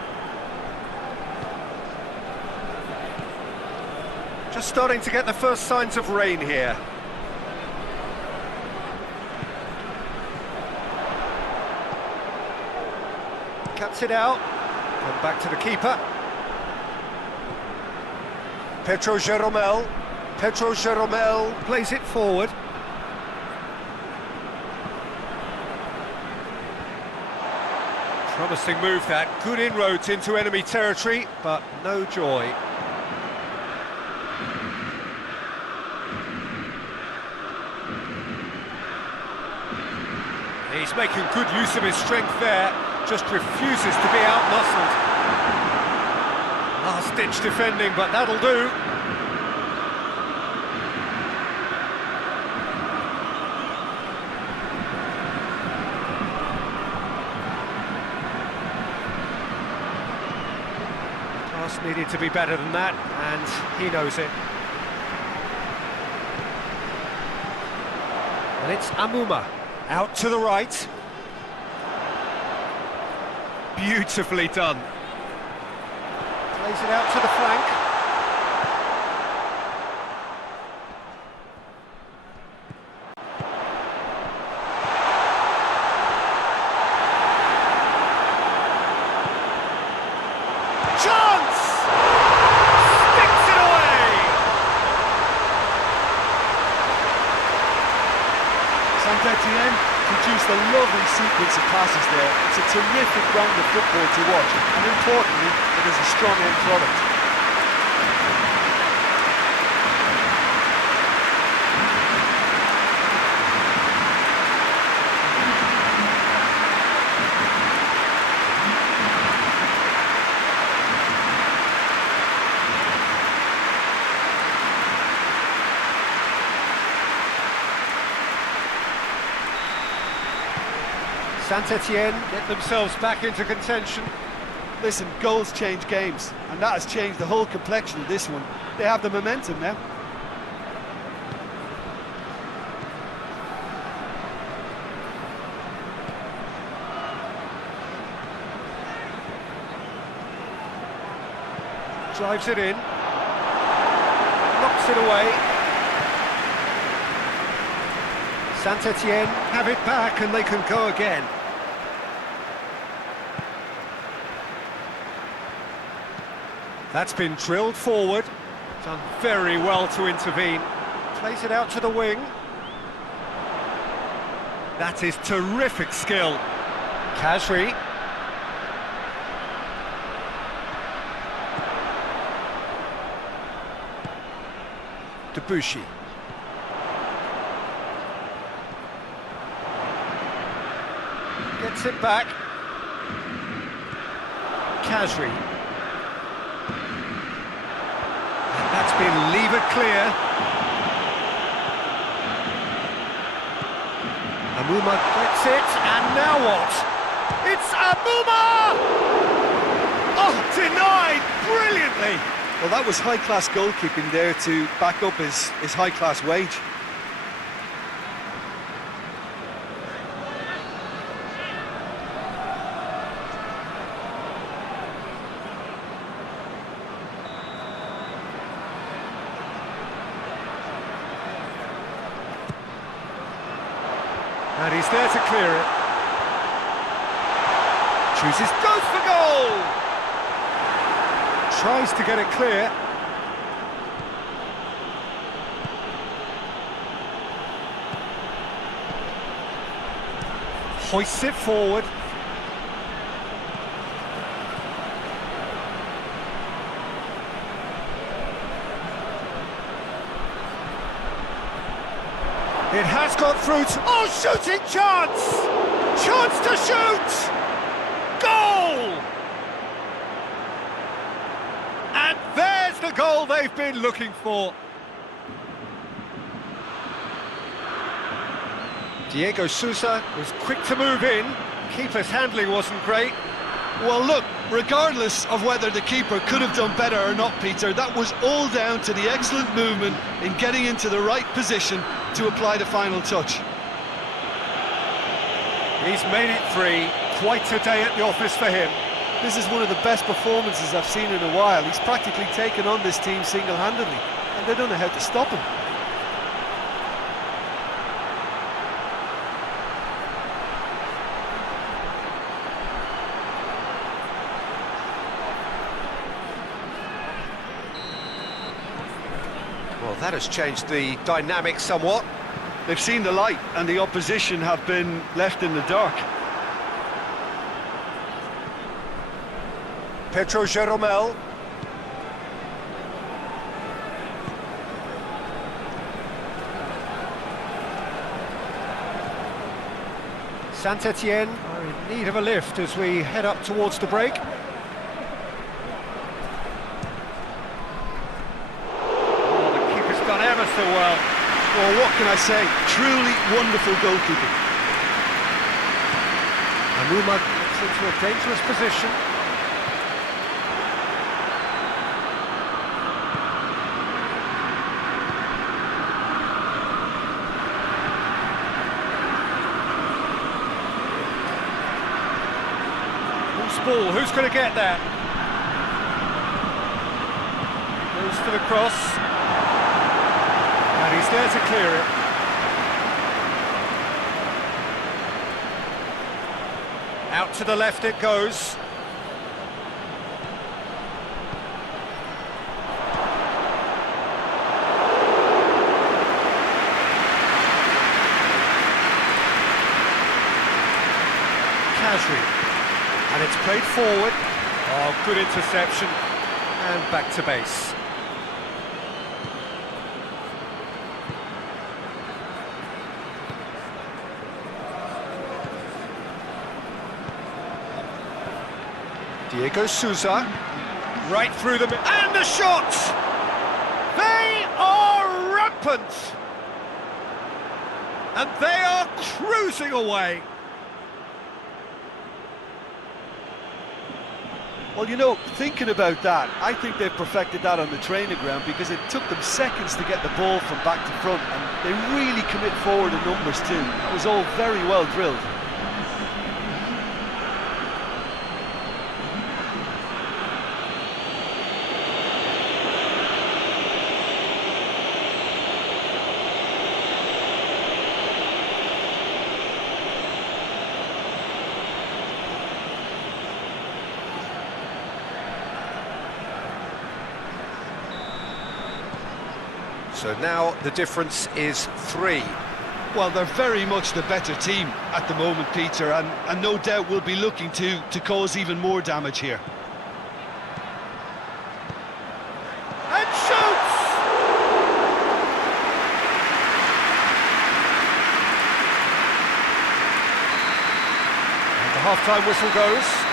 Just starting to get the first signs of rain here. Cuts it out. Come back to the keeper. Petro Jeromel. Petro Jeromel plays it forward. Promising move that, good inroads into enemy territory, but no joy. He's making good use of his strength there, just refuses to be out-muscled. Last-ditch defending, but that'll do. Needed to be better than that, and he knows it. And it's Amuma, out to the right. Beautifully done. Plays it out to the flank. Chance! Sticks it away! Saint-Etienne produced a lovely sequence of passes there. It's a terrific brand of football to watch, and importantly, it is a strong end product. Saint-Etienne get themselves back into contention. Listen, goals change games, and that has changed the whole complexion of this one. They have the momentum now. Drives it in. Knocks it away. Saint-Etienne have it back and they can go again. That's been drilled forward. Done very well to intervene. Plays it out to the wing. That is terrific skill. Khazri. Debussy. Gets it back. Khazri. That's been levered clear. Amuma gets it, and now what? It's Amuma! Oh, denied brilliantly! Well, that was high-class goalkeeping there to back up his high-class wage. And he's there to clear it. Chooses, goes for goal! Tries to get it clear. Hoists it forward. It has got through to... Oh, shooting chance! Chance to shoot! Goal! And there's the goal they've been looking for. Diego Sousa was quick to move in. Keeper's handling wasn't great. Well, look, regardless of whether the keeper could have done better or not, Peter, that was all down to the excellent movement in getting into the right position to apply the final touch. He's made it 3. Quite a day at the office for him. This is one of the best performances I've seen in a while. He's practically taken on this team single-handedly, and they don't know how to stop him. Well, that has changed the dynamic somewhat. They've seen the light, and the opposition have been left in the dark. Pedro Jeromel. Saint-Etienne are in need of a lift as we head up towards the break. Oh, the keeper's done ever so well. Well, what can I say? Truly wonderful goalkeeping. Amuma gets into a dangerous position. Ball. Who's going to get that? Goes for the cross. And he's there to clear it. Out to the left it goes. Khazri. And it's played forward. Oh, good interception. And back to base. Diego Sousa. Right through the middle. And the shot! They are rampant! And they are cruising away. Well, you know, thinking about that, I think they've perfected that on the training ground because it took them seconds to get the ball from back to front, and they really commit forward in numbers too. That was all very well drilled. So now the difference is 3. Well, they're very much the better team at the moment, Peter, and no doubt will be looking to cause even more damage here. And shoots! And the half-time whistle goes.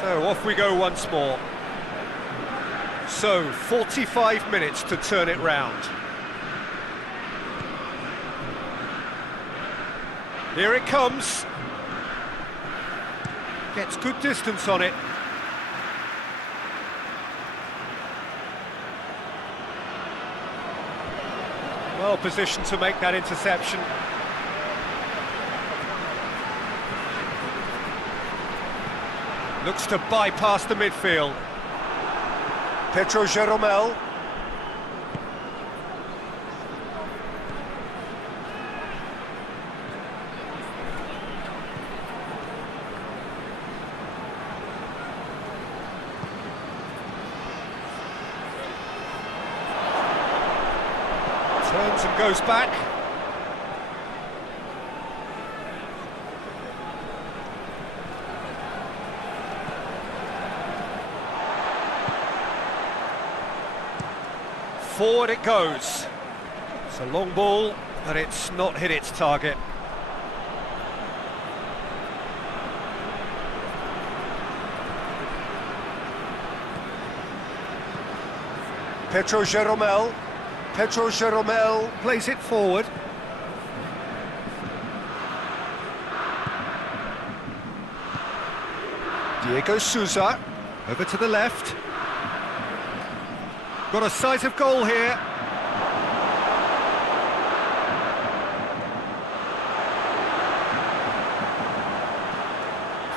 So off we go once more. So 45 minutes to turn it round. Here it comes. Gets good distance on it. Well positioned to make that interception. Looks to bypass the midfield. Pedro Jeromel. Turns and goes back. Forward it goes. It's a long ball, but it's not hit its target. Pedro Jeromel. Pedro Jeromel plays it forward. Diego Souza over to the left. Got a sight of goal here.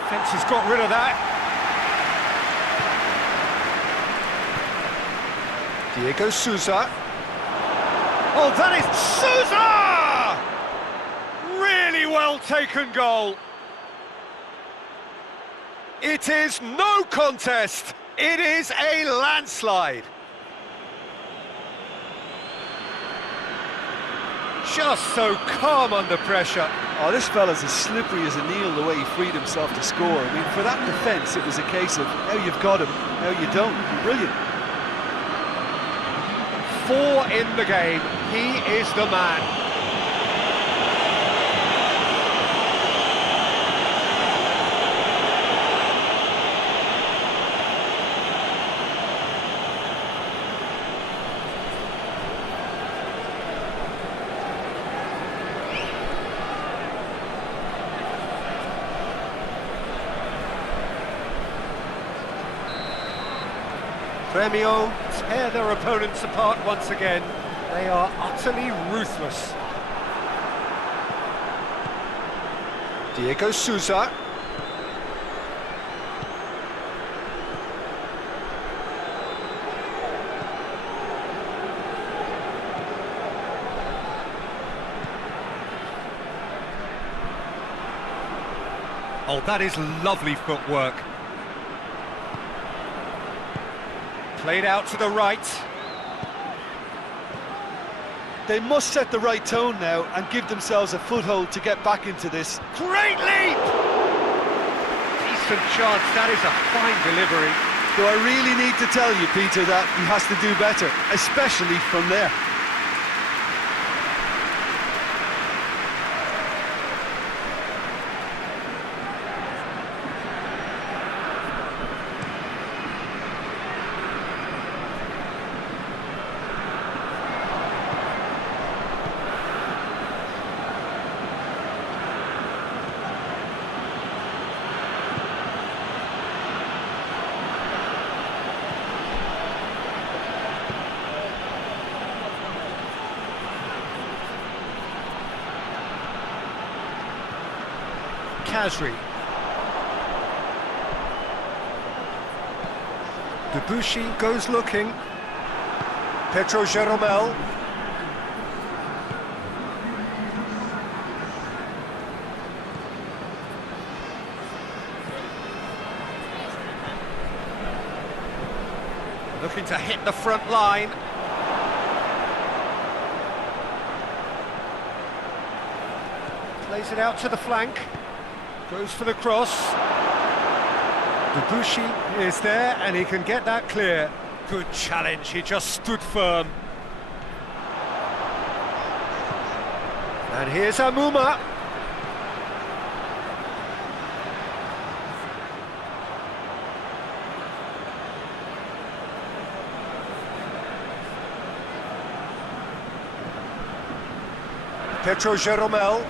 Fence has got rid of that. Diego Souza. Oh, that is Souza! Really well taken goal. It is no contest. It is a landslide. Just so calm under pressure. Oh, this fella's as slippery as a needle the way he freed himself to score. I mean, for that defence, it was a case of now you've got him, now you don't. Brilliant. 4 in the game. He is the man. Gremio tear their opponents apart once again. They are utterly ruthless. Diego Souza. Oh, that is lovely footwork. Played out to the right. They must set the right tone now and give themselves a foothold to get back into this. Great leap! He's decent chance. That is a fine delivery. Do I really need to tell you, Peter, that he has to do better, especially from there? Kazri. Debuchy goes looking. Petro Jeromel. Looking to hit the front line. Plays it out to the flank. Goes for the cross. Debuchy is there and he can get that clear. Good challenge, he just stood firm. And here's Amuma. Petro Jeromel.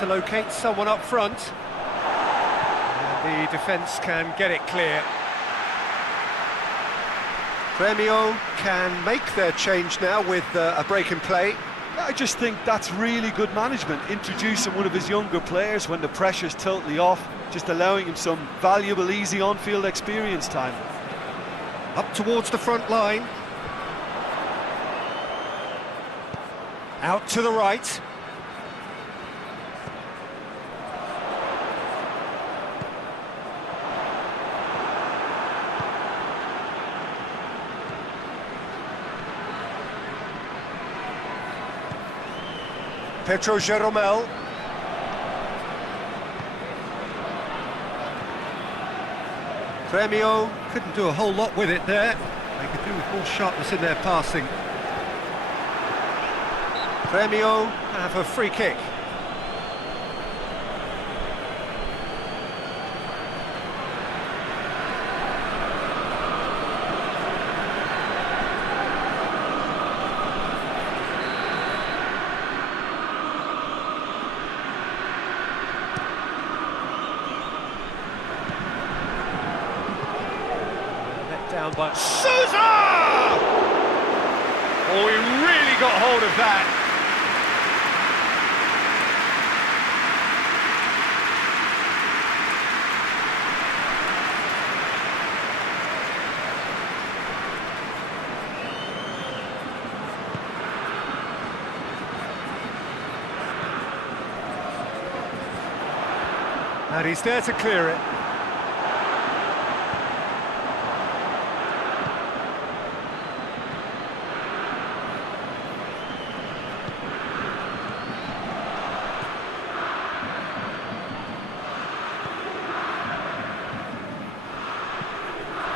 To locate someone up front, and the defence can get it clear. Gremio can make their change now with a break in play. I just think that's really good management, introducing one of his younger players when the pressure's totally off, just allowing him some valuable, easy on-field experience time. Up towards the front line. Out to the right. Petro Jeromel. Gremio couldn't do a whole lot with it there. They could do with more sharpness in their passing. Gremio have a free kick. Down by Sousa! Oh, he really got hold of that. And he's there to clear it.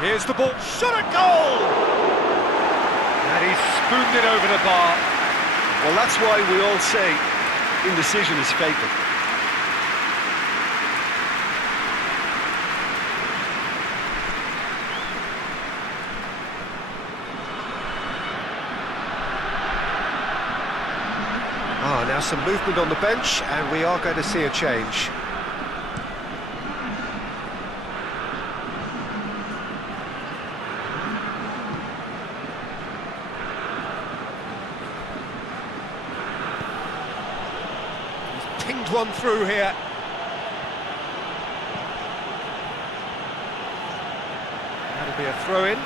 Here's the ball, shot at goal! And he spooned it over the bar. Well, that's why we all say indecision is fatal. Now some movement on the bench, and we are going to see a change. He's pinged one through here. That'll be a throw-in.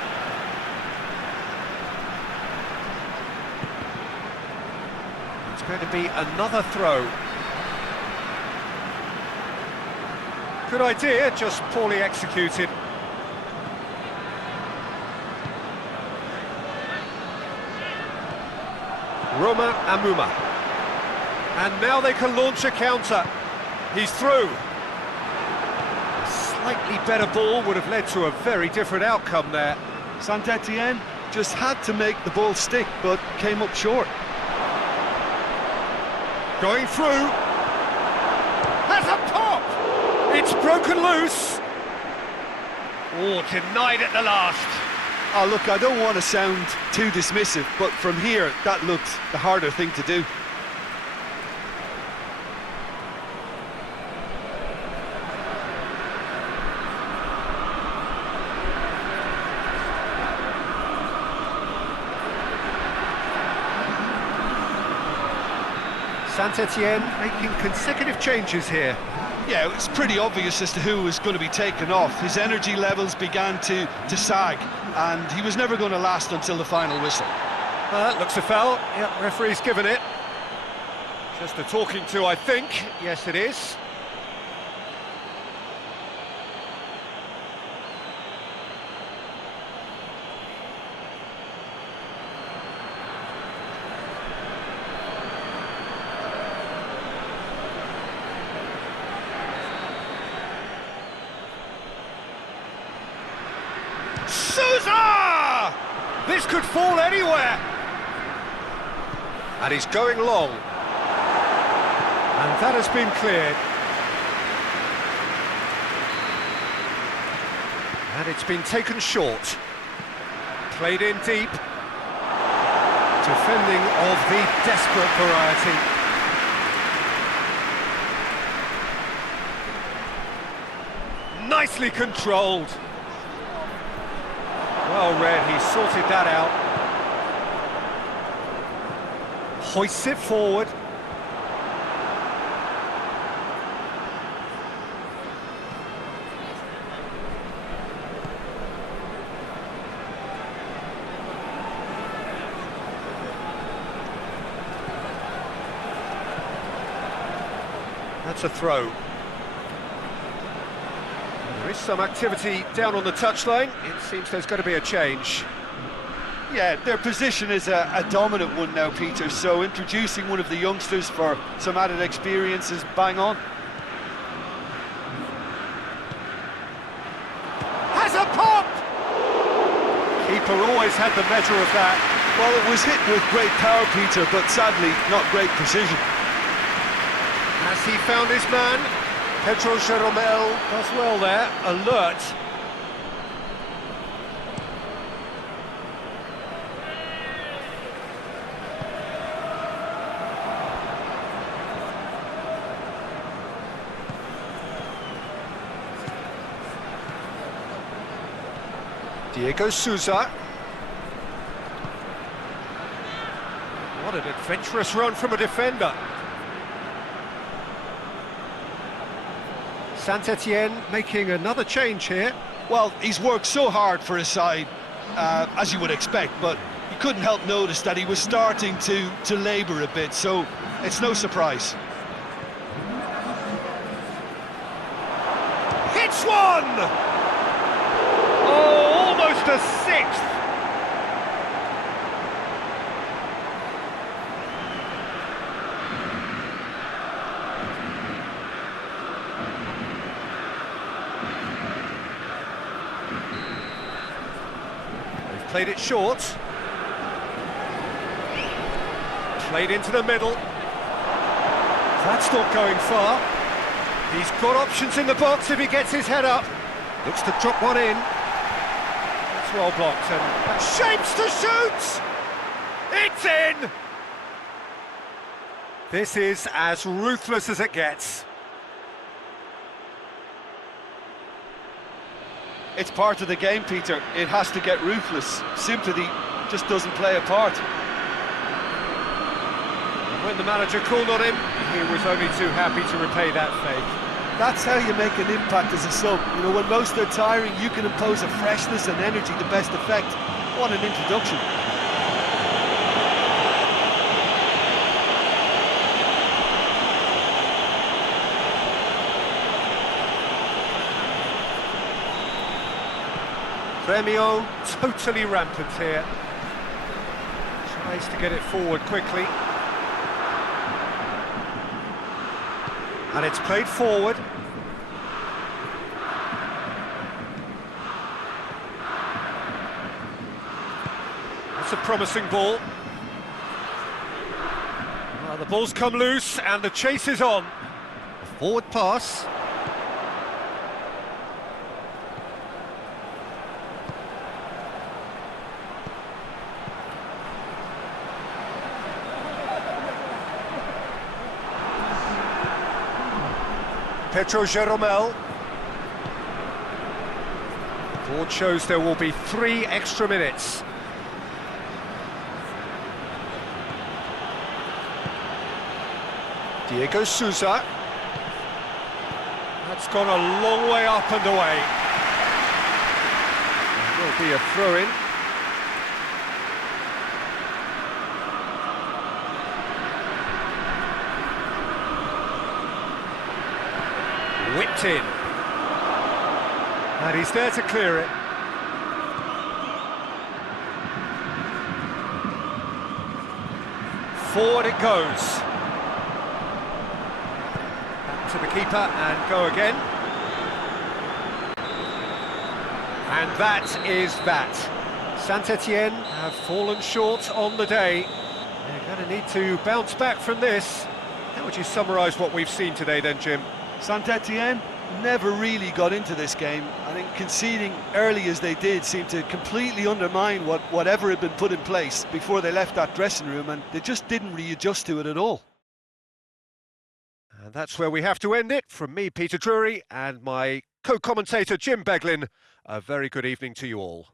Going to be another throw. Good idea, just poorly executed. Roma Amuma. And now they can launch a counter. He's through. A slightly better ball would have led to a very different outcome there. Saint-Etienne just had to make the ball stick, but came up short. Going through. Has a pop! It's broken loose. Oh, denied at the last. Oh, look, I don't want to sound too dismissive, but from here, that looked the harder thing to do. Saint-Etienne making consecutive changes here. Yeah, it was pretty obvious as to who was going to be taken off. His energy levels began to sag, and he was never going to last until the final whistle. Looks a foul. Yep, referee's given it. Just a talking to, I think. Yes, it is. Sousa! This could fall anywhere. And he's going long. And that has been cleared. And it's been taken short. Played in deep. Defending of the desperate variety. Nicely controlled. Well read, he sorted that out. Hoists it forward. That's a throw. There is some activity down on the touchline. It seems there's going to be a change. Yeah, their position is a dominant one now, Peter, so introducing one of the youngsters for some added experience is bang on. Has a pop! Keeper always had the measure of that. Well, it was hit with great power, Peter, but sadly, not great precision. Has he found his man? Pedro Jeromel does well there, alert. Diego Sousa. What an adventurous run from a defender. Saint-Etienne making another change here. Well, he's worked so hard for his side, as you would expect, but you couldn't help notice that he was starting to labour a bit, so it's no surprise. Hits one! Oh, almost a sixth! They've played it short. Played into the middle. That's not going far. He's got options in the box if he gets his head up. Looks to drop one in. That's well blocked and shapes to shoot! It's in! This is as ruthless as it gets. It's part of the game, Peter. It has to get ruthless. Sympathy just doesn't play a part. When the manager called on him, he was only too happy to repay that fake. That's how you make an impact as a sub. You know, when most are tiring, you can impose a freshness and energy to best effect. What an introduction. Gremio totally rampant here. Tries to get it forward quickly. And it's played forward. That's a promising ball. Well, the ball's come loose and the chase is on. A forward pass. Petro Jeromel. Board shows there will be 3 extra minutes. Diego Souza. That's gone a long way up and away. There will be a throw-in. Whipped in. And he's there to clear it. Forward it goes. Back to the keeper and go again. And that is that. Saint-Etienne have fallen short on the day. They're going to need to bounce back from this. How would you summarise what we've seen today then, Jim? Saint-Etienne never really got into this game. I think conceding early as they did seemed to completely undermine whatever had been put in place before they left that dressing room, and they just didn't readjust to it at all. And that's where we have to end it. From me, Peter Drury, and my co-commentator, Jim Beglin, a very good evening to you all.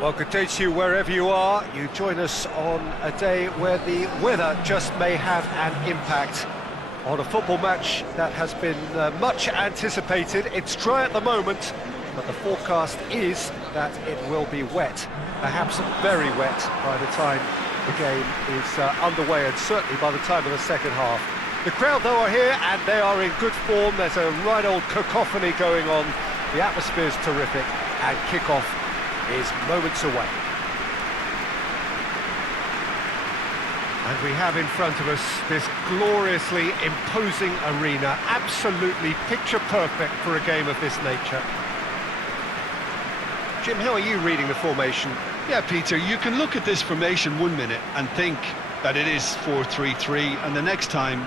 Well, good day to you wherever you are. You join us on a day where the weather just may have an impact on a football match that has been much anticipated. It's dry at the moment, but the forecast is that it will be wet, perhaps very wet by the time the game is underway, and certainly by the time of the second half. The crowd, though, are here, and they are in good form. There's a right old cacophony going on. The atmosphere's terrific, and kick-off is moments away. And we have in front of us this gloriously imposing arena, absolutely picture perfect for a game of this nature. Jim, how are you reading the formation? Yeah, Peter, you can look at this formation 1 minute and think that it is 4-3-3, and the next time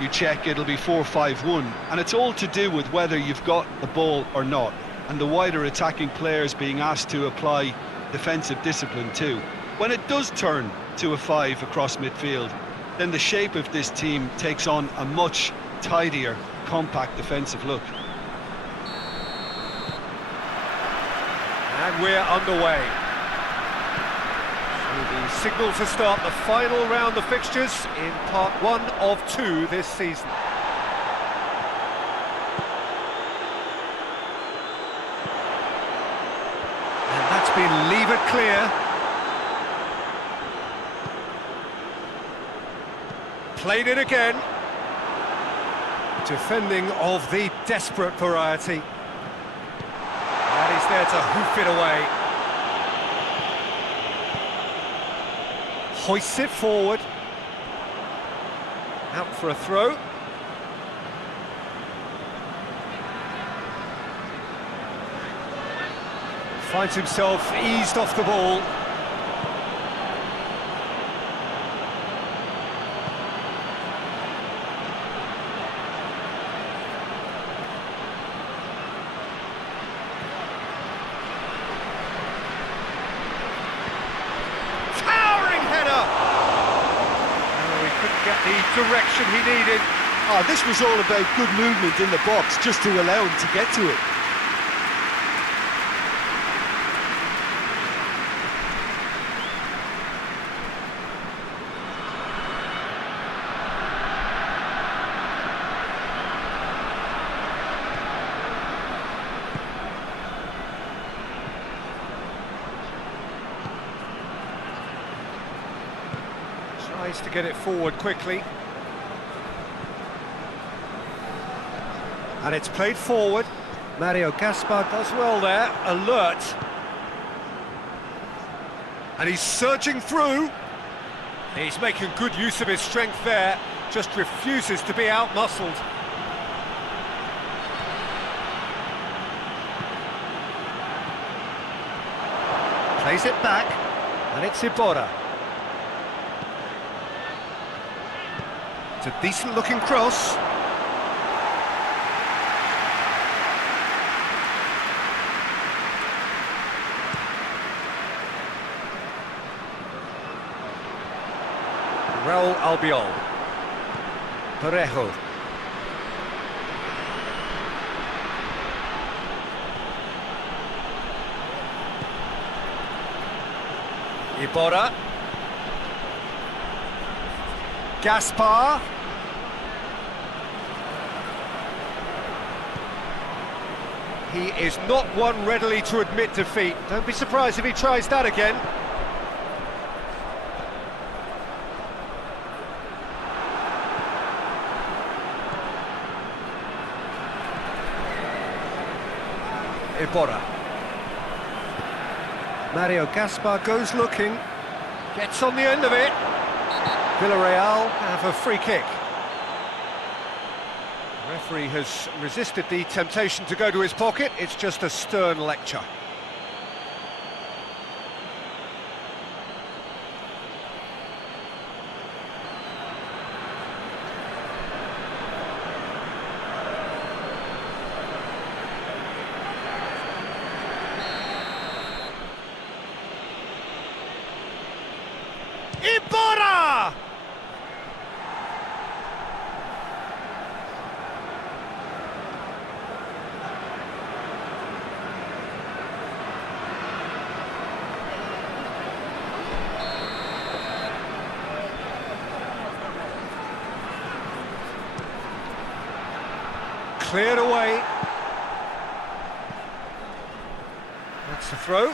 you check it'll be 4-5-1, and it's all to do with whether you've got the ball or not, and the wider attacking players being asked to apply defensive discipline too. When it does turn to a 5 across midfield, then the shape of this team takes on a much tidier, compact defensive look. And we're underway. So the signal to start the final round of fixtures in part 1 of 2 this season. And that's been levered clear. Played it again. Defending of the desperate variety. And he's there to hoof it away. Hoists it forward. Out for a throw. Finds himself eased off the ball. The direction he needed. Oh, this was all about good movement in the box just to allow him to get to it. Tries to get it forward quickly. And it's played forward. Mario Gaspar does well there, alert. And he's surging through. He's making good use of his strength there, just refuses to be out-muscled. Plays it back, and it's Iborra. It's a decent-looking cross. Raul Albiol. Parejo. Iborra. Gaspar. He is not one readily to admit defeat. Don't be surprised if he tries that again. Iborra. Mario Gaspar goes looking, gets on the end of it. Villarreal have a free kick. The referee has resisted the temptation to go to his pocket. It's just a stern lecture. Iborra! Cleared away. That's the throw.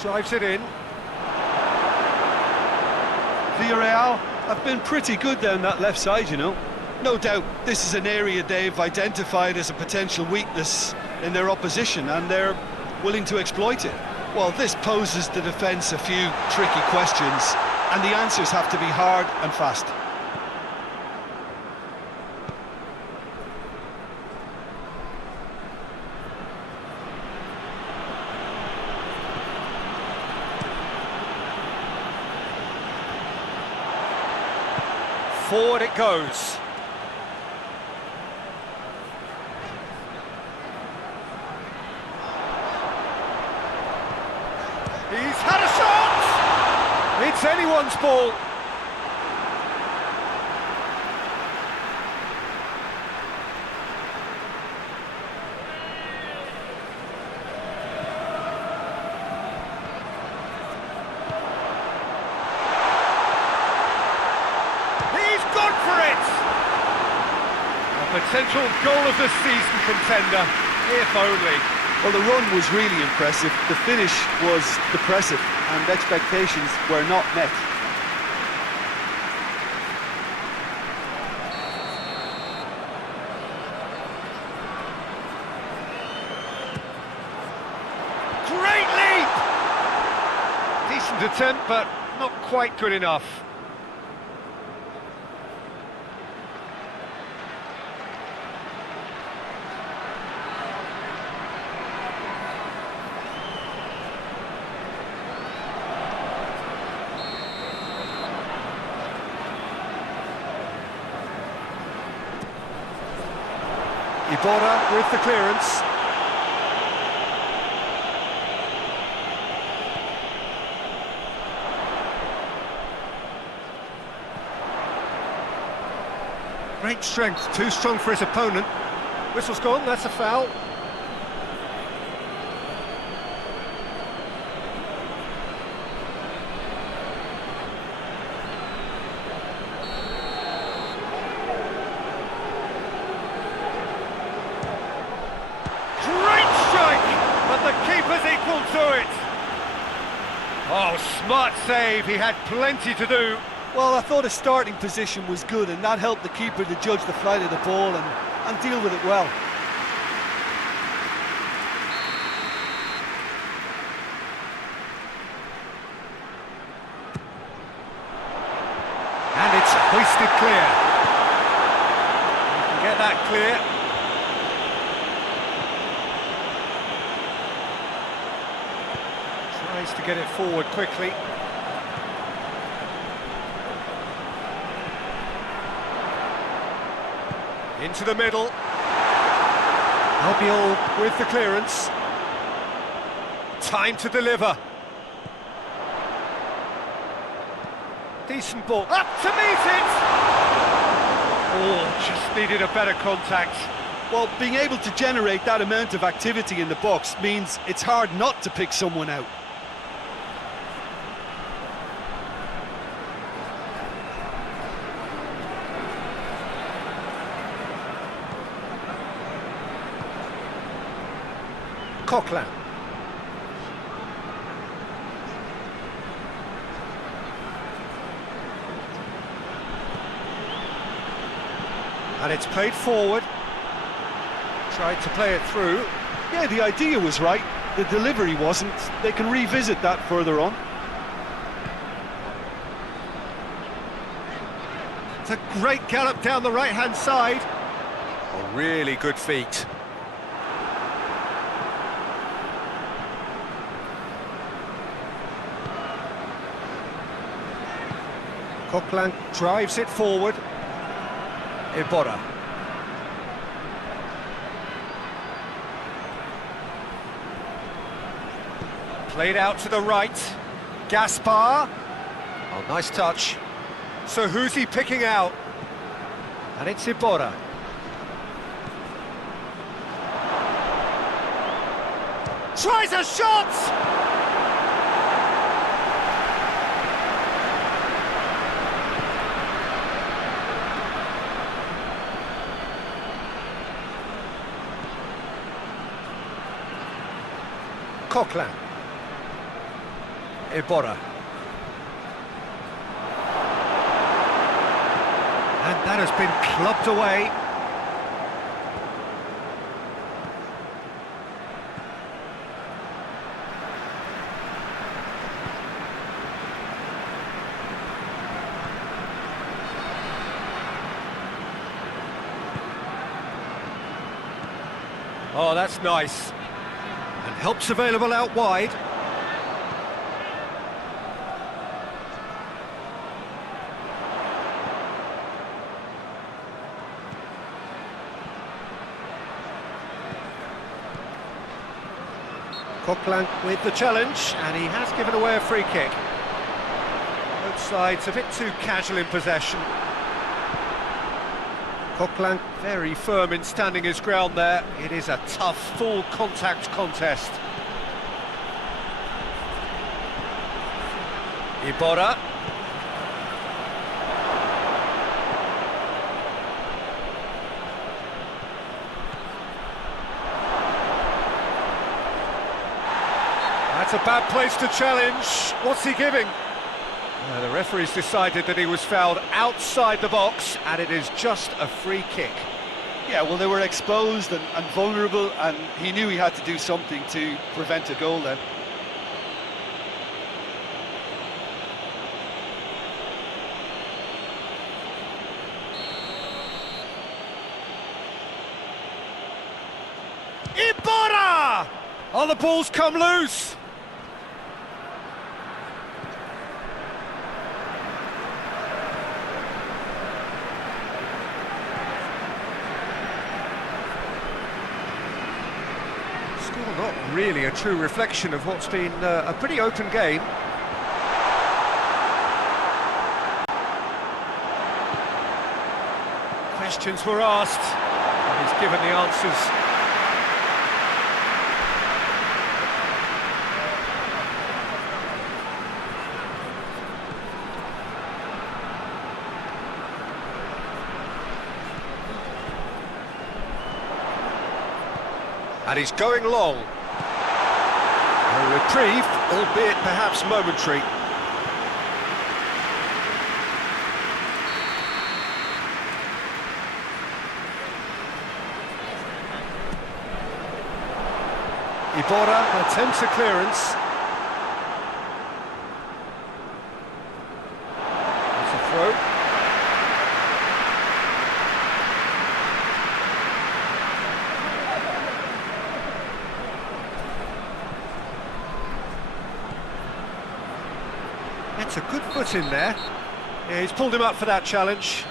Drives it in. Villarreal have been pretty good down that left side, you know. No doubt this is an area they've identified as a potential weakness in their opposition, and they're willing to exploit it. Well, this poses the defence a few tricky questions, and the answers have to be hard and fast. Forward it goes. He's had a shot! It's anyone's ball. He's gone for it! A potential goal of the season contender, if only. Well, the run was really impressive, the finish was depressive, and expectations were not met. Great leap! Decent attempt, but not quite good enough. Iborra with the clearance. Great strength, too strong for his opponent. Whistle's gone, that's a foul. Equal to it. Oh, smart save, he had plenty to do. Well, I thought his starting position was good, and that helped the keeper to judge the flight of the ball and deal with it well. And it's hoisted clear. You can get that clear. Tries to get it forward quickly. Into the middle. Albiol with the clearance. Time to deliver. Decent ball. Up to meet it! Oh, just needed a better contact. Well, being able to generate that amount of activity in the box means it's hard not to pick someone out. Coquelin. And it's played forward. Tried to play it through. Yeah, the idea was right, the delivery wasn't. They can revisit that further on. It's a great gallop down the right-hand side. Oh, really good feet. Coquelin drives it forward. Iborra. Played out to the right. Gaspar. Oh, nice touch. So who's he picking out? And it's Iborra. Tries a shot! Coquelin. Iborra. And that has been clubbed away. Oh, that's nice. And help's available out wide. Coquelin with the challenge, and he has given away a free kick. Both sides a bit too casual in possession. Coquelin very firm in standing his ground there. It is a tough, full contact contest. Iborra. That's a bad place to challenge. What's he giving? The referee's decided that he was fouled outside the box, and it is just a free kick. Yeah, well, they were exposed and vulnerable, and he knew he had to do something to prevent a goal then. Iborra! Oh, the ball's come loose. Not really a true reflection of what's been a pretty open game. Questions were asked, and he's given the answers. And he's going long. A reprieve, albeit perhaps momentary. Iborra attempts a clearance. It's a throw. It's a good foot in there. Yeah, he's pulled him up for that challenge.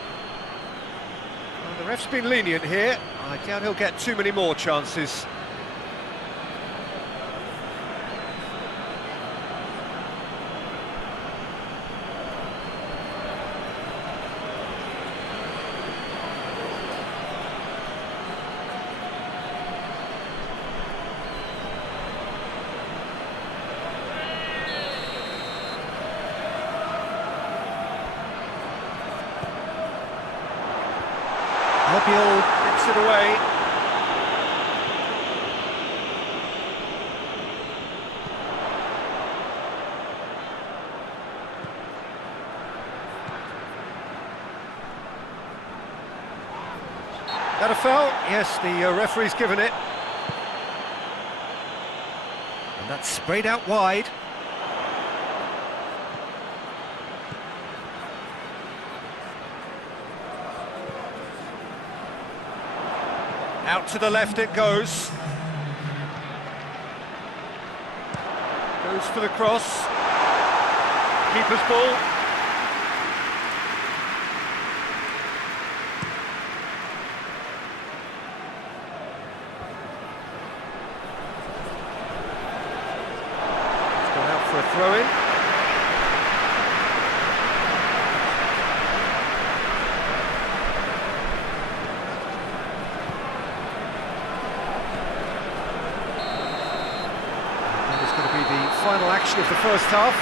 Well, the ref's been lenient here. I doubt he'll get too many more chances. Albiol gets it away. That a foul? Yes, the referee's given it. And that's sprayed out wide. Out to the left it goes. Goes for the cross. Keeper's ball. It's gone out for a throw-in. Final action of the first half.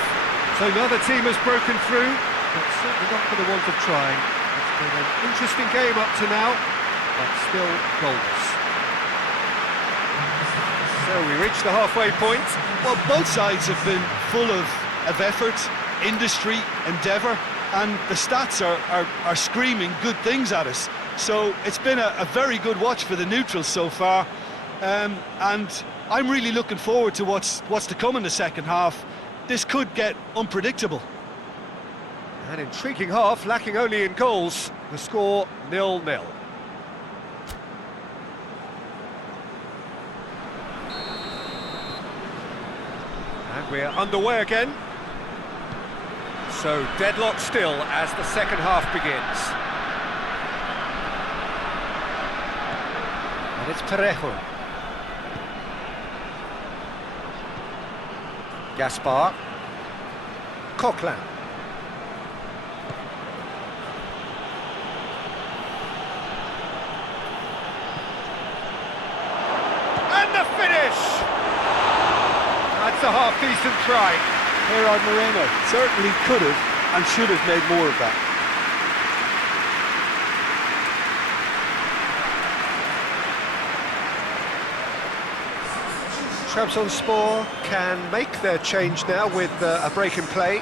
So neither team has broken through, but certainly not for the want of trying. It's been an interesting game up to now, but still goalless. So we reach the halfway point. Well, both sides have been full of effort, industry, endeavour, and the stats are screaming good things at us. So it's been a very good watch for the neutrals so far, and I'm really looking forward to what's to come in the second half. This could get unpredictable. An intriguing half, lacking only in goals. The score 0-0. And we're underway again. So deadlock still as the second half begins. And it's Parejo. Gaspar. Coquelin. And the finish! That's a half-decent try. Gerard Moreno certainly could have and should have made more of that. Trabzonspor can make their change now with a break in play.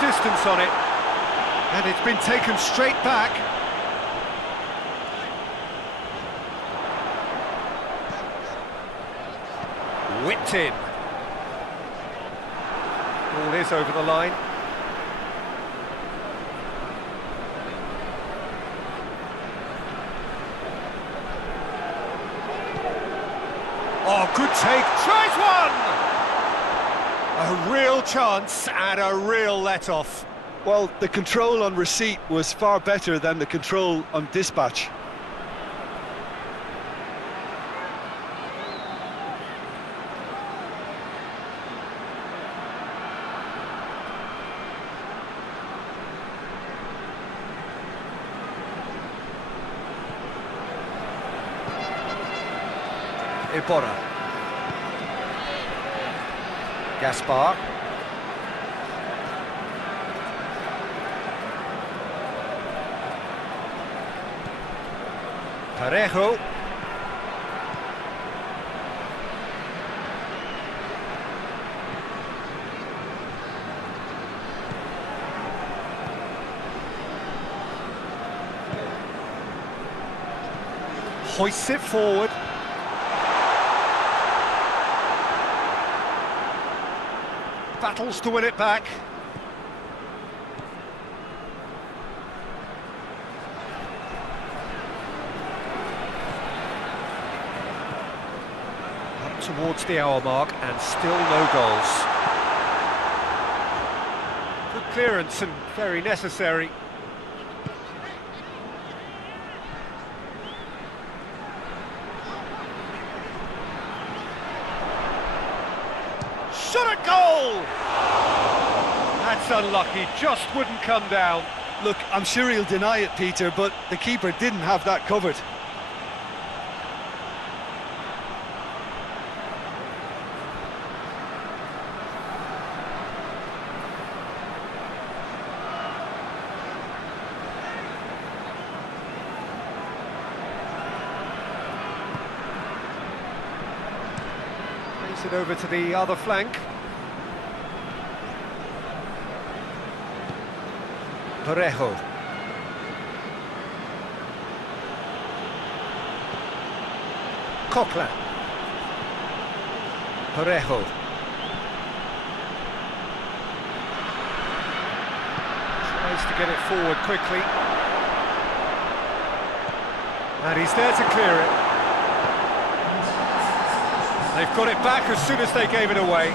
Distance on it, and it's been taken straight back. Whipped in. Ball is over the line. Oh, good take, tries one! A real chance and a real let-off. Well, the control on receipt was far better than the control on dispatch. Iborra. Gaspar. Parejo. Hoists it forward. Battles to win it back. Up towards the hour mark and still no goals. Good clearance and very necessary. Shot a goal! That's unlucky, just wouldn't come down. Look, I'm sure he'll deny it, Peter, but the keeper didn't have that covered. Plays it over to the other flank. Parejo. Coquelin. Parejo. Tries to get it forward quickly. And he's there to clear it. They've got it back as soon as they gave it away.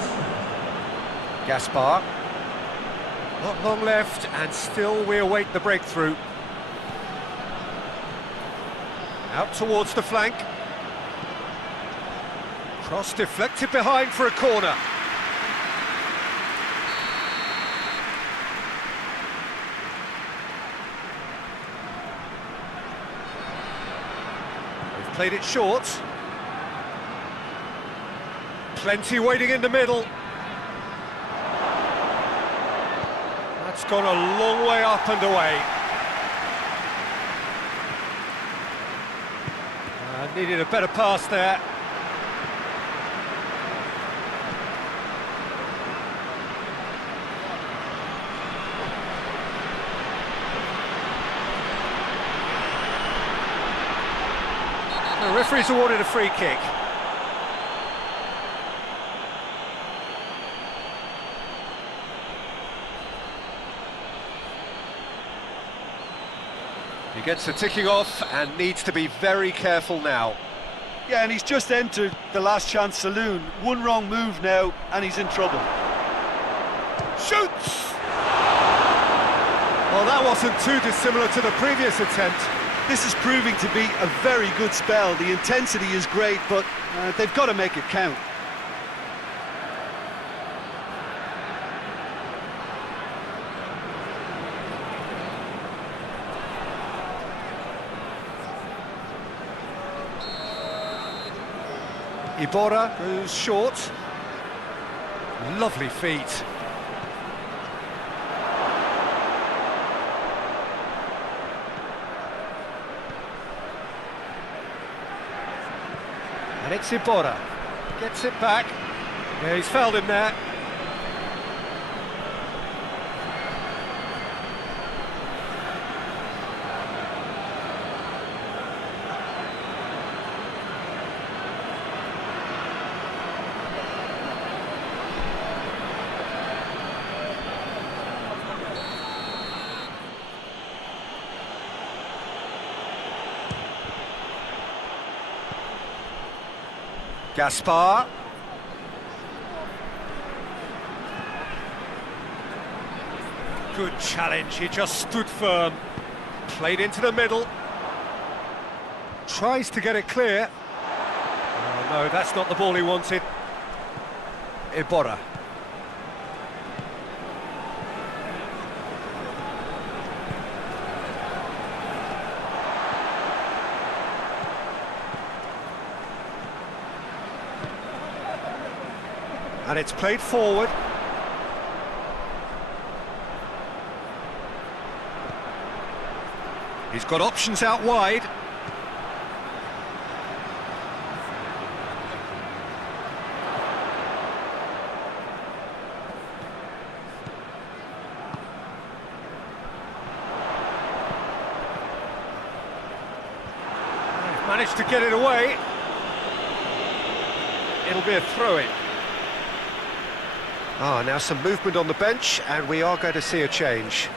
Gaspar. Not long left, and still we await the breakthrough. Out towards the flank. Cross deflected behind for a corner. Played it short. Plenty waiting in the middle. That's gone a long way up and away. Needed a better pass there. The referee's awarded a free kick. He gets the ticking off and needs to be very careful now. Yeah, and he's just entered the last chance saloon. One wrong move now, and he's in trouble. Shoots! Well, that wasn't too dissimilar to the previous attempt. This is proving to be a very good spell. The intensity is great, but they've got to make it count. Iborra goes short. Lovely feet. And it's Iborra. Gets it back. Yeah, he's fouled him there. Gaspar. Good challenge, he just stood firm. Played into the middle. Tries to get it clear. Oh no, that's not the ball he wanted. Iborra. And it's played forward. He's got options out wide. They've managed to get it away. It'll be a throw-in. Ah, now some movement on the bench, and we are going to see a change.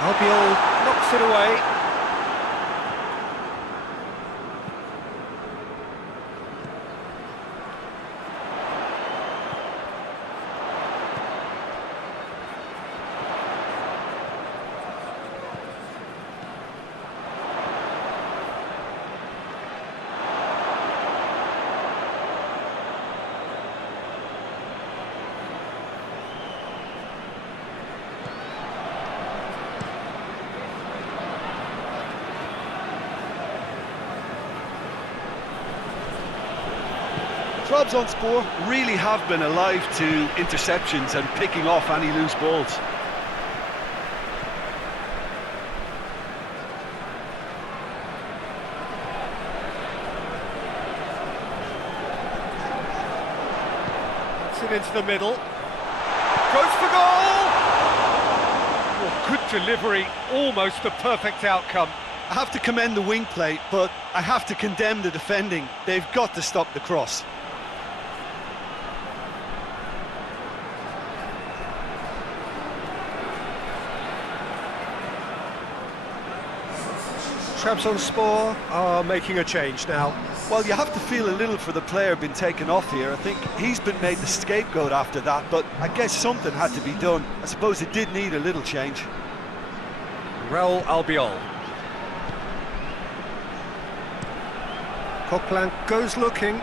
Albiol knocks it away. Trabzonspor really have been alive to interceptions and picking off any loose balls. It's it into the middle. Goes for goal! Oh, good delivery, almost a perfect outcome. I have to commend the wing play, but I have to condemn the defending. They've got to stop the cross. Trabzonspor are making a change now. Well, you have to feel a little for the player being taken off here. I think he's been made the scapegoat after that, but I guess something had to be done. I suppose it did need a little change. Raul Albiol. Coquelin goes looking.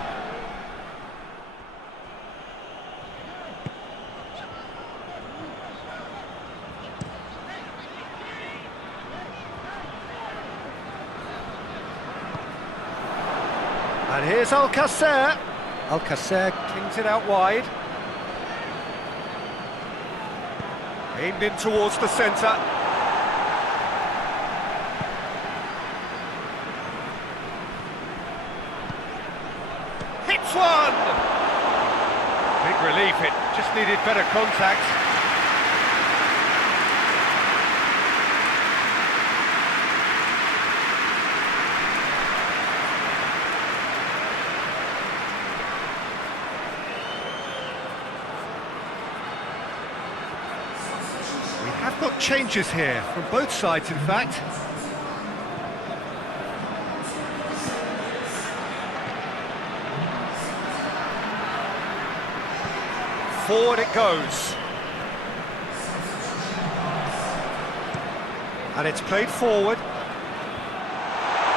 And here's Alcacer. Alcacer kings it out wide. Aimed in towards the centre. Hits one! Big relief, it just needed better contact. We have got changes here, from both sides in fact. Forward it goes. And it's played forward.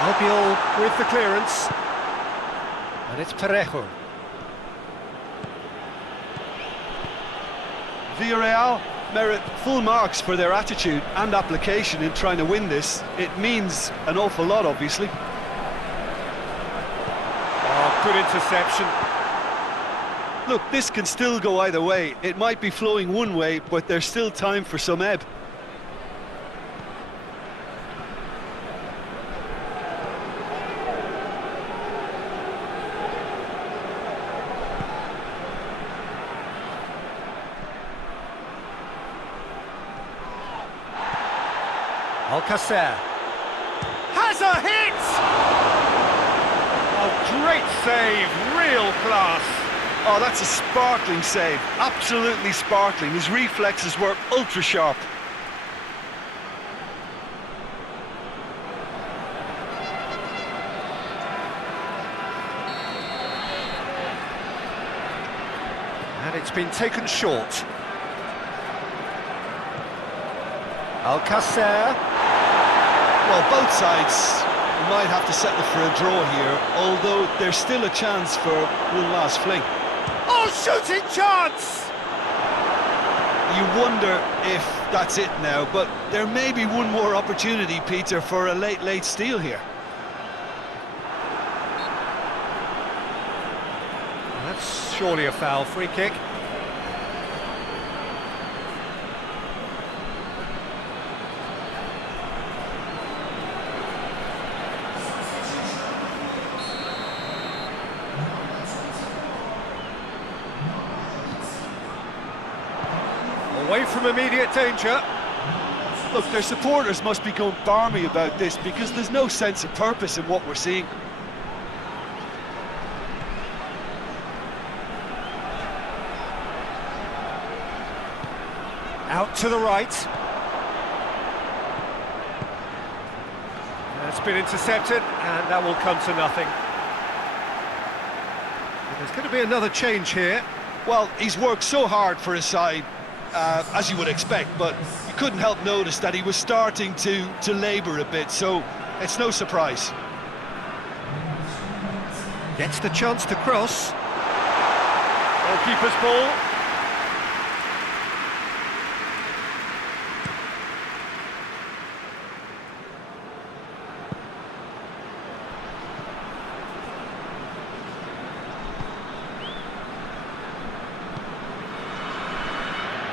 Albiol with the clearance. And it's Parejo. Villarreal merit full marks for their attitude and application in trying to win this. It means an awful lot, obviously. Oh, good interception. Look, this can still go either way. It might be flowing one way, but there's still time for some ebb. Alcacer has a hit! Oh, great save, real class. Oh, that's a sparkling save, absolutely sparkling. His reflexes were ultra sharp. And it's been taken short. Alcacer. Well, both sides might have to settle for a draw here, although there's still a chance for one last fling. Oh, shooting chance! You wonder if that's it now, but there may be one more opportunity, Peter, for a late steal here. That's surely a foul, free kick. Away from immediate danger. Look, their supporters must be going barmy about this because there's no sense of purpose in what we're seeing. Out to the right. That's been intercepted, and that will come to nothing. There's going to be another change here. Well, he's worked so hard for his side, as you would expect, but you couldn't help notice that he was starting to labour a bit, so it's no surprise. Gets the chance to cross. Goalkeeper's ball.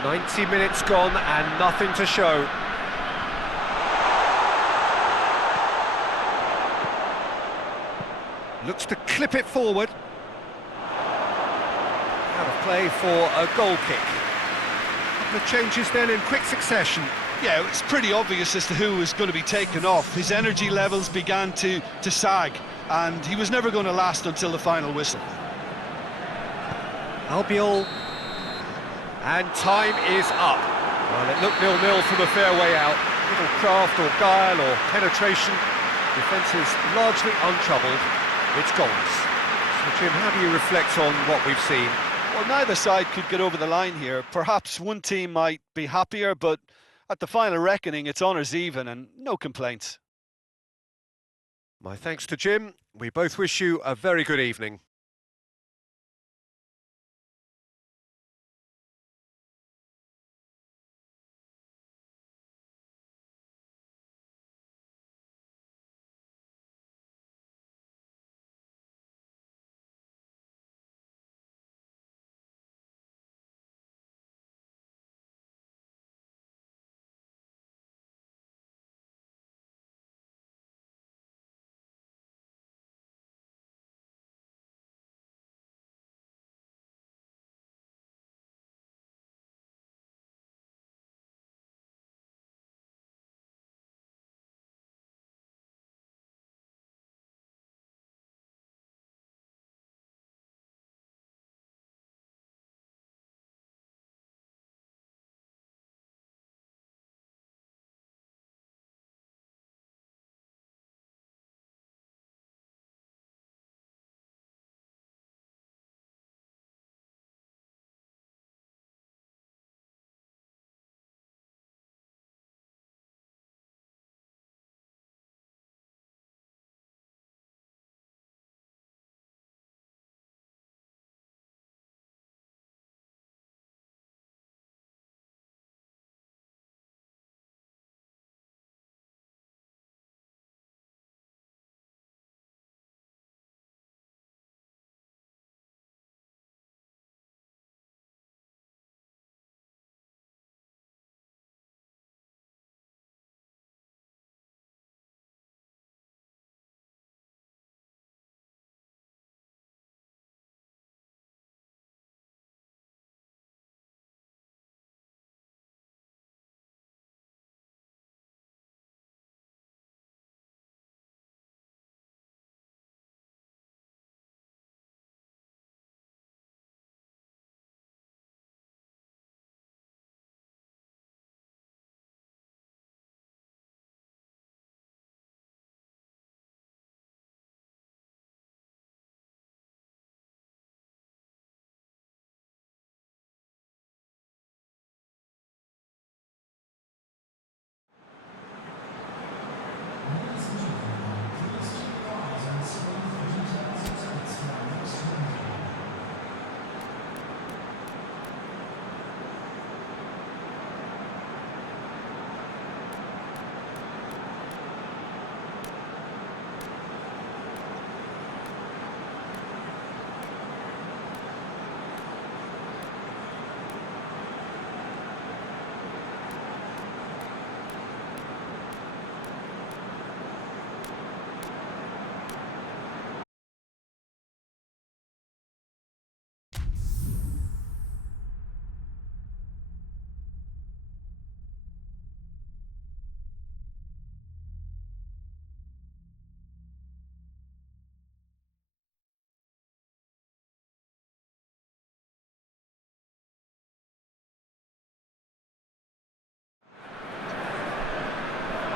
"90 minutes gone and nothing to show." Looks to clip it forward. Out of play for a goal kick. Couple of changes then in quick succession. Yeah, it's pretty obvious as to who was going to be taken off. His energy levels began to sag, and he was never going to last until the final whistle. Albiol. And time is up. Well, it looked 0-0 from a fair way out. Little craft or guile or penetration. Defence is largely untroubled. It's goals. So, Jim, how do you reflect on what we've seen? Well, neither side could get over the line here. Perhaps one team might be happier, but At the final reckoning, it's honours even and no complaints. My thanks to Jim. We both wish you a very good evening.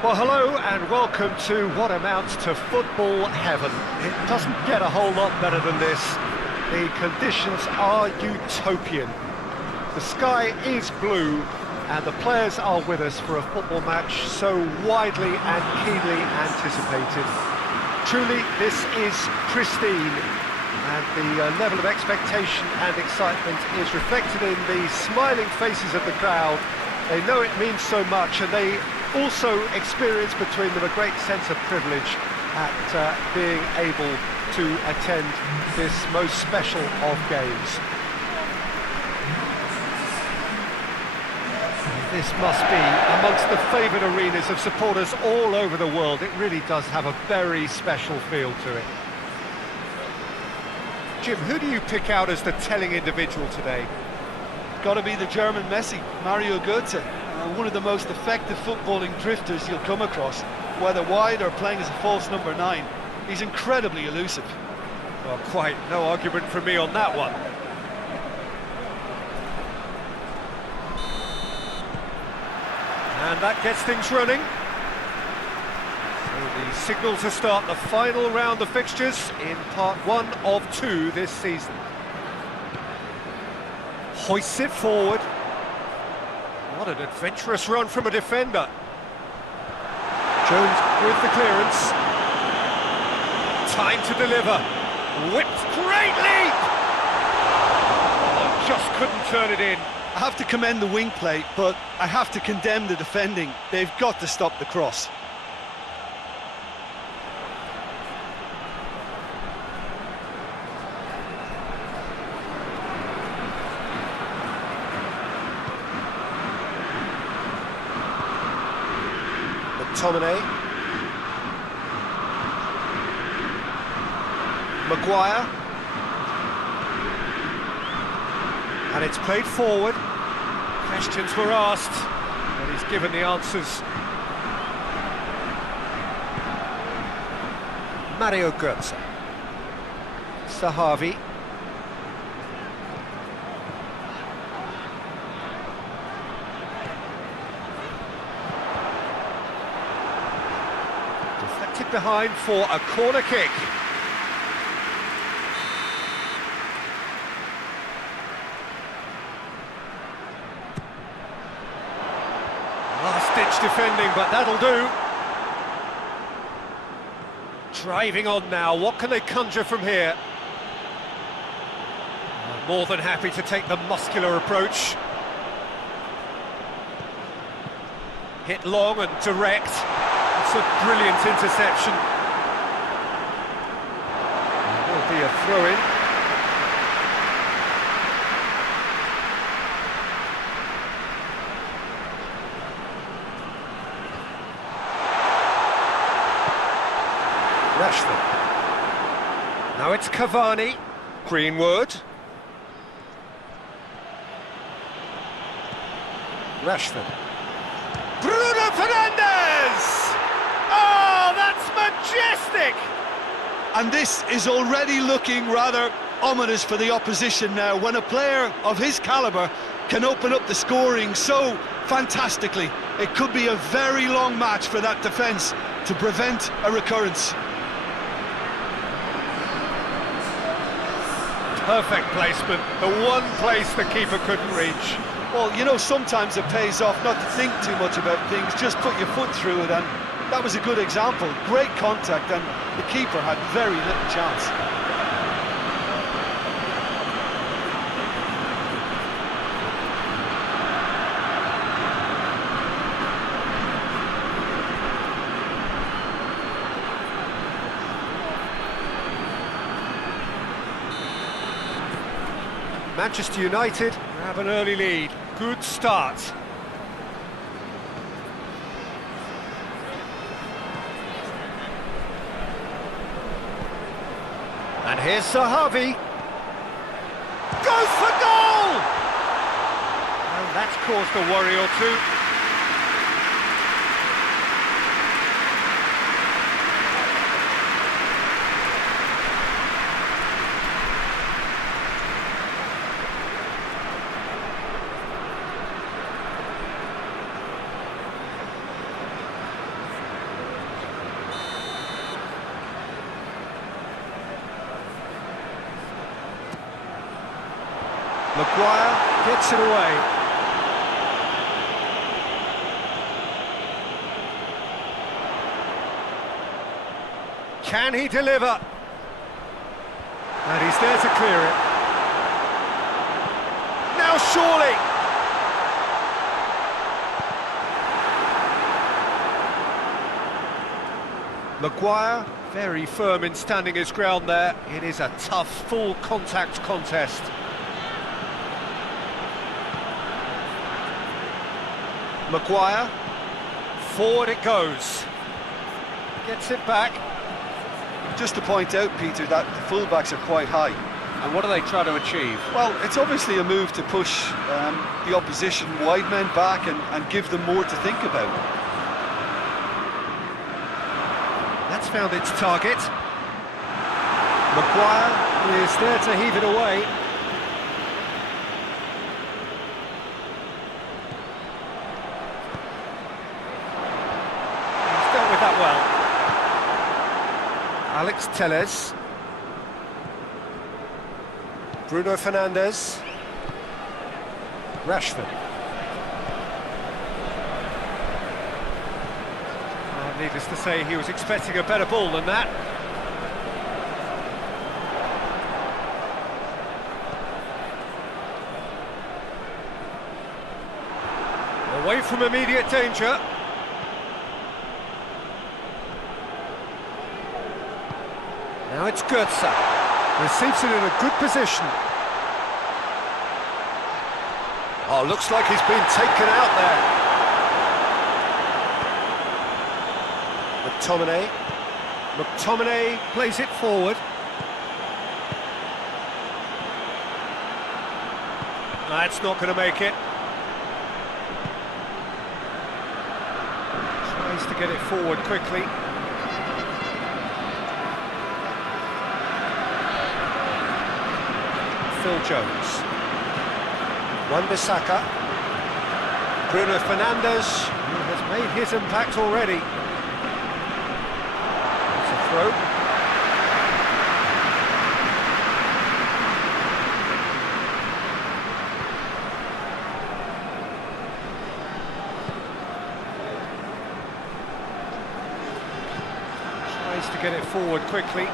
Well, hello and welcome to what amounts to football heaven. It doesn't get a whole lot better than this. The conditions are utopian. The sky is blue and the players are with us for a football match so widely and keenly anticipated. Truly, this is pristine, and the level of expectation and excitement is reflected in the smiling faces of the crowd. They know it means so much, and they also experience between them a great sense of privilege at being able to attend this most special of games. This must be amongst the favoured arenas of supporters all over the world. It really does have a very special feel to it. Jim, who do you pick out as the telling individual today? Got to be the German Messi, Mario Götze. One of the most effective footballing drifters you'll come across, whether wide or playing as a false number 9. He's incredibly elusive. Well, quite no argument from me on that one. And that gets things running. So the signal to start the final round of fixtures in part 1 of 2 this season. Hoists it forward. A lot What an adventurous run from a defender. Jones with the clearance. Time to deliver. Whipped, great leap! Oh, just couldn't turn it in. I have to commend the wing play, but I have to condemn the defending. They've got to stop the cross. McTominay. Maguire. And it's played forward. Questions were asked, and he's given the answers. Mario Götze. Sahavi. Deflected behind for a corner kick. Last-ditch defending, but that'll do. Driving on now, what can they conjure from here? More than happy to take the muscular approach. Hit long and direct. It's a brilliant interception. There will be a throw-in. Rashford. Now it's Cavani. Greenwood. Rashford. Bruno Fernandes! Oh, that's majestic! And this is already looking rather ominous for the opposition now, when a player of his calibre can open up the scoring so fantastically. It could be a very long match for that defence to prevent a recurrence. Perfect placement, the one place the keeper couldn't reach. Well, you know, sometimes it pays off not to think too much about things, just put your foot through it, and that was a good example. Great contact, and the keeper had very little chance. Manchester United have an early lead. Good start. And here's Sahavi. Goes for goal! And that's caused a worry or two. Maguire gets it away. Can he deliver? And he's there to clear it. Now surely! Maguire, very firm in standing his ground there. It is a tough, full contact contest. Maguire, forward it goes, gets it back. Just to point out, Peter, that the fullbacks are quite high. And what are they trying to achieve? Well, it's obviously a move to push the opposition wide men back and give them more to think about. That's found its target. Maguire is there to heave it away. That well. Alex Telles. Bruno Fernandes. Rashford. Needless to say, he was expecting a better ball than that. Away from immediate danger. Now it's Götze. Receives it in a good position. Oh, looks like he's been taken out there. McTominay plays it forward. That's not going to make it. Tries to get it forward quickly. Phil Jones. Wan-Bissaka. Bruno Fernandes, who has made his impact already. It's a throw. Tries to get it forward quickly.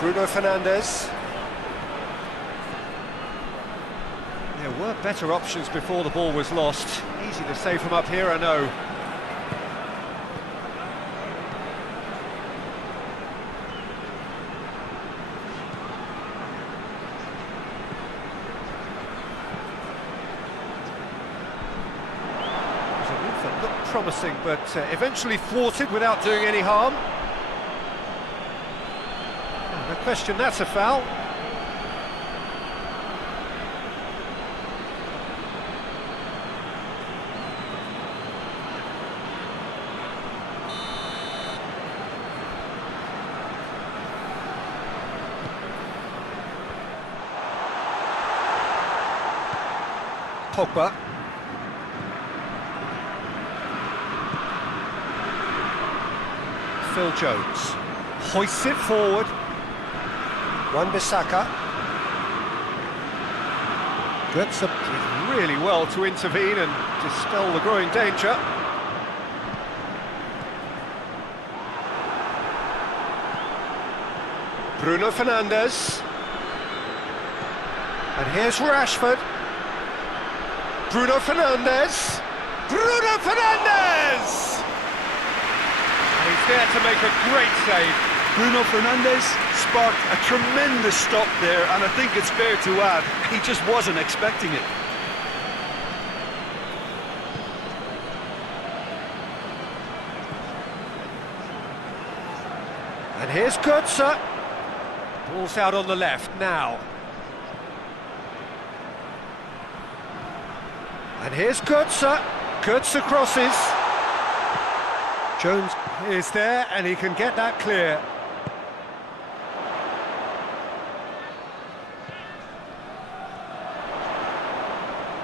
Bruno Fernandes. There were better options before the ball was lost. Easy to say from up here, I know. It was a move that looked promising, but eventually thwarted without doing any harm. No question, that's a foul. Pogba. Phil Jones hoists it forward. Wan-Bissaka. Götze did really well to intervene and dispel the growing danger. Bruno Fernandes. And here's Rashford. Bruno Fernandes. Bruno Fernandes! And he's there to make a great save. Bruno Fernandes sparked a tremendous stop there, and I think it's fair to add, he just wasn't expecting it. And here's Götze. Ball's out on the left now. And here's Götze. Götze crosses. Jones is there, and he can get that clear.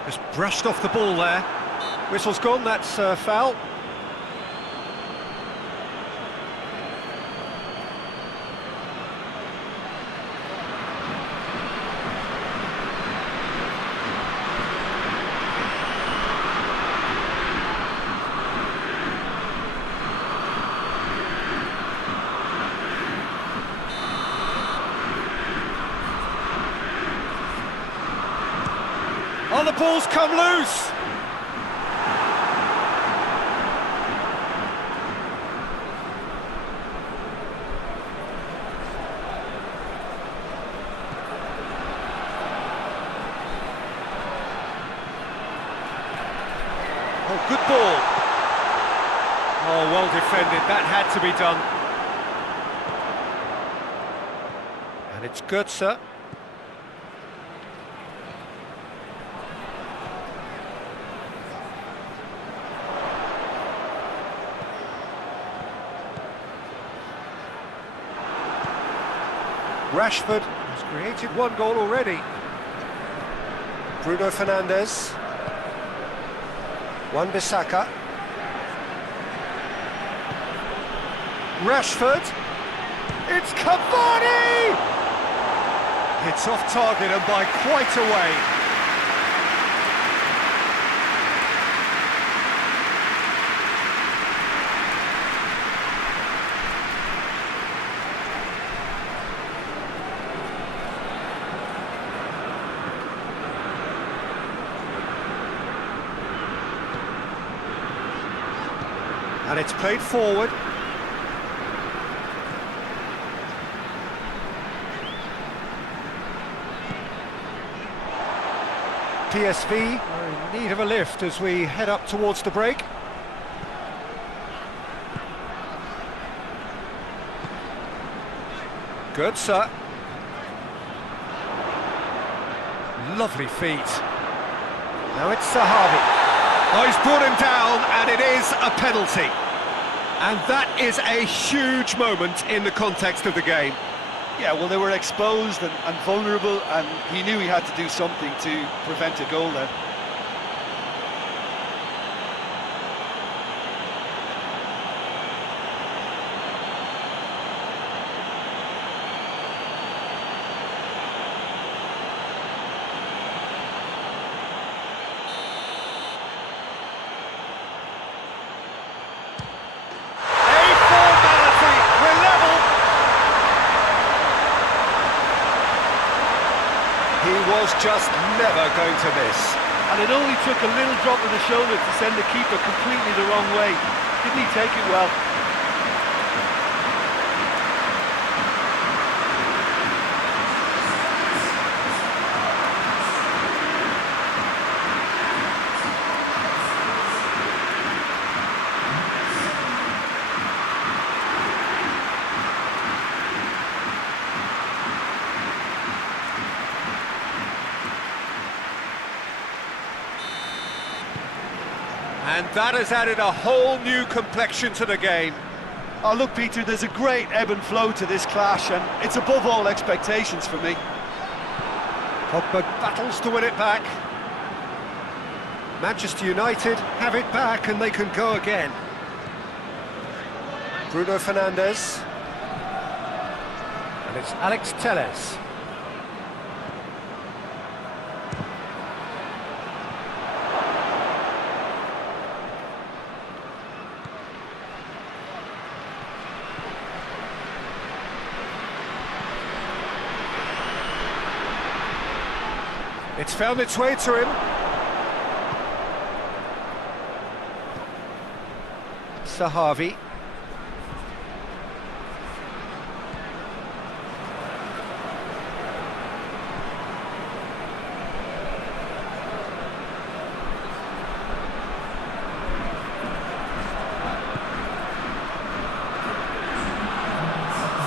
Just brushed off the ball there. Whistle's gone, that's a foul. Oh, the ball's come loose! Oh, good ball. Oh, well defended, that had to be done. And it's Götze. Rashford has created one goal already. Bruno Fernandes. Wan-Bissaka. Rashford. It's Cavani! It's off target and by quite a way. And it's played forward. PSV are in need of a lift as we head up towards the break. Good, sir. Lovely feet. Now it's Sahavi. Oh, he's brought him down, and it is a penalty. And that is a huge moment in the context of the game. Yeah, well, they were exposed and vulnerable, and he knew he had to do something to prevent a goal then. Was just never going to miss. And it only took a little drop of the shoulder to send the keeper completely the wrong way. Didn't he take it well? And that has added a whole new complexion to the game. Oh, look, Peter, there's a great ebb and flow to this clash, and it's above all expectations for me. Pogba battles to win it back. Manchester United have it back and they can go again. Bruno Fernandes. And it's Alex Telles. It's found its way to him. Sahavi.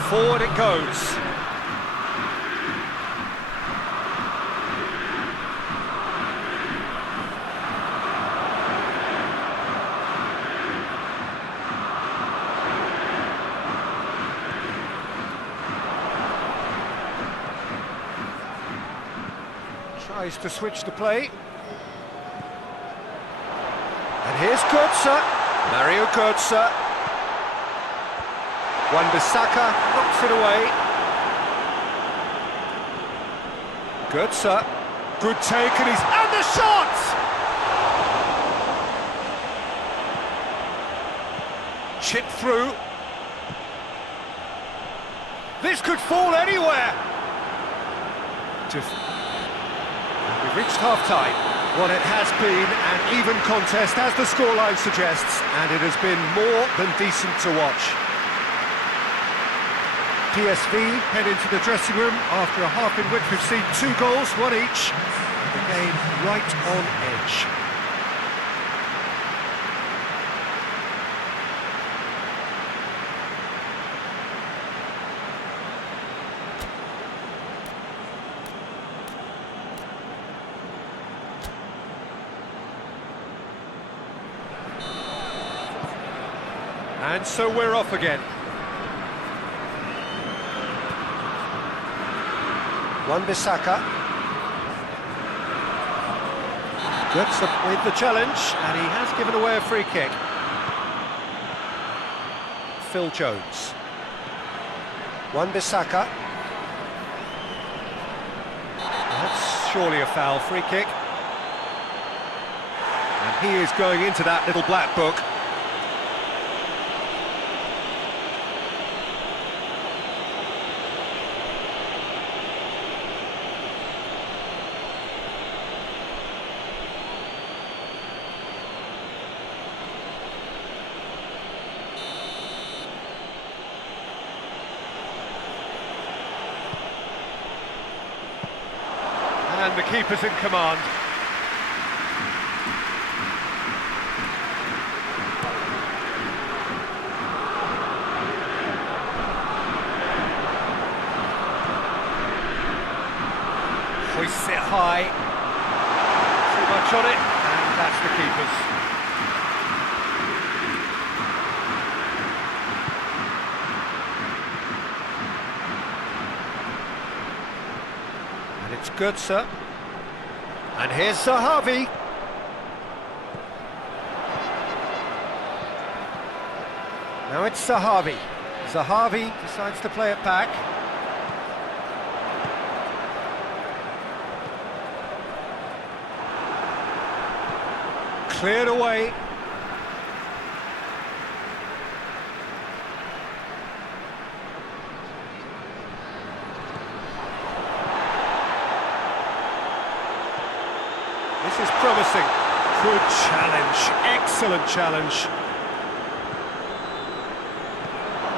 Forward it goes. Tries to switch the play. And here's Götze. Mario Götze. Wan-Bissaka knocks it away. Götze. Good take, and the shot! Chip through. This could fall anywhere. We've reached half-time. Well, it has been an even contest, as the scoreline suggests, and it has been more than decent to watch. PSV head into the dressing room after a half in which we've seen 2 goals, 1 each. The game right on edge. And so we're off again. Wan-Bissaka. Götze with the challenge, and he has given away a free kick. Phil Jones. Wan-Bissaka. That's surely a foul free kick. And he is going into that little black book. and the keeper's in command. Hoists it high. Too much on it, and that's the keeper's. And it's Götze. And here's Zahavi. Now it's Zahavi. Zahavi decides to play it back. Cleared away. This is promising. Good challenge, excellent challenge.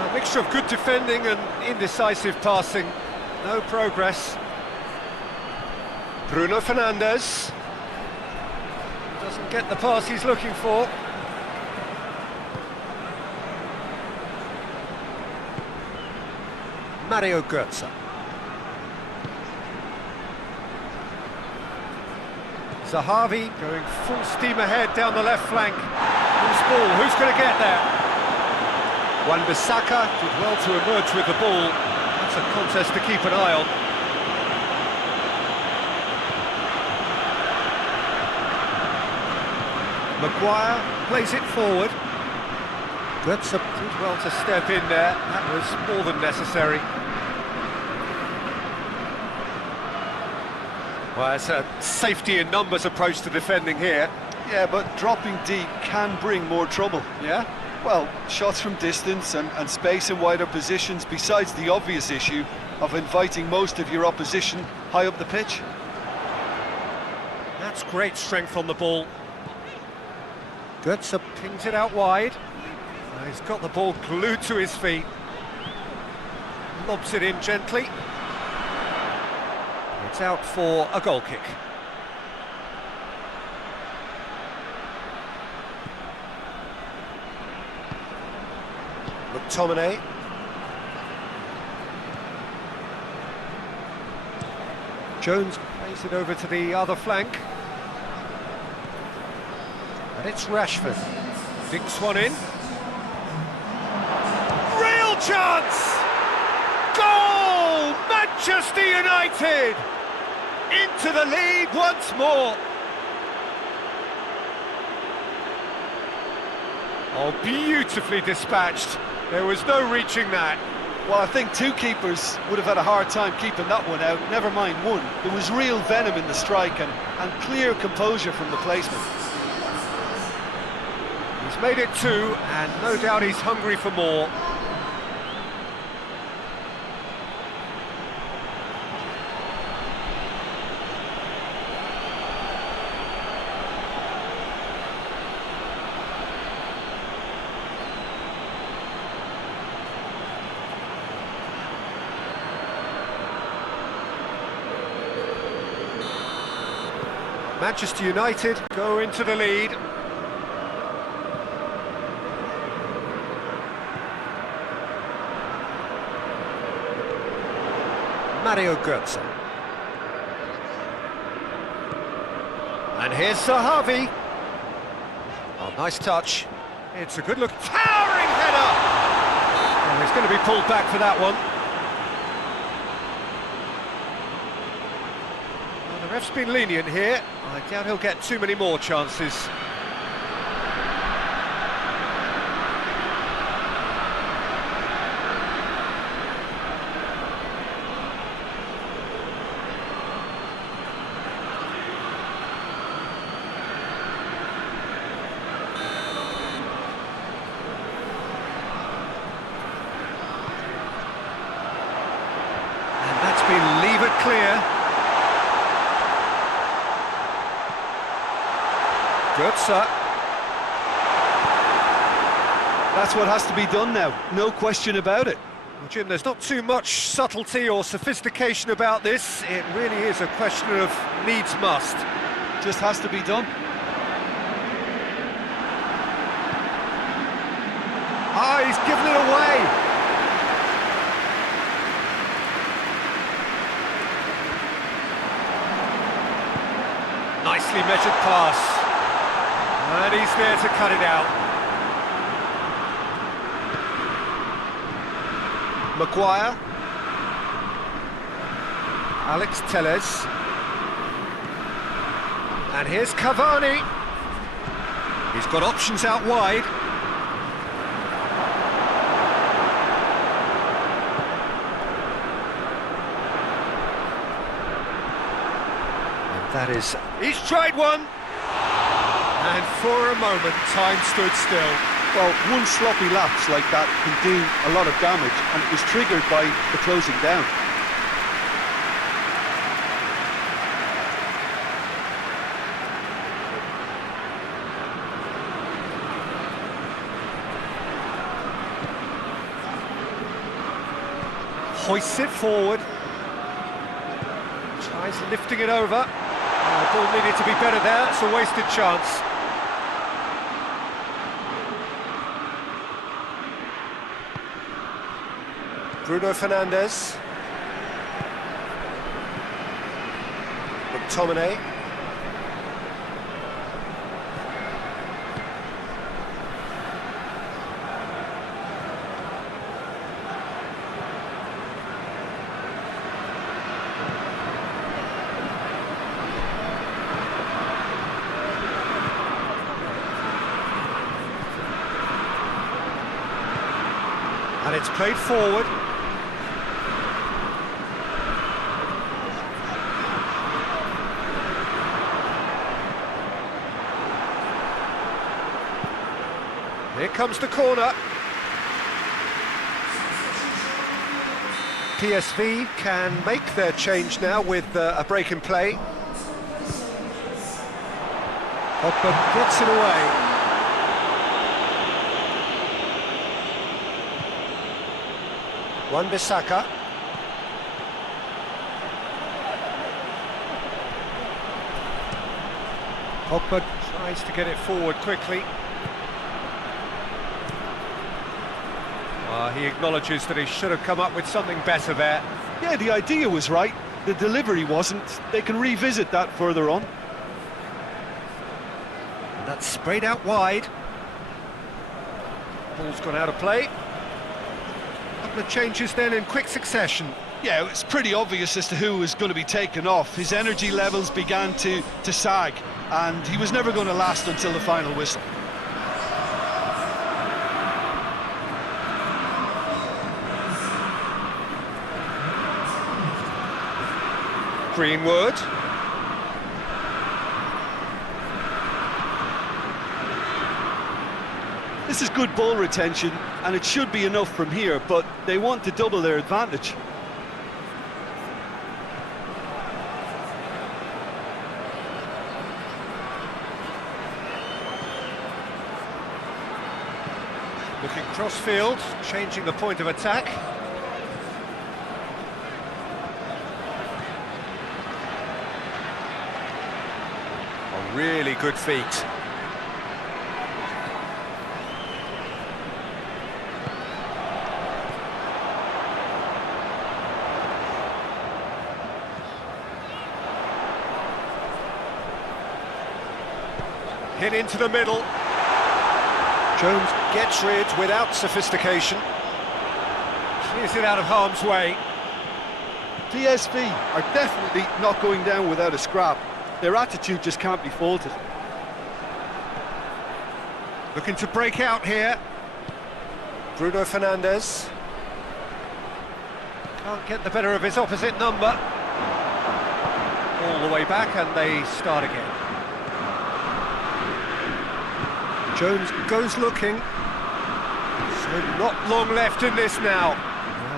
A mixture of good defending and indecisive passing. No progress. Bruno Fernandes. Doesn't get the pass he's looking for. Mario Götze. Zahavi going full steam ahead down the left flank. Who's ball? Who's going to get there? Wan-Bissaka did well to emerge with the ball. That's a contest to keep an eye on. Maguire plays it forward. Götze did well to step in there. That was more than necessary. Well, it's a safety in numbers approach to defending here. Yeah, but dropping deep can bring more trouble. Yeah? Well, shots from distance and space in wider positions, besides the obvious issue of inviting most of your opposition high up the pitch. That's great strength on the ball. Götze pings it out wide. He's got the ball glued to his feet. Lobs it in gently. It's out for a goal kick. McTominay. Jones plays it over to the other flank. And it's Rashford. Dinks one in. Real chance! Goal! Manchester United! Into the lead once more. Oh, beautifully dispatched. There was no reaching that. Well, I think two keepers would have had a hard time keeping that one out, never mind one. There was real venom in the strike and clear composure from the placement. He's made it two, and no doubt he's hungry for more. Manchester United go into the lead. Mario Götze. And here's Zahavi. Oh, nice touch. It's a good look. Towering header! Oh, he's going to be pulled back for that one. Well, the ref's been lenient here. I doubt he'll get too many more chances. And that's been levered clear. Götze. That's what has to be done now, no question about it. Well, Jim, there's not too much subtlety or sophistication about this. It really is a question of needs must. Just has to be done. Ah, he's given it away. Nicely measured pass. And he's there to cut it out. Maguire. Alex Telles. And here's Cavani. He's got options out wide. And that is... He's tried one! And for a moment, time stood still. Well, one sloppy lapse like that can do a lot of damage, and it was triggered by the closing down. Hoists it forward. Tries lifting it over. The ball needed to be better there. It's a wasted chance. Bruno Fernandes. McTominay. And it's played forward. Here comes the corner. PSV can make their change now with a break in play. Pogba gets it away. Wan-Bissaka. Pogba tries to get it forward quickly. He acknowledges that he should have come up with something better there. Yeah, the idea was right, the delivery wasn't. They can revisit that further on. And that's sprayed out wide. Ball's gone out of play. Couple of changes then in quick succession. Yeah, it's pretty obvious as to who was going to be taken off. His energy levels began to sag, and he was never going to last until the final whistle. Greenwood. This is good ball retention, and it should be enough from here, but they want to double their advantage. Looking cross-field, changing the point of attack. A really good feat. Hit into the middle. Jones gets rid without sophistication. Clears it out of harm's way. PSV are definitely not going down without a scrap. Their attitude just can't be faulted. Looking to break out here. Bruno Fernandes. Can't get the better of his opposite number. All the way back and they start again. Jones goes looking. So not long left in this now.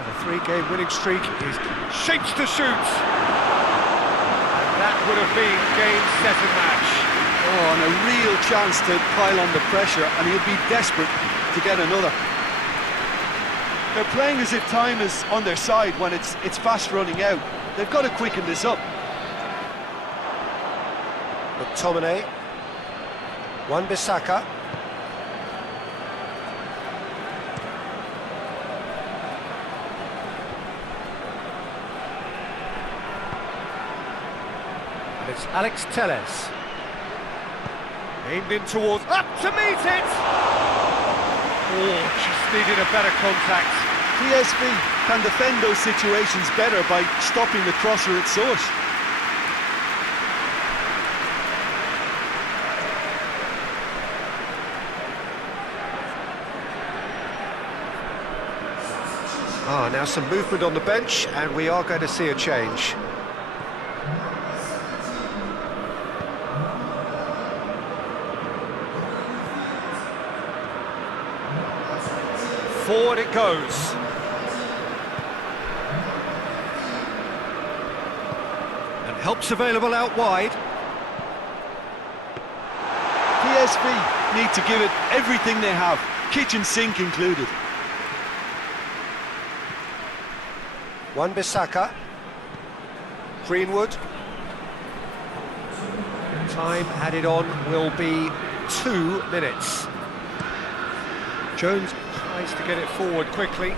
The three-game winning streak is shapes to shoot. And that would have been game, set and match. Oh, and a real chance to pile on the pressure, and he'll be desperate to get another. They're playing as if time is on their side when it's fast running out. They've got to quicken this up. McTominay. Wan-Bissaka. And it's Alex Telles. Aimed in towards... Up to meet it! Oh, just needed a better contact. PSV can defend those situations better by stopping the crosser at source. Now some movement on the bench, and we are going to see a change. Forward it goes. And help's available out wide. PSV need to give it everything they have, kitchen sink included. Wan-Bissaka. Greenwood. Time added on will be 2 minutes. Jones tries to get it forward quickly.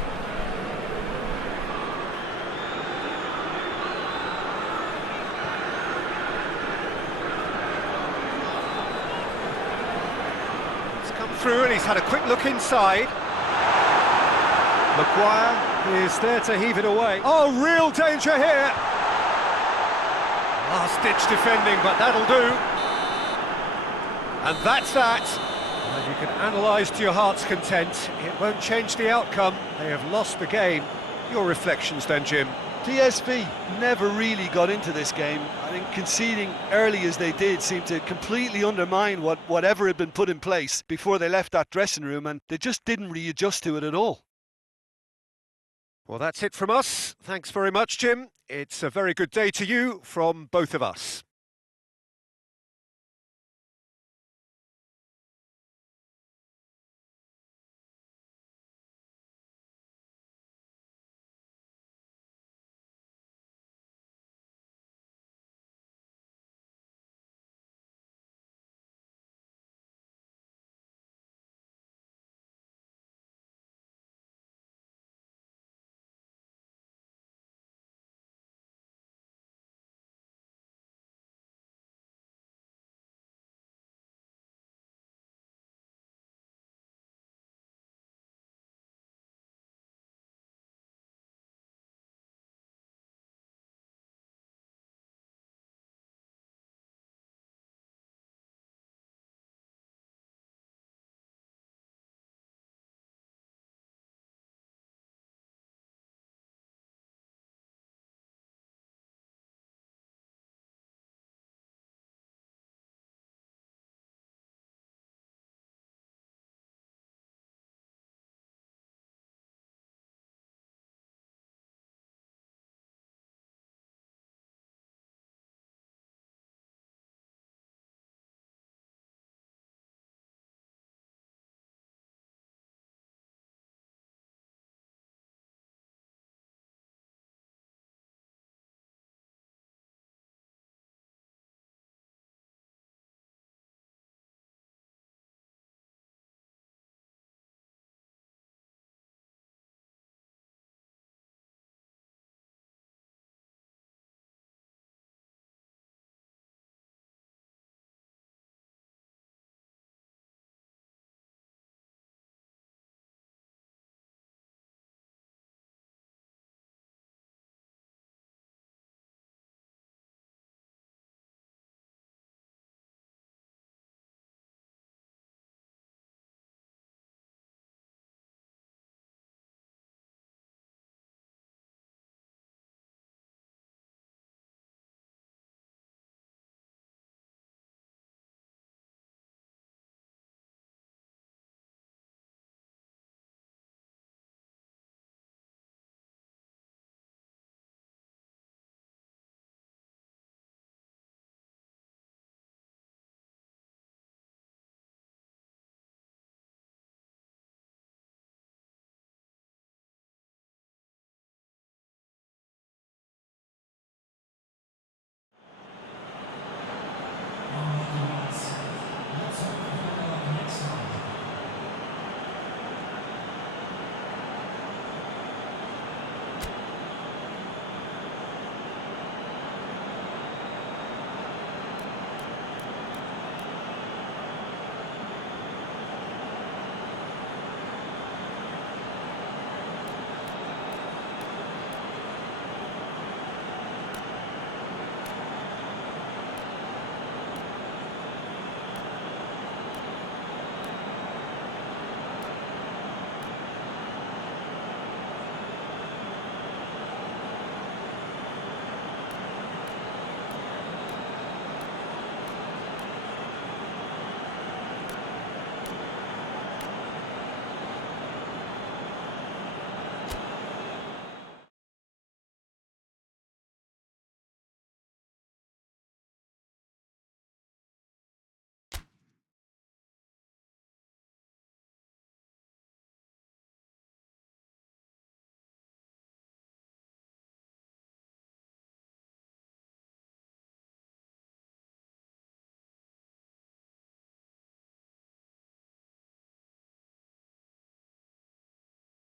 It's come through and he's had a quick look inside. Maguire is there to heave it away. Oh, real danger here! Last-ditch defending, but that'll do. And that's that. And you can analyse to your heart's content. It won't change the outcome. They have lost the game. Your reflections then, Jim? PSV never really got into this game. I think conceding early as they did seemed to completely undermine whatever had been put in place before they left that dressing room, and they just didn't readjust to it at all. Well, that's it from us. Thanks very much, Jim. It's a very good day to you from both of us.